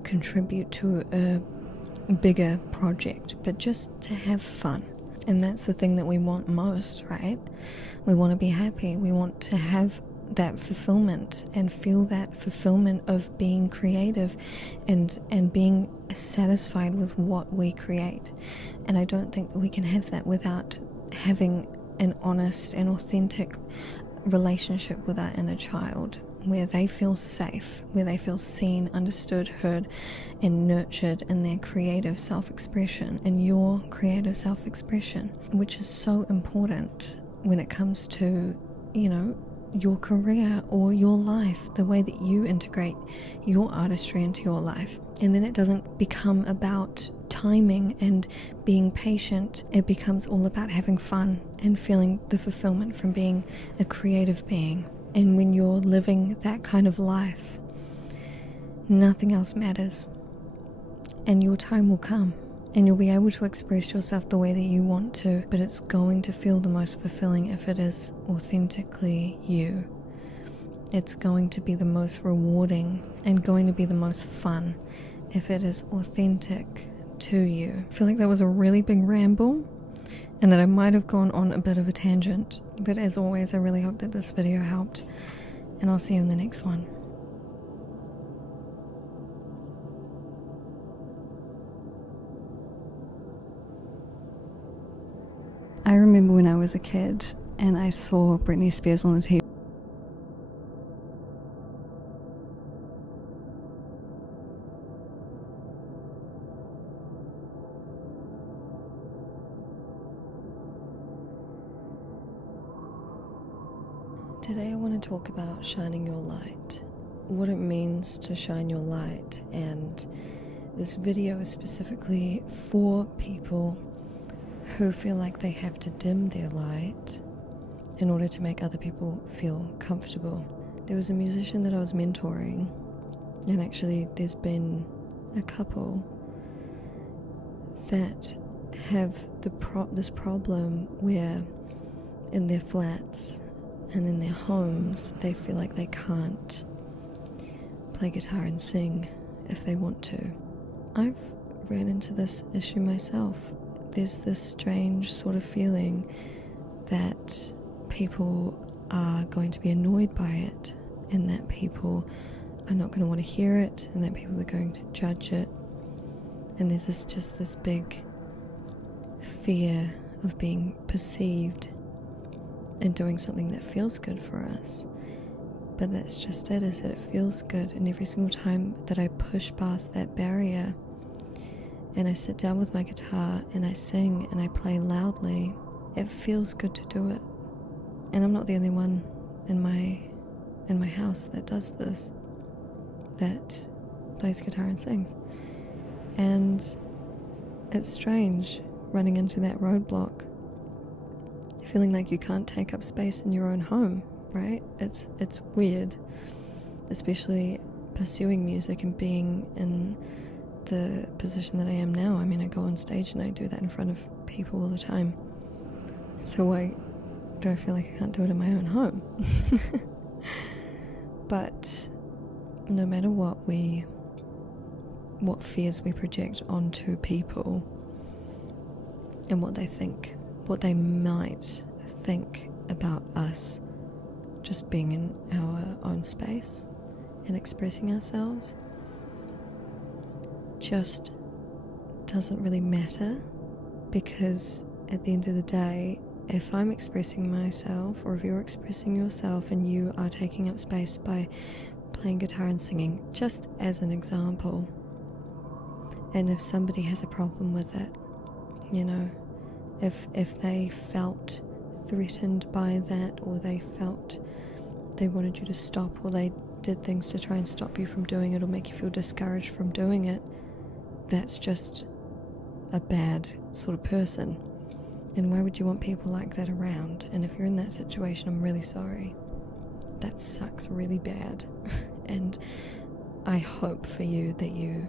contribute to a bigger project, but just to have fun. And that's the thing that we want most, right? We want to be happy. We want to have that fulfillment and feel that fulfillment of being creative and being satisfied with what we create. And I don't think that we can have that without having an honest and authentic relationship with our inner child, where they feel safe, where they feel seen, understood, heard, and nurtured in their creative self-expression, in your creative self-expression, which is so important when it comes to, your career or your life, the way that you integrate your artistry into your life. And then it doesn't become about timing and being patient. It becomes all about having fun and feeling the fulfillment from being a creative being. And when you're living that kind of life, nothing else matters. And your time will come. And you'll be able to express yourself the way that you want to, but it's going to feel the most fulfilling if it is authentically you. It's going to be the most rewarding and going to be the most fun if it is authentic to you. I feel like that was a really big ramble and that I might have gone on a bit of a tangent, but as always, I really hope that this video helped, and I'll see you in the next one. I remember when I was a kid and I saw Britney Spears on the TV. Today I want to talk about shining your light, what it means to shine your light, and this video is specifically for people who feel like they have to dim their light in order to make other people feel comfortable. There was a musician that I was mentoring, and actually there's been a couple that have this problem where in their flats and in their homes they feel like they can't play guitar and sing if they want to. I've ran into this issue myself. There's this strange sort of feeling that people are going to be annoyed by it, and that people are not going to want to hear it, and that people are going to judge it. And there's just this big fear of being perceived and doing something that feels good for us. But that's just it, is that it feels good, and every single time that I push past that barrier and I sit down with my guitar and I sing and I play loudly, it feels good to do it. And I'm not the only one in my house that does this, that plays guitar and sings. And it's strange running into that roadblock, feeling like you can't take up space in your own home, right? It's weird, especially pursuing music and being in the position that I am now. I mean, I go on stage and I do that in front of people all the time. So why do I feel like I can't do it in my own home? But no matter what fears we project onto people and what they might think about us just being in our own space and expressing ourselves, just doesn't really matter, because at the end of the day, if I'm expressing myself, or if you're expressing yourself and you are taking up space by playing guitar and singing, just as an example, and if somebody has a problem with it, you know, if they felt threatened by that, or they felt they wanted you to stop, or they did things to try and stop you from doing it or make you feel discouraged from doing it, that's just a bad sort of person. And why would you want people like that around? And if you're in that situation, I'm really sorry. That sucks really bad. And I hope for you that you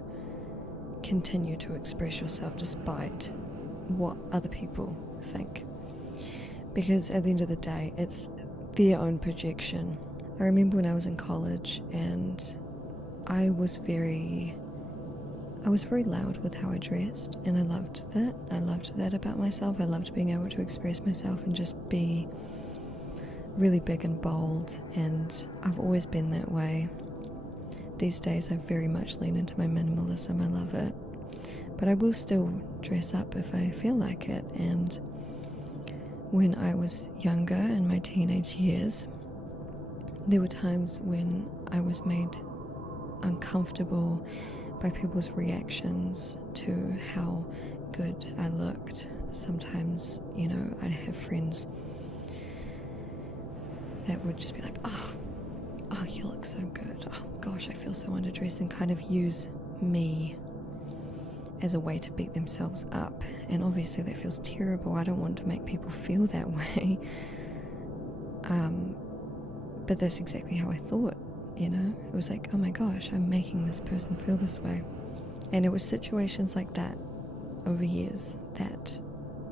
continue to express yourself despite what other people think. Because at the end of the day, it's their own projection. I remember when I was in college and I was very loud with how I dressed, and I loved that. I loved that about myself. I loved being able to express myself and just be really big and bold, and I've always been that way. These days I very much lean into my minimalism. I love it. But I will still dress up if I feel like it, and when I was younger, in my teenage years, there were times when I was made uncomfortable by people's reactions to how good I looked. Sometimes, you know, I'd have friends that would just be like, oh, you look so good. Oh gosh, I feel so underdressed, and kind of use me as a way to beat themselves up. And obviously that feels terrible. I don't want to make people feel that way. But that's exactly how I thought. You know, it was like, oh my gosh, I'm making this person feel this way. And it was situations like that over years that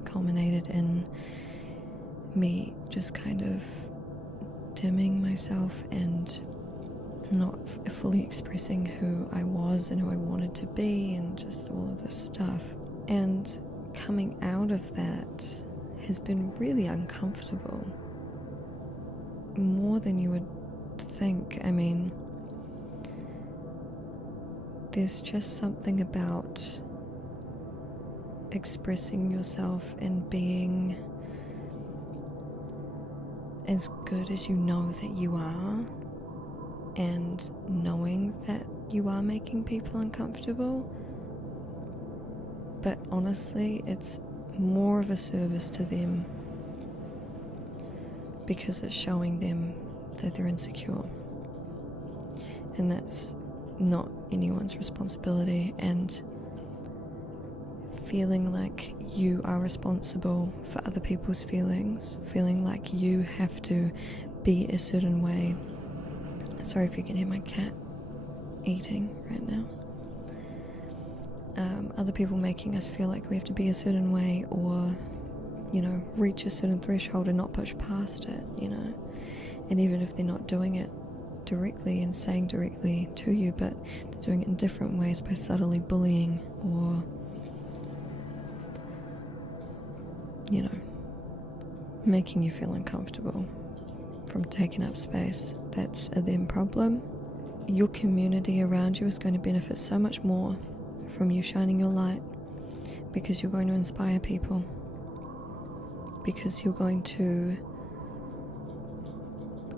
culminated in me just kind of dimming myself and not fully expressing who I was and who I wanted to be, and just all of this stuff. And coming out of that has been really uncomfortable, more than you would think. I mean, there's just something about expressing yourself and being as good as you know that you are, and knowing that you are making people uncomfortable. But honestly, it's more of a service to them, because it's showing them that they're insecure, and that's not anyone's responsibility. And feeling like you are responsible for other people's feelings, feeling like you have to be a certain way. Sorry if you can hear my cat eating right now. Other people making us feel like we have to be a certain way, or, you know, reach a certain threshold and not push past it, you know. And even if they're not doing it directly and saying directly to you, but they're doing it in different ways by subtly bullying, or, you know, making you feel uncomfortable from taking up space, that's a them problem. Your community around you is going to benefit so much more from you shining your light, because you're going to inspire people, because you're going to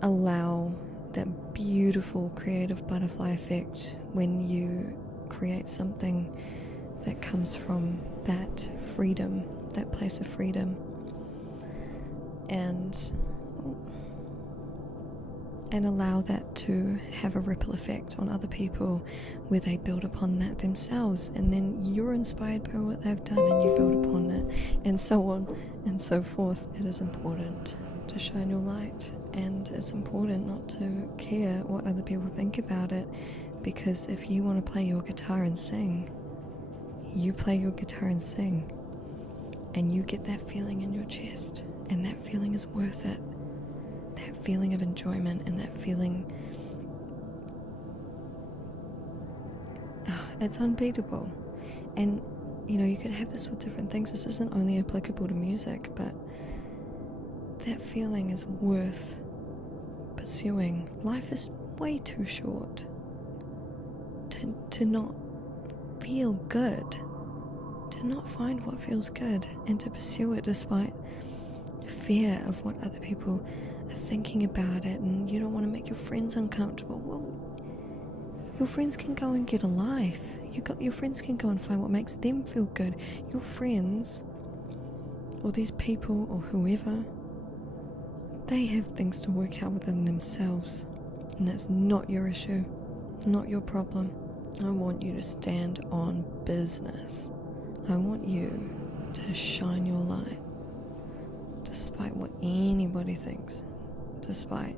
allow that beautiful creative butterfly effect when you create something that comes from that freedom, that place of freedom, and allow that to have a ripple effect on other people, where they build upon that themselves, and then you're inspired by what they've done and you build upon it, and so on and so forth. It is important to shine your light, and it's important not to care what other people think about it, because if you want to play your guitar and sing, you play your guitar and sing, and you get that feeling in your chest, And that feeling is worth it. That feeling of enjoyment and that feeling, it's unbeatable. And you know, you could have this with different things. This isn't only applicable to music, but that feeling is worth pursuing. Life is way too short to not feel good, to not find what feels good, and to pursue it despite fear of what other people are thinking about it, and you don't want to make your friends uncomfortable. Well, your friends can go and get a life. Your friends can go and find what makes them feel good. Your friends, or these people, or whoever, they have things to work out within themselves, and that's not your issue, not your problem. I want you to stand on business. I want you to shine your light, despite what anybody thinks, despite.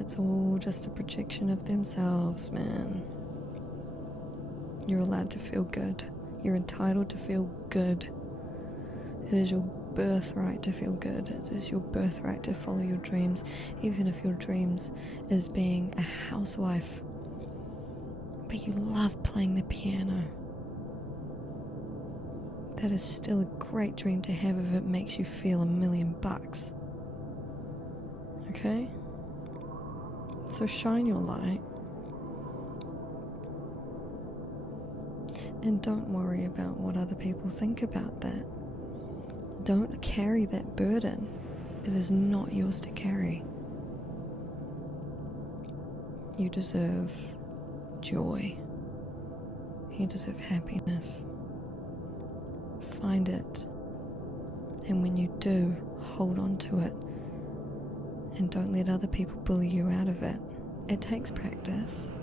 It's all just a projection of themselves, man. You're allowed to feel good. You're entitled to feel good. It is your birthright to feel good. It is your birthright to follow your dreams, even if your dreams is being a housewife. But you love playing the piano. That is still a great dream to have if it makes you feel $1 million. Okay? So shine your light. And don't worry about what other people think about that. Don't carry that burden. It is not yours to carry. You deserve joy. You deserve happiness. Find it. And when you do, hold on to it. And don't let other people bully you out of it. It takes practice.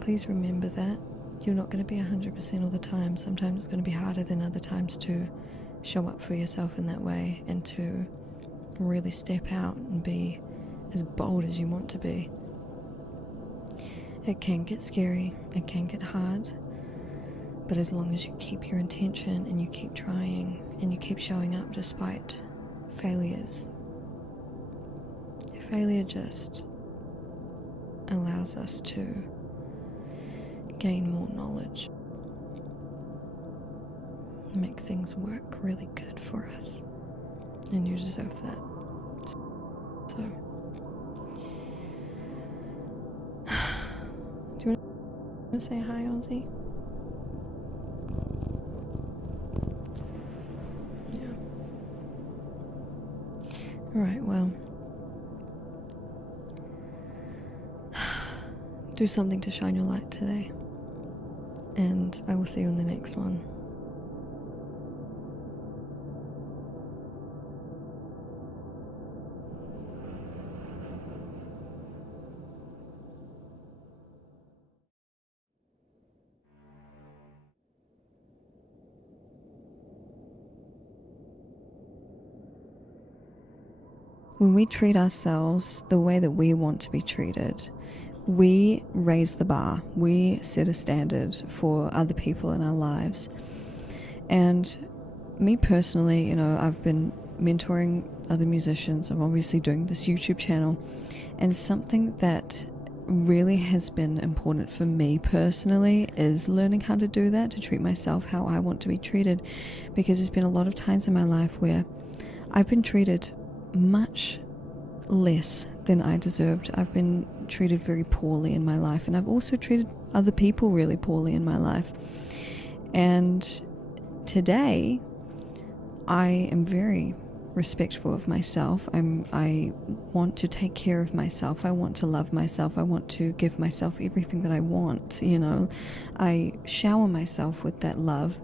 Please remember that. You're not going to be 100% all the time. Sometimes it's going to be harder than other times to show up for yourself in that way and to really step out and be as bold as you want to be. It can get scary, it can get hard, but as long as you keep your intention and you keep trying and you keep showing up despite failures, failure just allows us to gain more knowledge, make things work really good for us, and you deserve that. So, do you want to say hi, Ozzy? Yeah. Alright, well, do something to shine your light today, and I will see you in the next one. When we treat ourselves the way that we want to be treated, we raise the bar. We set a standard for other people in our lives. And me personally, you know, I've been mentoring other musicians. I'm obviously doing this YouTube channel. And something that really has been important for me personally is learning how to do that, to treat myself how I want to be treated. Because there's been a lot of times in my life where I've been treated much less than I deserved. I've been treated very poorly in my life, and I've also treated other people really poorly in my life. And today I am very respectful of myself. I want to take care of myself. I want to love myself. I want to give myself everything that I want, you know. I shower myself with that love,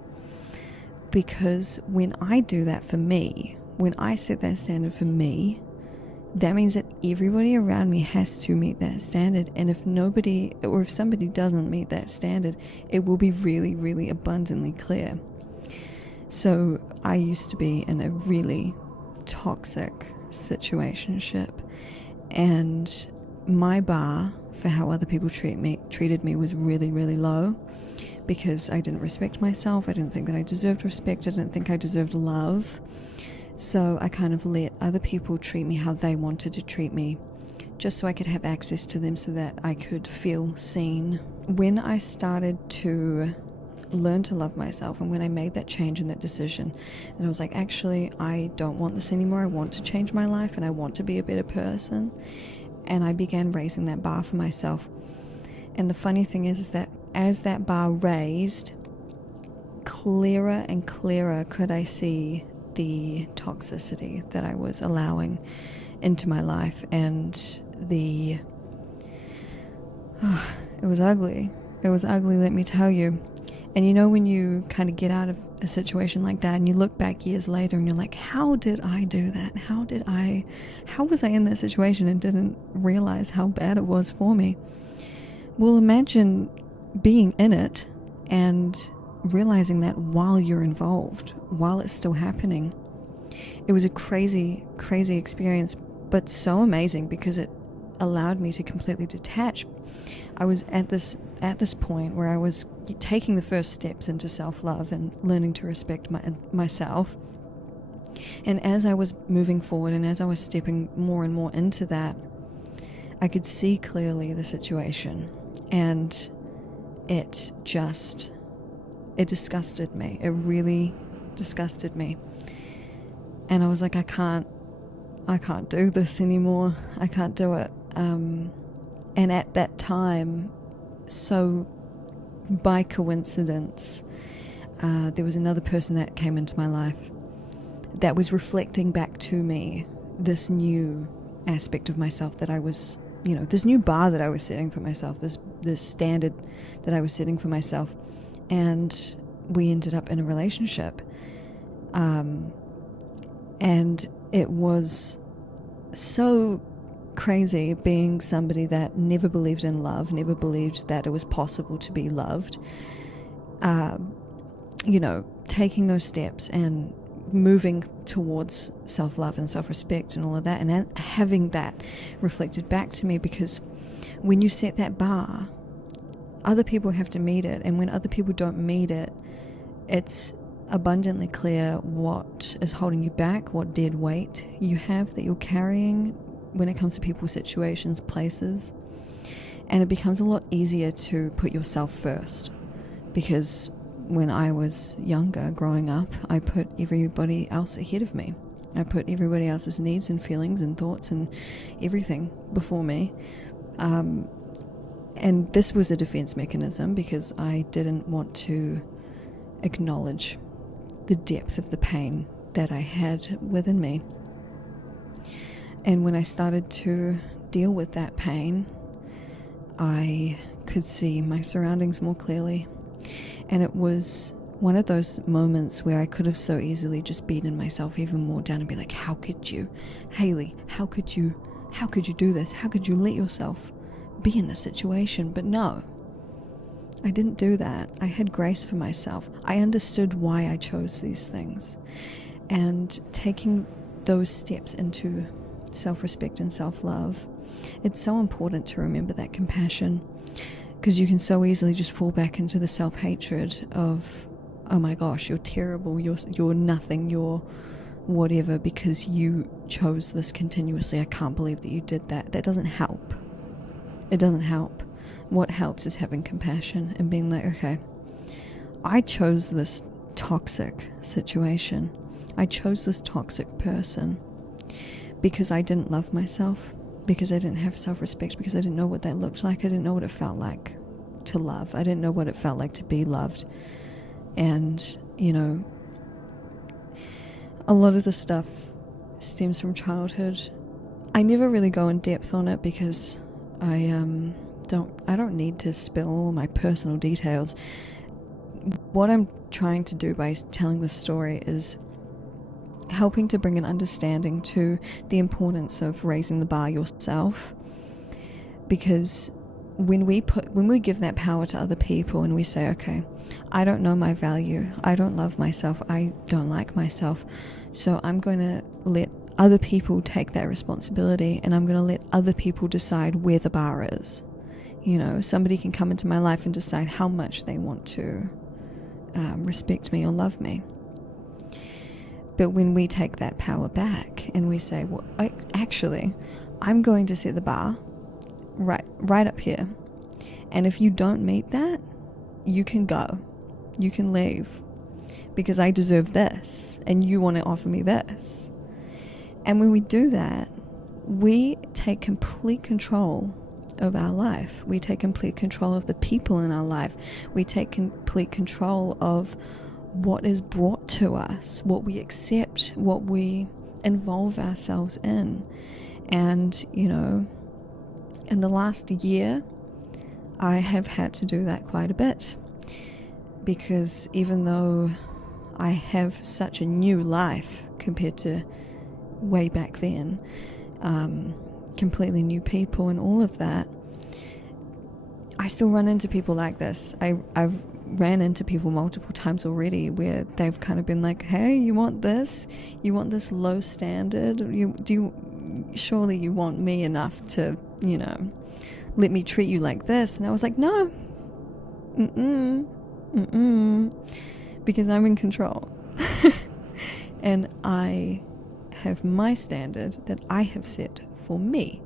because when I do that for me, when I set that standard for me, that means that everybody around me has to meet that standard. And if nobody, or if somebody doesn't meet that standard, it will be really, really abundantly clear. So I used to be in a really toxic situationship, and my bar for how other people treated me was really, really low, because I didn't respect myself. I didn't think that I deserved respect. I didn't think I deserved love. So I kind of let other people treat me how they wanted to treat me, just so I could have access to them, so that I could feel seen. When I started to learn to love myself, and when I made that change and that decision, and I was like, actually, I don't want this anymore. I want to change my life and I want to be a better person. And I began raising that bar for myself. And the funny thing is that as that bar raised, clearer and clearer could I see the toxicity that I was allowing into my life. And it was ugly. It was ugly, let me tell you. And you know, when you kind of get out of a situation like that and you look back years later and you're like, how did I do that? How was I in that situation and didn't realize how bad it was for me? Well, imagine being in it and realizing that while you're involved, while it's still happening. It was a crazy, crazy experience, but so amazing because it allowed me to completely detach. I was at this point where I was taking the first steps into self-love and learning to respect myself. And as I was moving forward and as I was stepping more and more into that, I could see clearly the situation, and it disgusted me. It really disgusted me. And I was like, I can't do this anymore. I can't do it. And at that time, so by coincidence, there was another person that came into my life that was reflecting back to me this new aspect of myself that I was, this new bar that I was setting for myself, this standard that I was setting for myself. And we ended up in a relationship. And it was so crazy being somebody that never believed in love, never believed that it was possible to be loved. Taking those steps and moving towards self-love and self-respect and all of that, and having that reflected back to me, because when you set that bar, other people have to meet it, and when other people don't meet it, it's abundantly clear what is holding you back, what dead weight you have that you're carrying when it comes to people, situations, places. And it becomes a lot easier to put yourself first, because when I was younger, growing up, I put everybody else ahead of me. I put everybody else's needs and feelings and thoughts and everything before me. And this was a defense mechanism because I didn't want to acknowledge the depth of the pain that I had within me. And when I started to deal with that pain, I could see my surroundings more clearly. And it was one of those moments where I could have so easily just beaten myself even more down and be like, how could you? Haley, how could you do this? How could you let yourself be in this situation? But no, I didn't do that. I had grace for myself. I understood why I chose these things. And taking those steps into self-respect and self-love, it's so important to remember that compassion, because you can so easily just fall back into the self-hatred of, oh my gosh, you're terrible, you're nothing, you're whatever, because you chose this continuously. I can't believe that you did that. That doesn't help. It doesn't help. What helps is having compassion and being like, okay, I chose this toxic situation. I chose this toxic person because I didn't love myself, because I didn't have self-respect, because I didn't know what that looked like. I didn't know what it felt like to love. I didn't know what it felt like to be loved. And, a lot of the stuff stems from childhood. I never really go in depth on it because I don't need to spill all my personal details. What I'm trying to do by telling this story is helping to bring an understanding to the importance of raising the bar yourself, because when we give that power to other people and we say, okay, I don't know my value, I don't love myself, I don't like myself, so I'm going to let other people take that responsibility, and I'm going to let other people decide where the bar is. You know, somebody can come into my life and decide how much they want to respect me or love me. But when we take that power back and we say, well, actually, I'm going to set the bar right up here. And if you don't meet that, you can go. You can leave. Because I deserve this, and you want to offer me this. And when we do that, we take complete control of our life. We take complete control of the people in our life. We take complete control of what is brought to us, what we accept, what we involve ourselves in. And, you know, in the last year, I have had to do that quite a bit. Because even though I have such a new life compared to way back then, completely new people and all of that, I still run into people like this. I've ran into people multiple times already where they've kind of been like, hey, you want this low standard? Surely you want me enough to, you know, let me treat you like this? And I was like, no, because I'm in control. And I have my standard that I have set for me,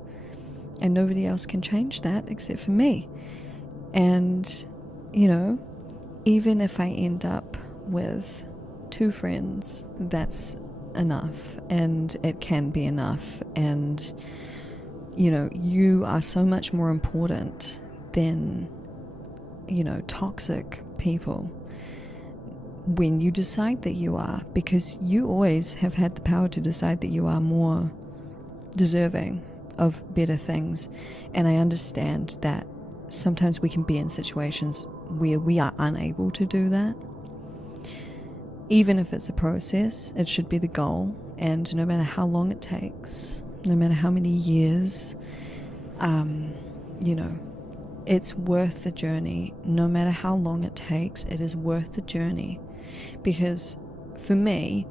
and nobody else can change that except for me. And, you know, even if I end up with 2 friends, that's enough, and it can be enough. And, you know, you are so much more important than, you know, toxic people when you decide that you are, because you always have had the power to decide that you are more deserving of better things. And I understand that sometimes we can be in situations where we are unable to do that. Even if it's a process, it should be the goal. And no matter how long it takes, no matter how many years, you know, it's worth the journey. No matter how long it takes, it is worth the journey. Because for me,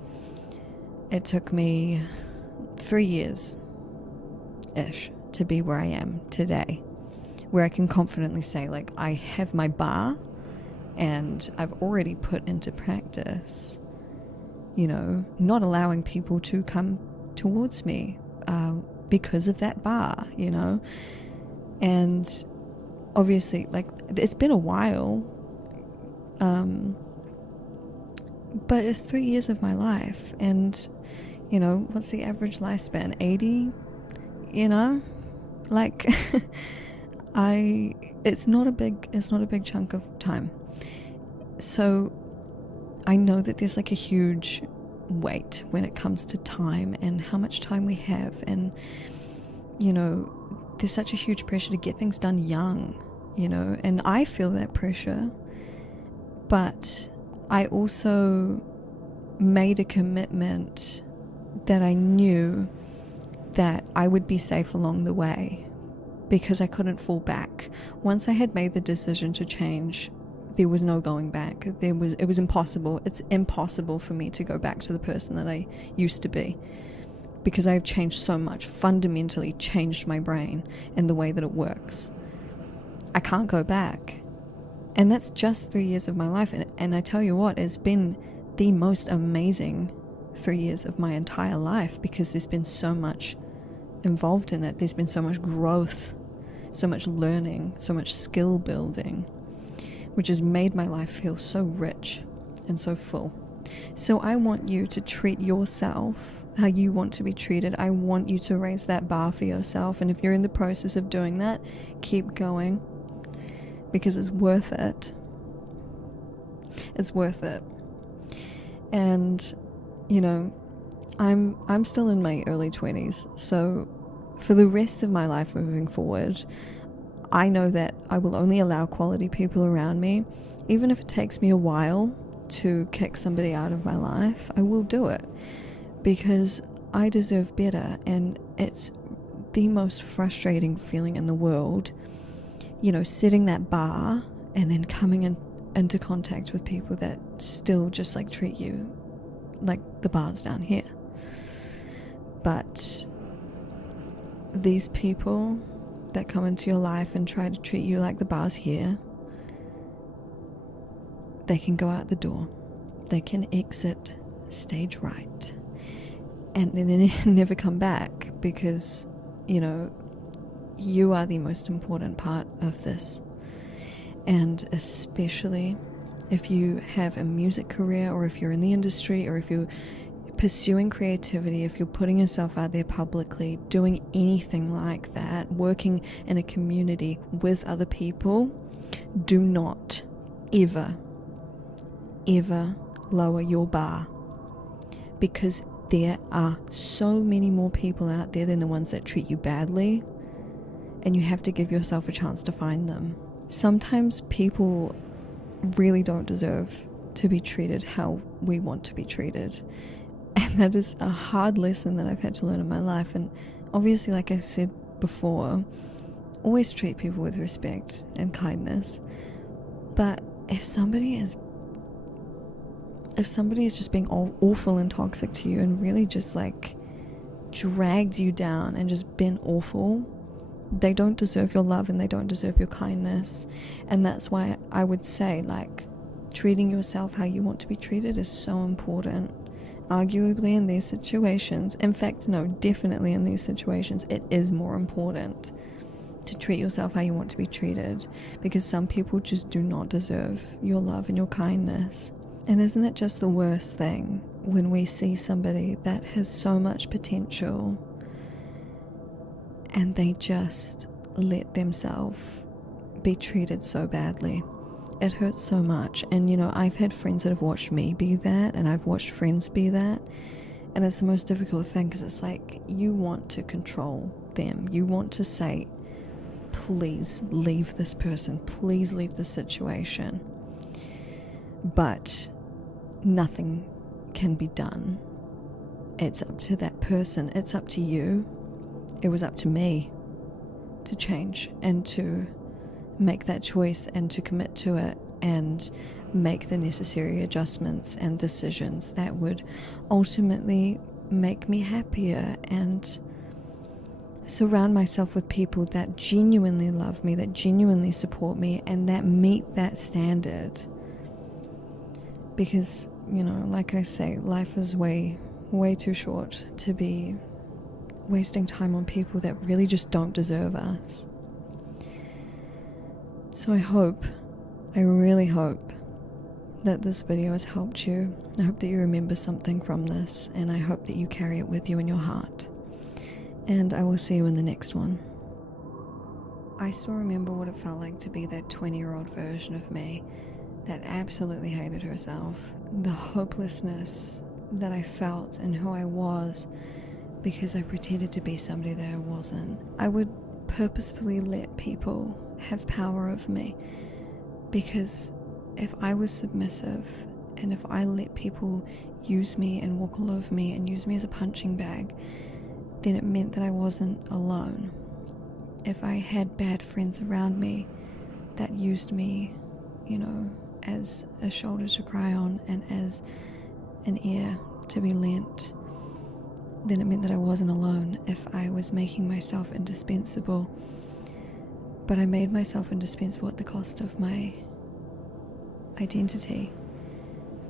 it took me 3 years-ish to be where I am today, where I can confidently say, like, I have my bar and I've already put into practice, you know, not allowing people to come towards me because of that bar, you know. And obviously, like, it's been a while, but it's 3 years of my life. And, you know, what's the average lifespan? 80, you know, like, it's not a big chunk of time. So I know that there's like a huge weight when it comes to time and how much time we have. And, you know, there's such a huge pressure to get things done young, you know, and I feel that pressure. But I also made a commitment that I knew that I would be safe along the way, because I couldn't fall back. Once I had made the decision to change, there was no going back. It was impossible. It's impossible for me to go back to the person that I used to be, because I have changed so much, fundamentally changed my brain and the way that it works. I can't go back. And that's just 3 years of my life. And I tell you what, it's been the most amazing 3 years of my entire life, because there's been so much involved in it. There's been so much growth, so much learning, so much skill building, which has made my life feel so rich and so full. So I want you to treat yourself how you want to be treated. I want you to raise that bar for yourself. And if you're in the process of doing that, keep going, because it's worth it. It's worth it. And, you know, I'm still in my early 20s, so for the rest of my life moving forward, I know that I will only allow quality people around me. Even if it takes me a while to kick somebody out of my life, I will do it, because I deserve better. And it's the most frustrating feeling in the world, you know, setting that bar and then coming into contact with people that still just like treat you like the bar's down here. But these people, that come into your life and try to treat you like the bar's here, they can go out the door. They can exit stage right and then never come back, because, you know, you are the most important part of this. And especially if you have a music career, or if you're in the industry, or if you're pursuing creativity, if you're putting yourself out there publicly, doing anything like that, working in a community with other people, do not ever lower your bar, because there are so many more people out there than the ones that treat you badly, and you have to give yourself a chance to find them. Sometimes people really don't deserve to be treated how we want to be treated, and that is a hard lesson that I've had to learn in my life. And obviously, like I said before, always treat people with respect and kindness. But if somebody is just being awful and toxic to you, and really just like dragged you down and just been awful, they don't deserve your love and they don't deserve your kindness. And that's why I would say, like, treating yourself how you want to be treated is so important. Arguably in these situations, in fact, no, definitely in these situations, it is more important to treat yourself how you want to be treated, because some people just do not deserve your love and your kindness. And isn't it just the worst thing when we see somebody that has so much potential and they just let themselves be treated so badly? It hurts so much. And you know, I've had friends that have watched me be that, and I've watched friends be that, and it's the most difficult thing, because it's like you want to control them. You want to say, please leave this person, please leave this situation, but nothing can be done. It's up to that person. It's up to you. It was up to me to change and to make that choice and to commit to it and make the necessary adjustments and decisions that would ultimately make me happier, and surround myself with people that genuinely love me, that genuinely support me, and that meet that standard. Because, you know, like I say, life is way too short to be wasting time on people that really just don't deserve us. So I really hope that this video has helped you. I hope that you remember something from this, and I hope that you carry it with you in your heart. And I will see you in the next one. I still remember what it felt like to be that 20-year-old version of me that absolutely hated herself. The hopelessness that I felt in who I was because I pretended to be somebody that I wasn't. I would purposefully let people have power over me, because if I was submissive and if I let people use me and walk all over me and use me as a punching bag, then it meant that I wasn't alone. If I had bad friends around me that used me, you know, as a shoulder to cry on and as an ear to be lent, then it meant that I wasn't alone. If I was making myself indispensable, but I made myself indispensable at the cost of my identity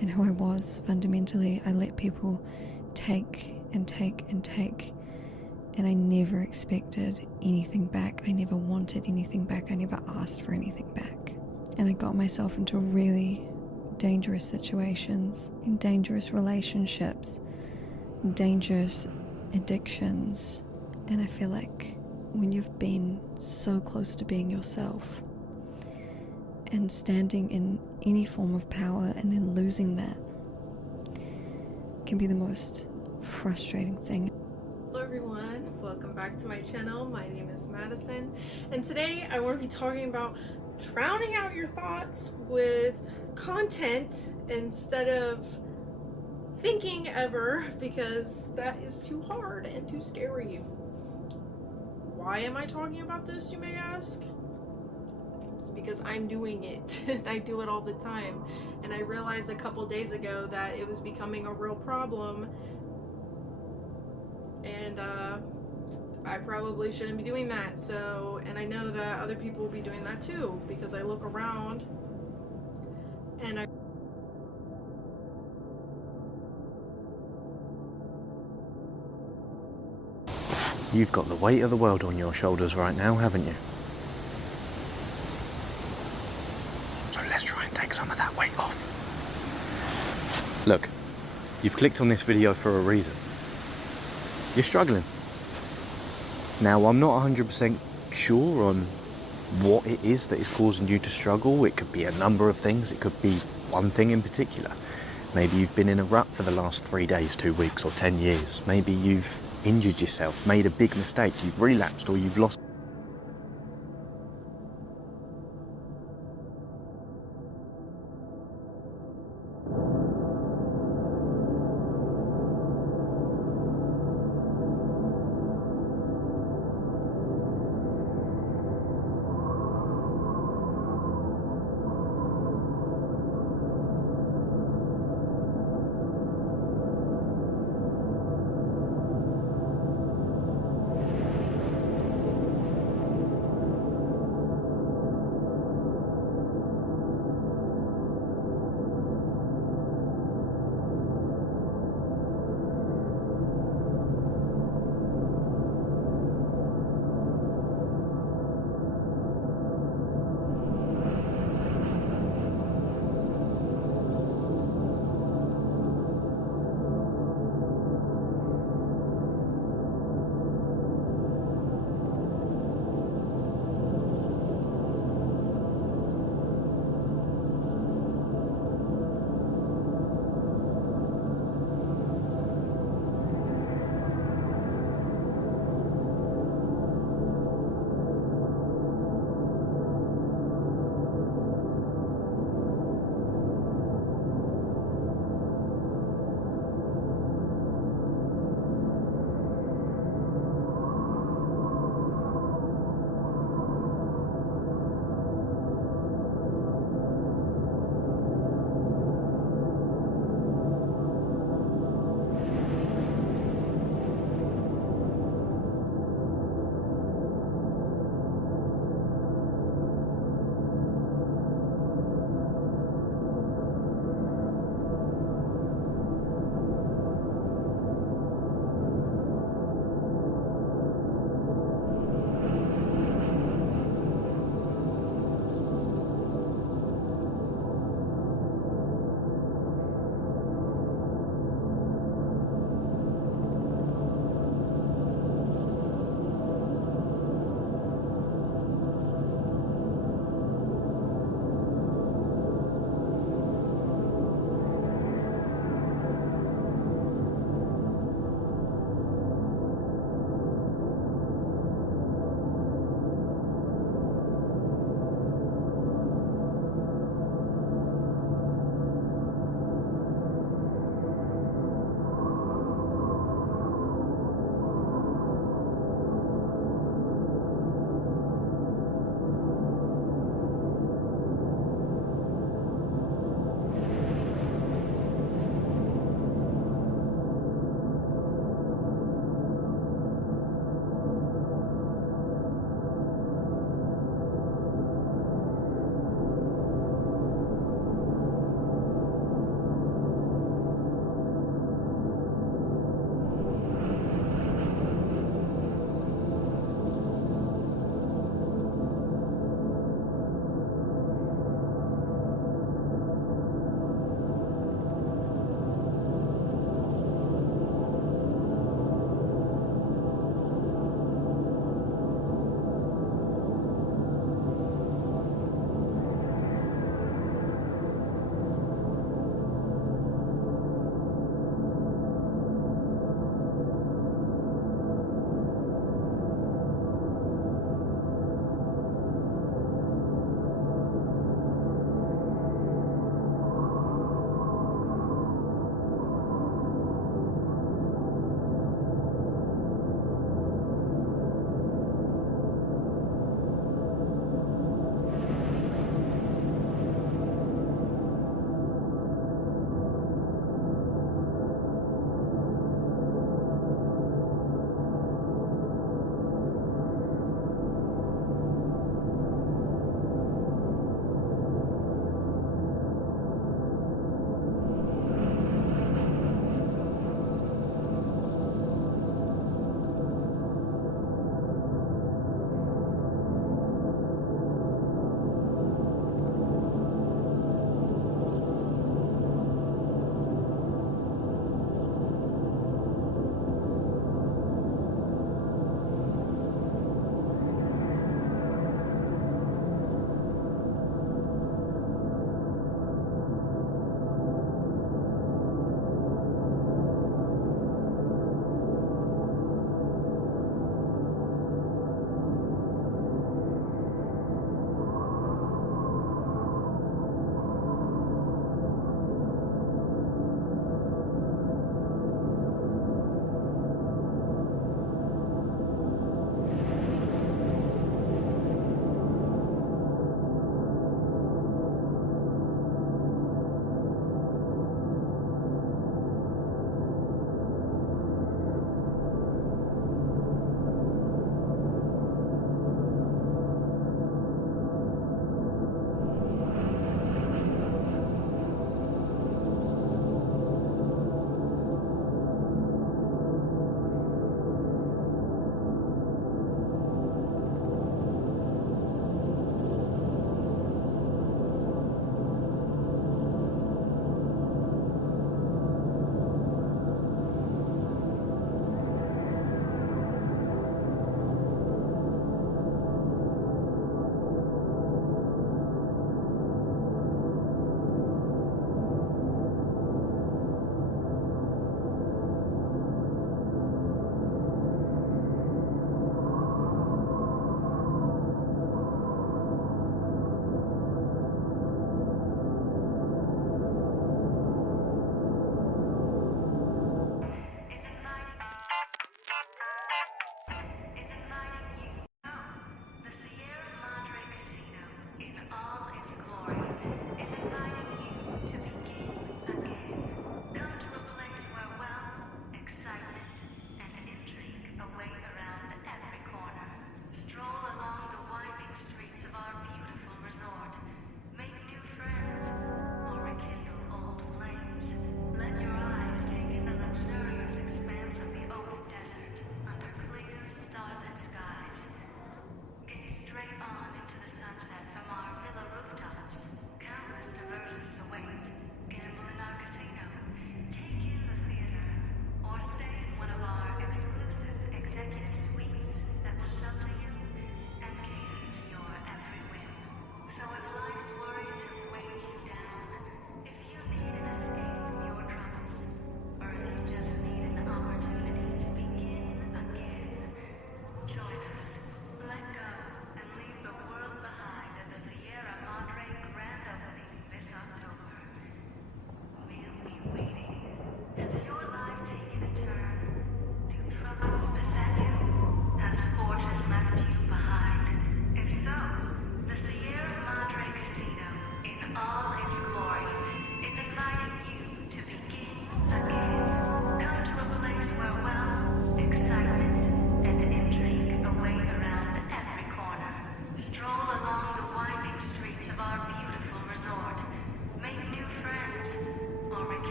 and who I was fundamentally, I let people take and take and take, and I never expected anything back. I never wanted anything back. I never asked for anything back. And I got myself into really dangerous situations, in dangerous relationships, dangerous addictions. And I feel like when you've been so close to being yourself and standing in any form of power and then losing that can be the most frustrating thing. Hello everyone, welcome back to my channel. My name is Madison, and today I want to be talking about drowning out your thoughts with content instead of thinking ever, because that is too hard and too scary. Why am I talking about this, you may ask? It's because I'm doing it and I do it all the time, and I realized a couple days ago that it was becoming a real problem, and I probably shouldn't be doing that. So, and I know that other people will be doing that too, because I look around and I You've got the weight of the world on your shoulders right now, haven't you? So let's try and take some of that weight off. Look, you've clicked on this video for a reason. You're struggling. Now, I'm not 100% sure on what it is that is causing you to struggle. It could be a number of things. It could be one thing in particular. Maybe you've been in a rut for the last 3 days, 2 weeks, or 10 years. Maybe you've injured yourself, made a big mistake, you've relapsed, or you've lost.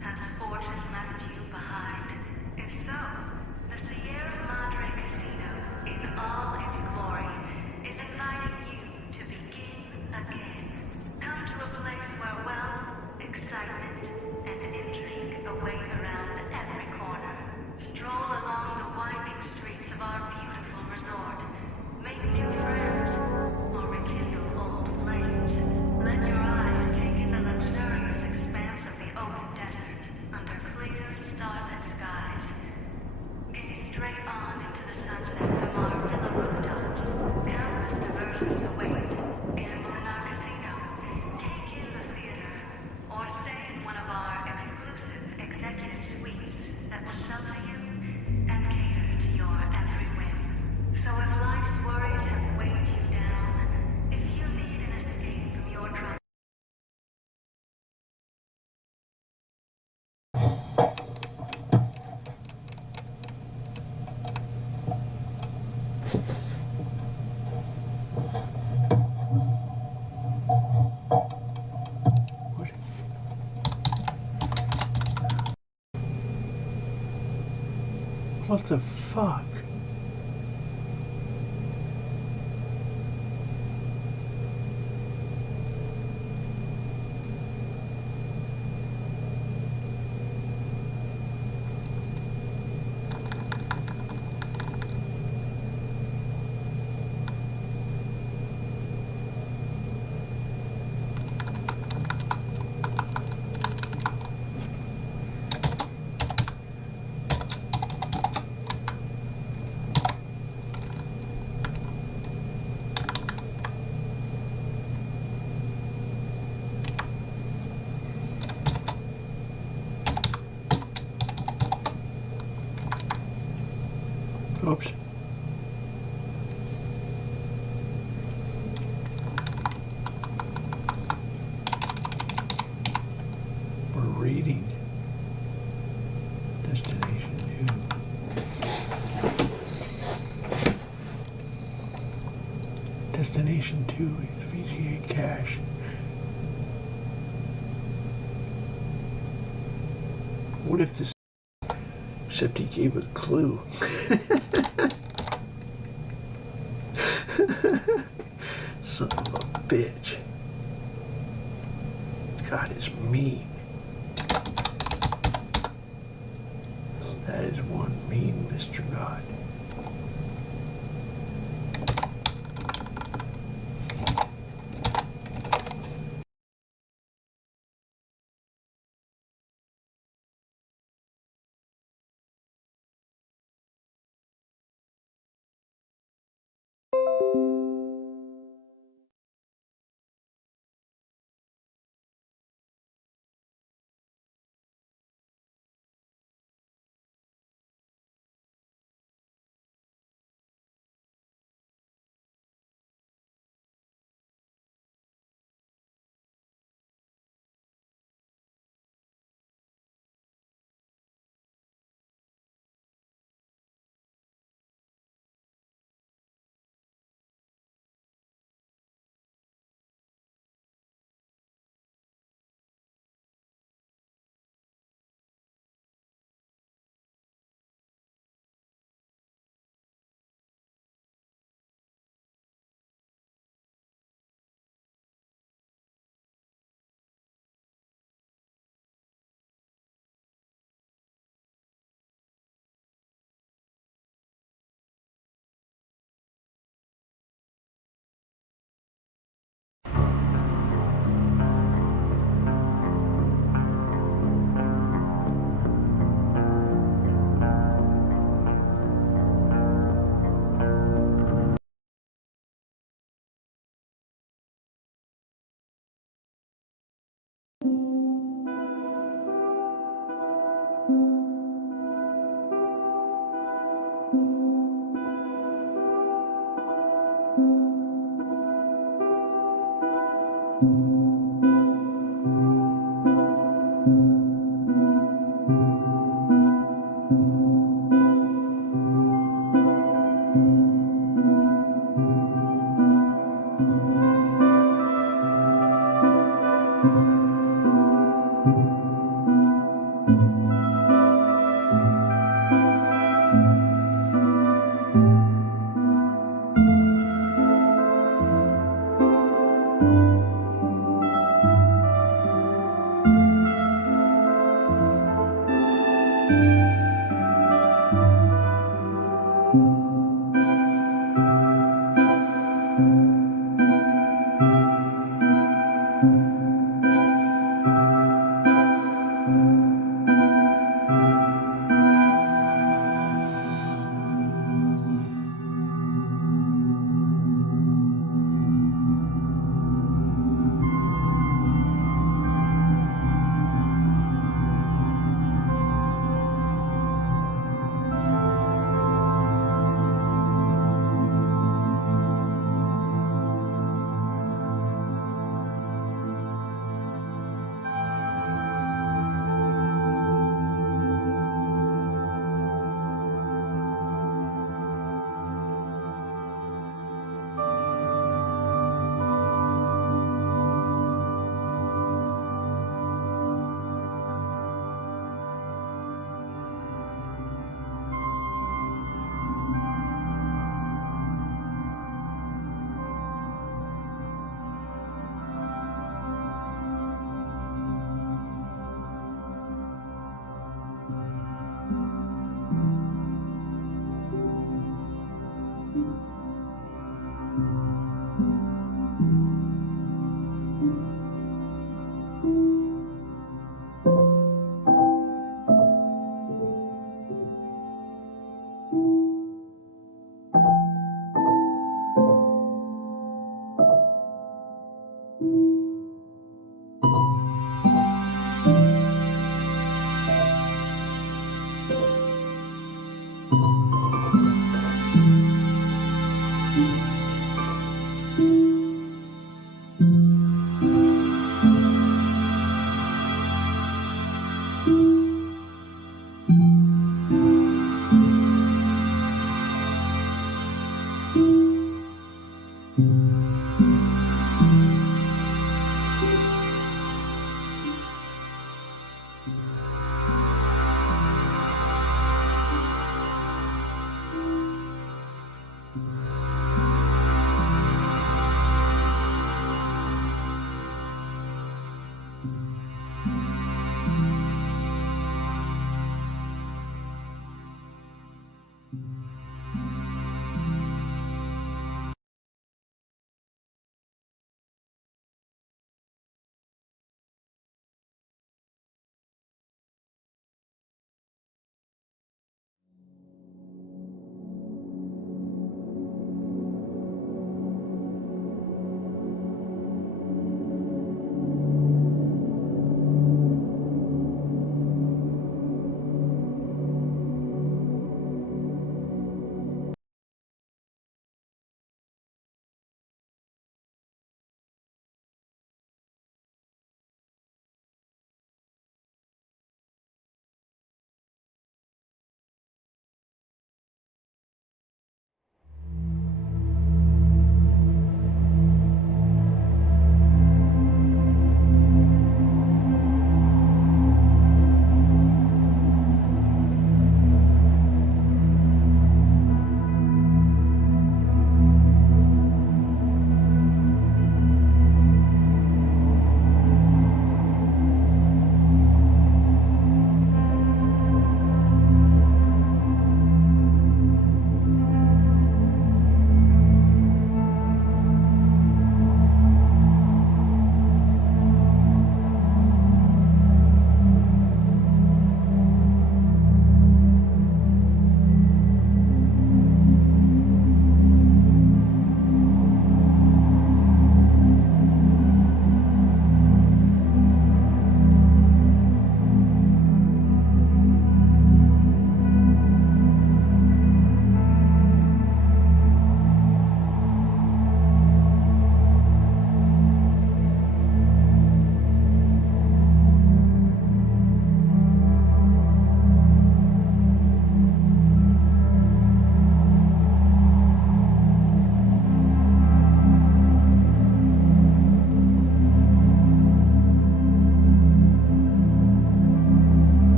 Has fortune left you behind? If so, the Sierra Madre Casino, in all its glory, is inviting you to begin again. Come to a place where wealth, excitement, and intrigue await around every corner. Stroll along the winding streets of our beautiful resort. Make new friends, or rekindle old flames. Let your eyes take in the luxurious expanse of the open desert under clear, starlit skies. Gaze straight on into the sunset from our villa rooftops. Countless diversions await. Gamble in our casino. Take in the theater. Or stay in one of our exclusive executive suites that will shelter you and cater to your every whim. So if life's worries have weighed you down, if you need an escape from your troubles, What the fuck? Oops. We're reading. Destination 2. Destination 2 is VGA cache. What if this, except he gave a clue. Son of a bitch. God is mean. That is one mean Mr. God.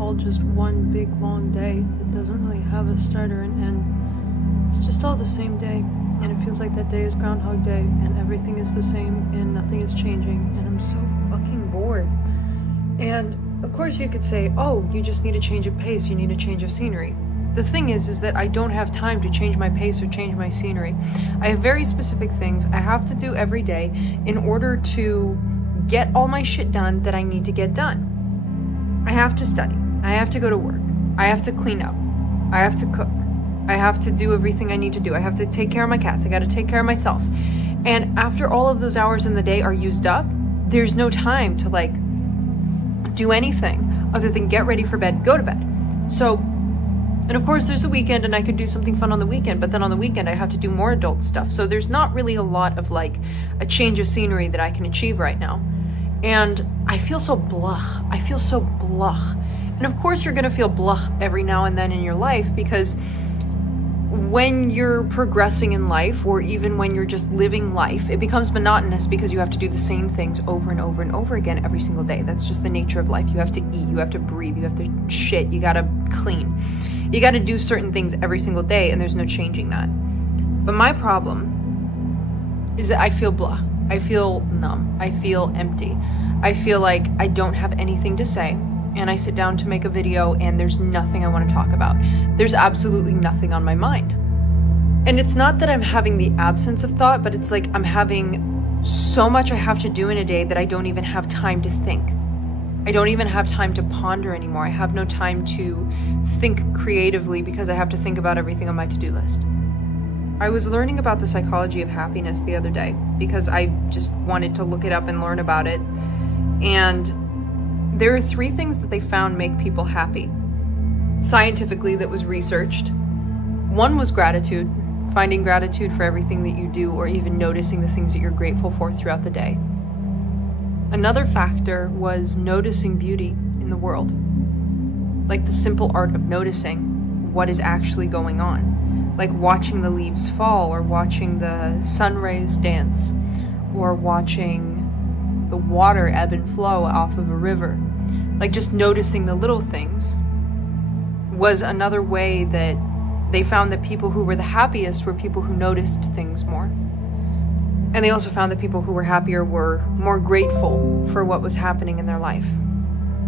all just one big long day that doesn't really have a start or an end. It's just all the same day, and it feels like that day is Groundhog Day, and everything is the same, and nothing is changing, and I'm so fucking bored. And of course you could say, oh, you just need a change of pace, you need a change of scenery. The thing is that I don't have time to change my pace or change my scenery. I have very specific things I have to do every day in order to get all my shit done that I need to get done. I have to study. I have to go to work. I have to clean up. I have to cook. I have to do everything I need to do. I have to take care of my cats. I gotta take care of myself. And after all of those hours in the day are used up, there's no time to like do anything other than get ready for bed, go to bed. So, and of course there's the weekend and I could do something fun on the weekend, but then on the weekend I have to do more adult stuff. So there's not really a lot of like a change of scenery that I can achieve right now. And I feel so blah. I feel so blah. And of course you're gonna feel blah every now and then in your life, because when you're progressing in life, or even when you're just living life, it becomes monotonous because you have to do the same things over and over and over again every single day. That's just the nature of life. You have to eat, you have to breathe, you have to shit, you gotta clean. You gotta do certain things every single day, and there's no changing that. But my problem is that I feel blah. I feel numb. I feel empty. I feel like I don't have anything to say. And I sit down to make a video and there's nothing I want to talk about. There's absolutely nothing on my mind. And it's not that I'm having the absence of thought, but it's like I'm having so much I have to do in a day that I don't even have time to think. I don't even have time to ponder anymore. I have no time to think creatively because I have to think about everything on my to-do list. I was learning about the psychology of happiness the other day because I just wanted to look it up and learn about it. And there are 3 things that they found make people happy, scientifically, that was researched. One was gratitude, finding gratitude for everything that you do, or even noticing the things that you're grateful for throughout the day. Another factor was noticing beauty in the world, like the simple art of noticing what is actually going on, like watching the leaves fall, or watching the sun rays dance, or watching the water ebb and flow off of a river. Like just noticing the little things was another way that they found that people who were the happiest were people who noticed things more. And they also found that people who were happier were more grateful for what was happening in their life.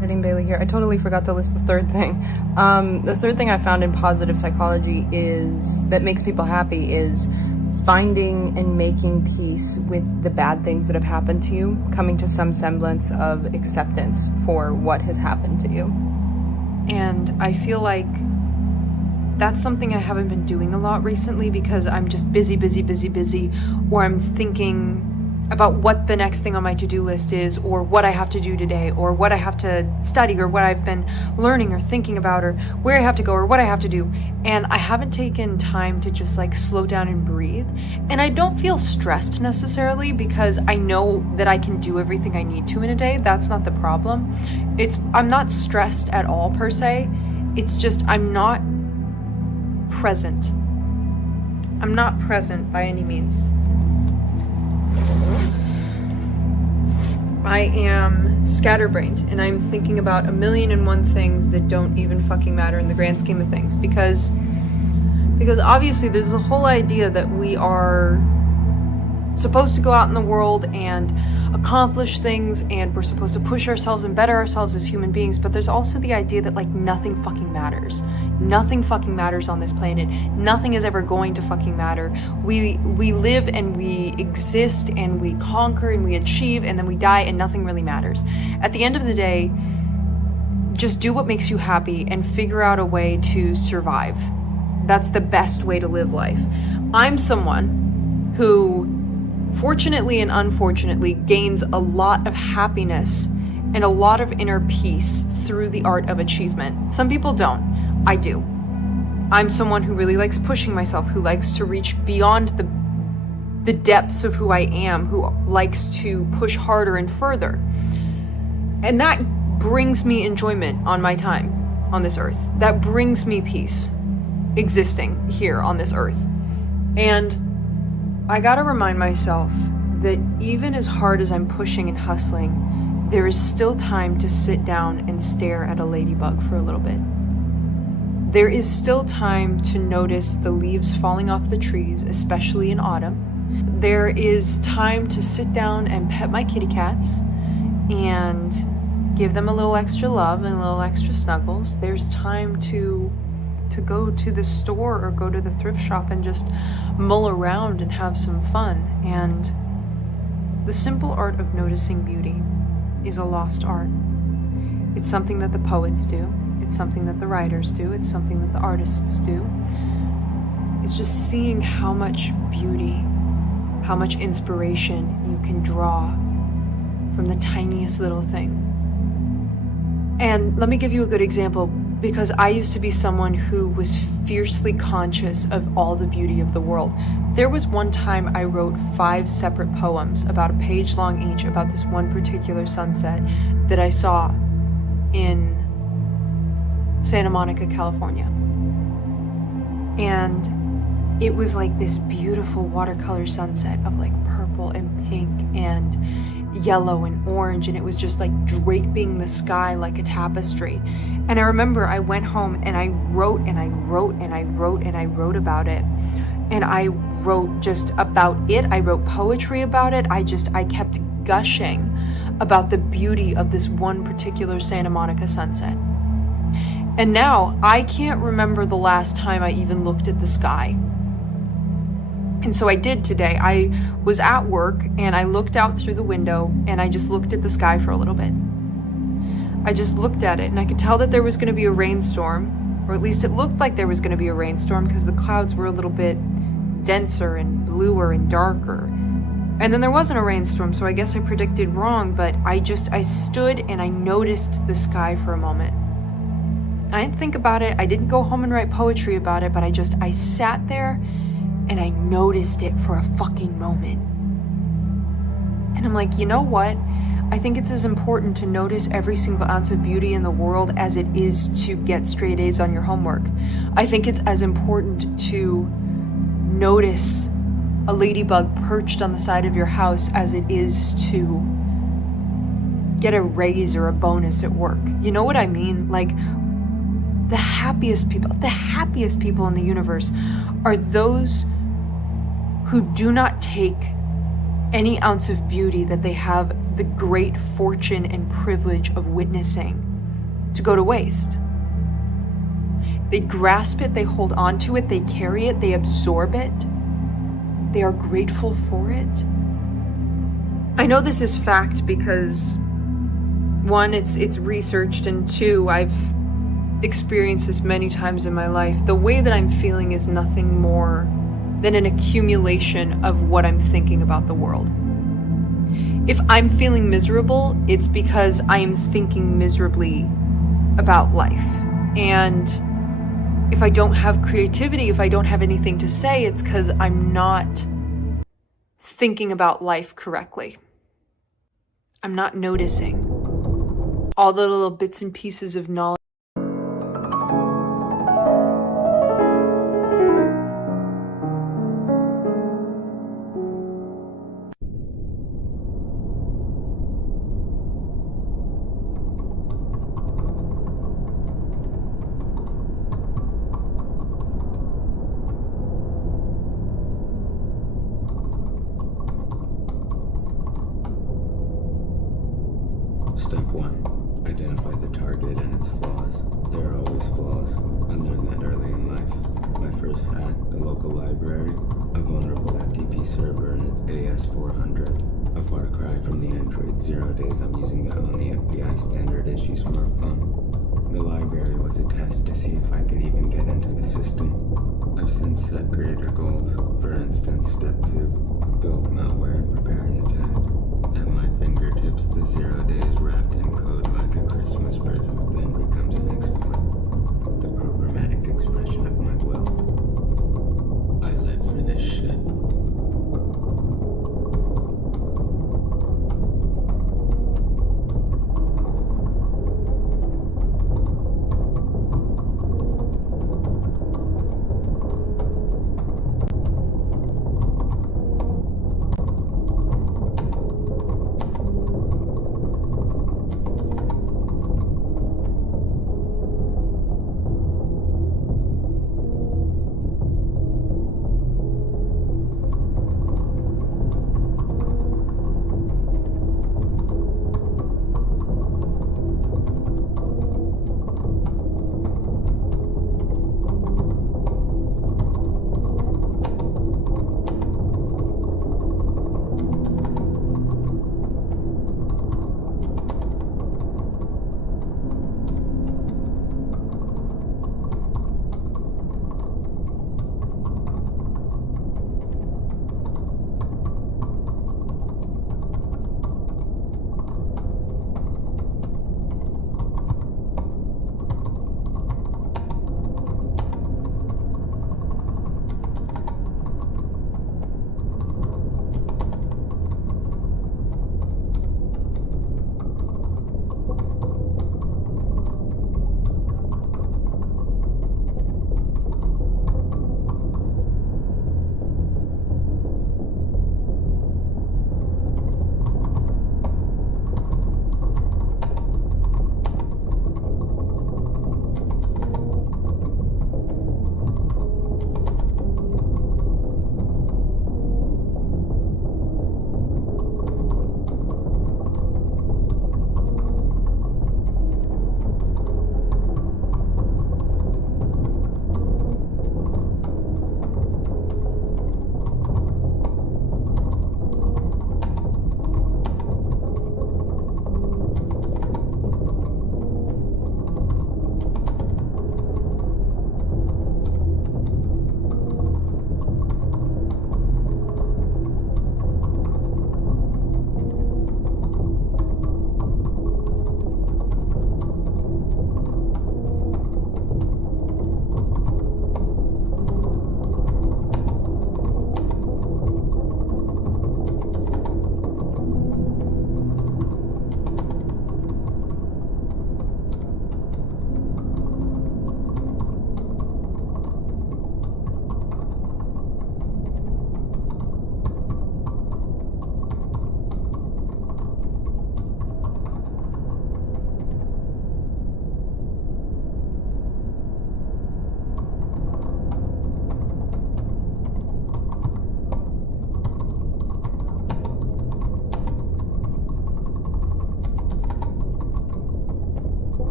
Bailey here. I totally forgot to list the third thing. The third thing I found in positive psychology is that makes people happy is finding and making peace with the bad things that have happened to you, coming to some semblance of acceptance for what has happened to you. And I feel like that's something I haven't been doing a lot recently because I'm just busy, or I'm thinking about what the next thing on my to-do list is, or what I have to do today, or what I have to study, or what I've been learning or thinking about, or where I have to go, or what I have to do. And I haven't taken time to just like slow down and breathe. And I don't feel stressed necessarily because I know that I can do everything I need to in a day. That's not the problem. I'm not stressed at all per se. It's just I'm not present. I'm not present by any means. I am scatterbrained and I'm thinking about 1,000,001 things that don't even fucking matter in the grand scheme of things, because obviously there's a whole idea that we are supposed to go out in the world and accomplish things, and we're supposed to push ourselves and better ourselves as human beings, but there's also the idea that like nothing fucking matters. Nothing fucking matters on this planet. Nothing is ever going to fucking matter. We live and we exist and we conquer and we achieve and then we die and nothing really matters. At the end of the day, just do what makes you happy and figure out a way to survive. That's the best way to live life. I'm someone who, fortunately and unfortunately, gains a lot of happiness and a lot of inner peace through the art of achievement. Some people don't. I do. I'm someone who really likes pushing myself, who likes to reach beyond the depths of who I am, who likes to push harder and further. And that brings me enjoyment on my time on this earth. That brings me peace existing here on this earth. And I gotta remind myself that even as hard as I'm pushing and hustling, there is still time to sit down and stare at a ladybug for a little bit. There is still time to notice the leaves falling off the trees, especially in autumn. There is time to sit down and pet my kitty cats and give them a little extra love and a little extra snuggles. There's time to go to the store or go to the thrift shop and just mull around and have some fun. And the simple art of noticing beauty is a lost art. It's something that the poets do. It's something that the writers do. It's something that the artists do. It's just seeing how much beauty, how much inspiration you can draw from the tiniest little thing. And let me give you a good example, because I used to be someone who was fiercely conscious of all the beauty of the world. There was one time I wrote 5 separate poems, about a page long each, about this one particular sunset that I saw in Santa Monica, California. And it was like this beautiful watercolor sunset of like purple and pink and yellow and orange, and it was just like draping the sky like a tapestry. And I remember I went home and I wrote and I wrote and I wrote and I wrote about it. And I wrote just about it. I wrote poetry about it. I kept gushing about the beauty of this one particular Santa Monica sunset. And now I can't remember the last time I even looked at the sky. And so I did today. I was at work and I looked out through the window and I just looked at the sky for a little bit. I just looked at it and I could tell that there was going to be a rainstorm, or at least it looked like there was going to be a rainstorm because the clouds were a little bit denser and bluer and darker. And then there wasn't a rainstorm, so I guess I predicted wrong, but I stood and I noticed the sky for a moment. I didn't think about it. I didn't go home and write poetry about it, but I sat there and I noticed it for a fucking moment. And I'm like, you know what? I think it's as important to notice every single ounce of beauty in the world as it is to get straight A's on your homework. I think it's as important to notice a ladybug perched on the side of your house as it is to get a raise or a bonus at work. You know what I mean? Like, the happiest people in the universe are those who do not take any ounce of beauty that they have the great fortune and privilege of witnessing to go to waste. They grasp it, they hold on to it, they carry it, they absorb it. They are grateful for it. I know this is fact because 1, it's researched, and 2, I've experienced this many times in my life. The way that I'm feeling is nothing more than an accumulation of what I'm thinking about the world. If I'm feeling miserable, it's because I am thinking miserably about life. And if I don't have creativity, if I don't have anything to say, it's because I'm not thinking about life correctly. I'm not noticing all the little bits and pieces of knowledge. Step 1. Identify the target and its flaws.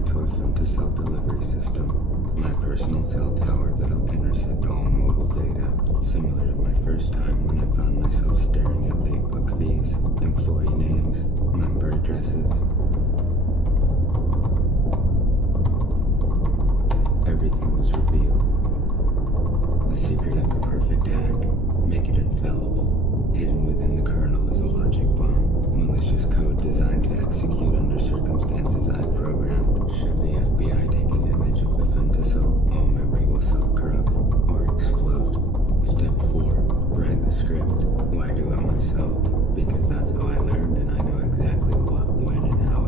went to a femtocell delivery system, my personal cell tower that'll intercept all mobile data, similar to my first time when I found myself staring at late book fees, employee names, member addresses. Everything was revealed. The secret of the perfect hack, make it infallible. Hidden within the kernel is a logic bomb, malicious code designed to execute under circumstances I've programmed. Should the FBI take an image of the femtocell, all memory will self-corrupt or explode. Step 4, write the script. Why do it myself? Because that's how I learned and I know exactly what, when, and how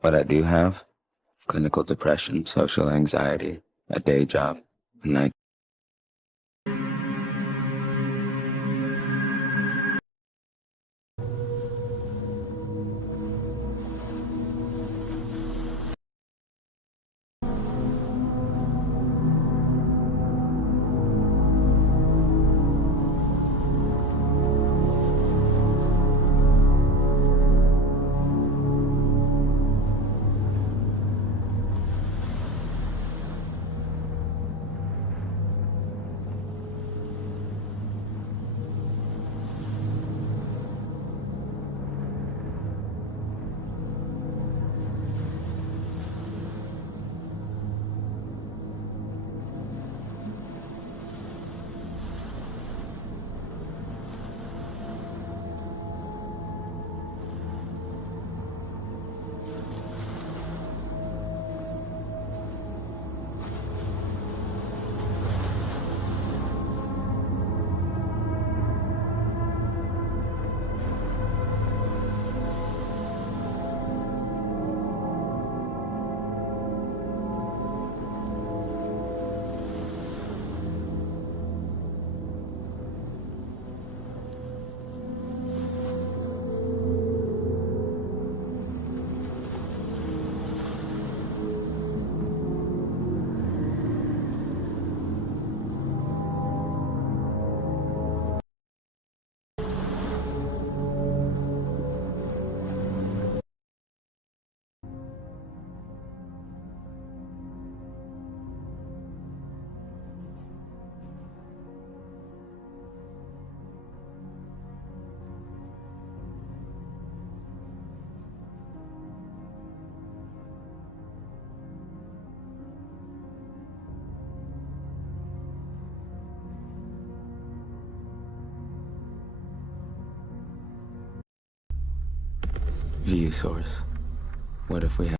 What I do have: clinical depression, social anxiety, a day job, a night. View source. What if we have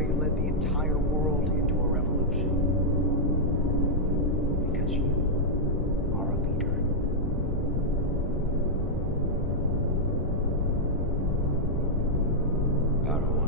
why you led the entire world into a revolution. Because you are a leader. I don't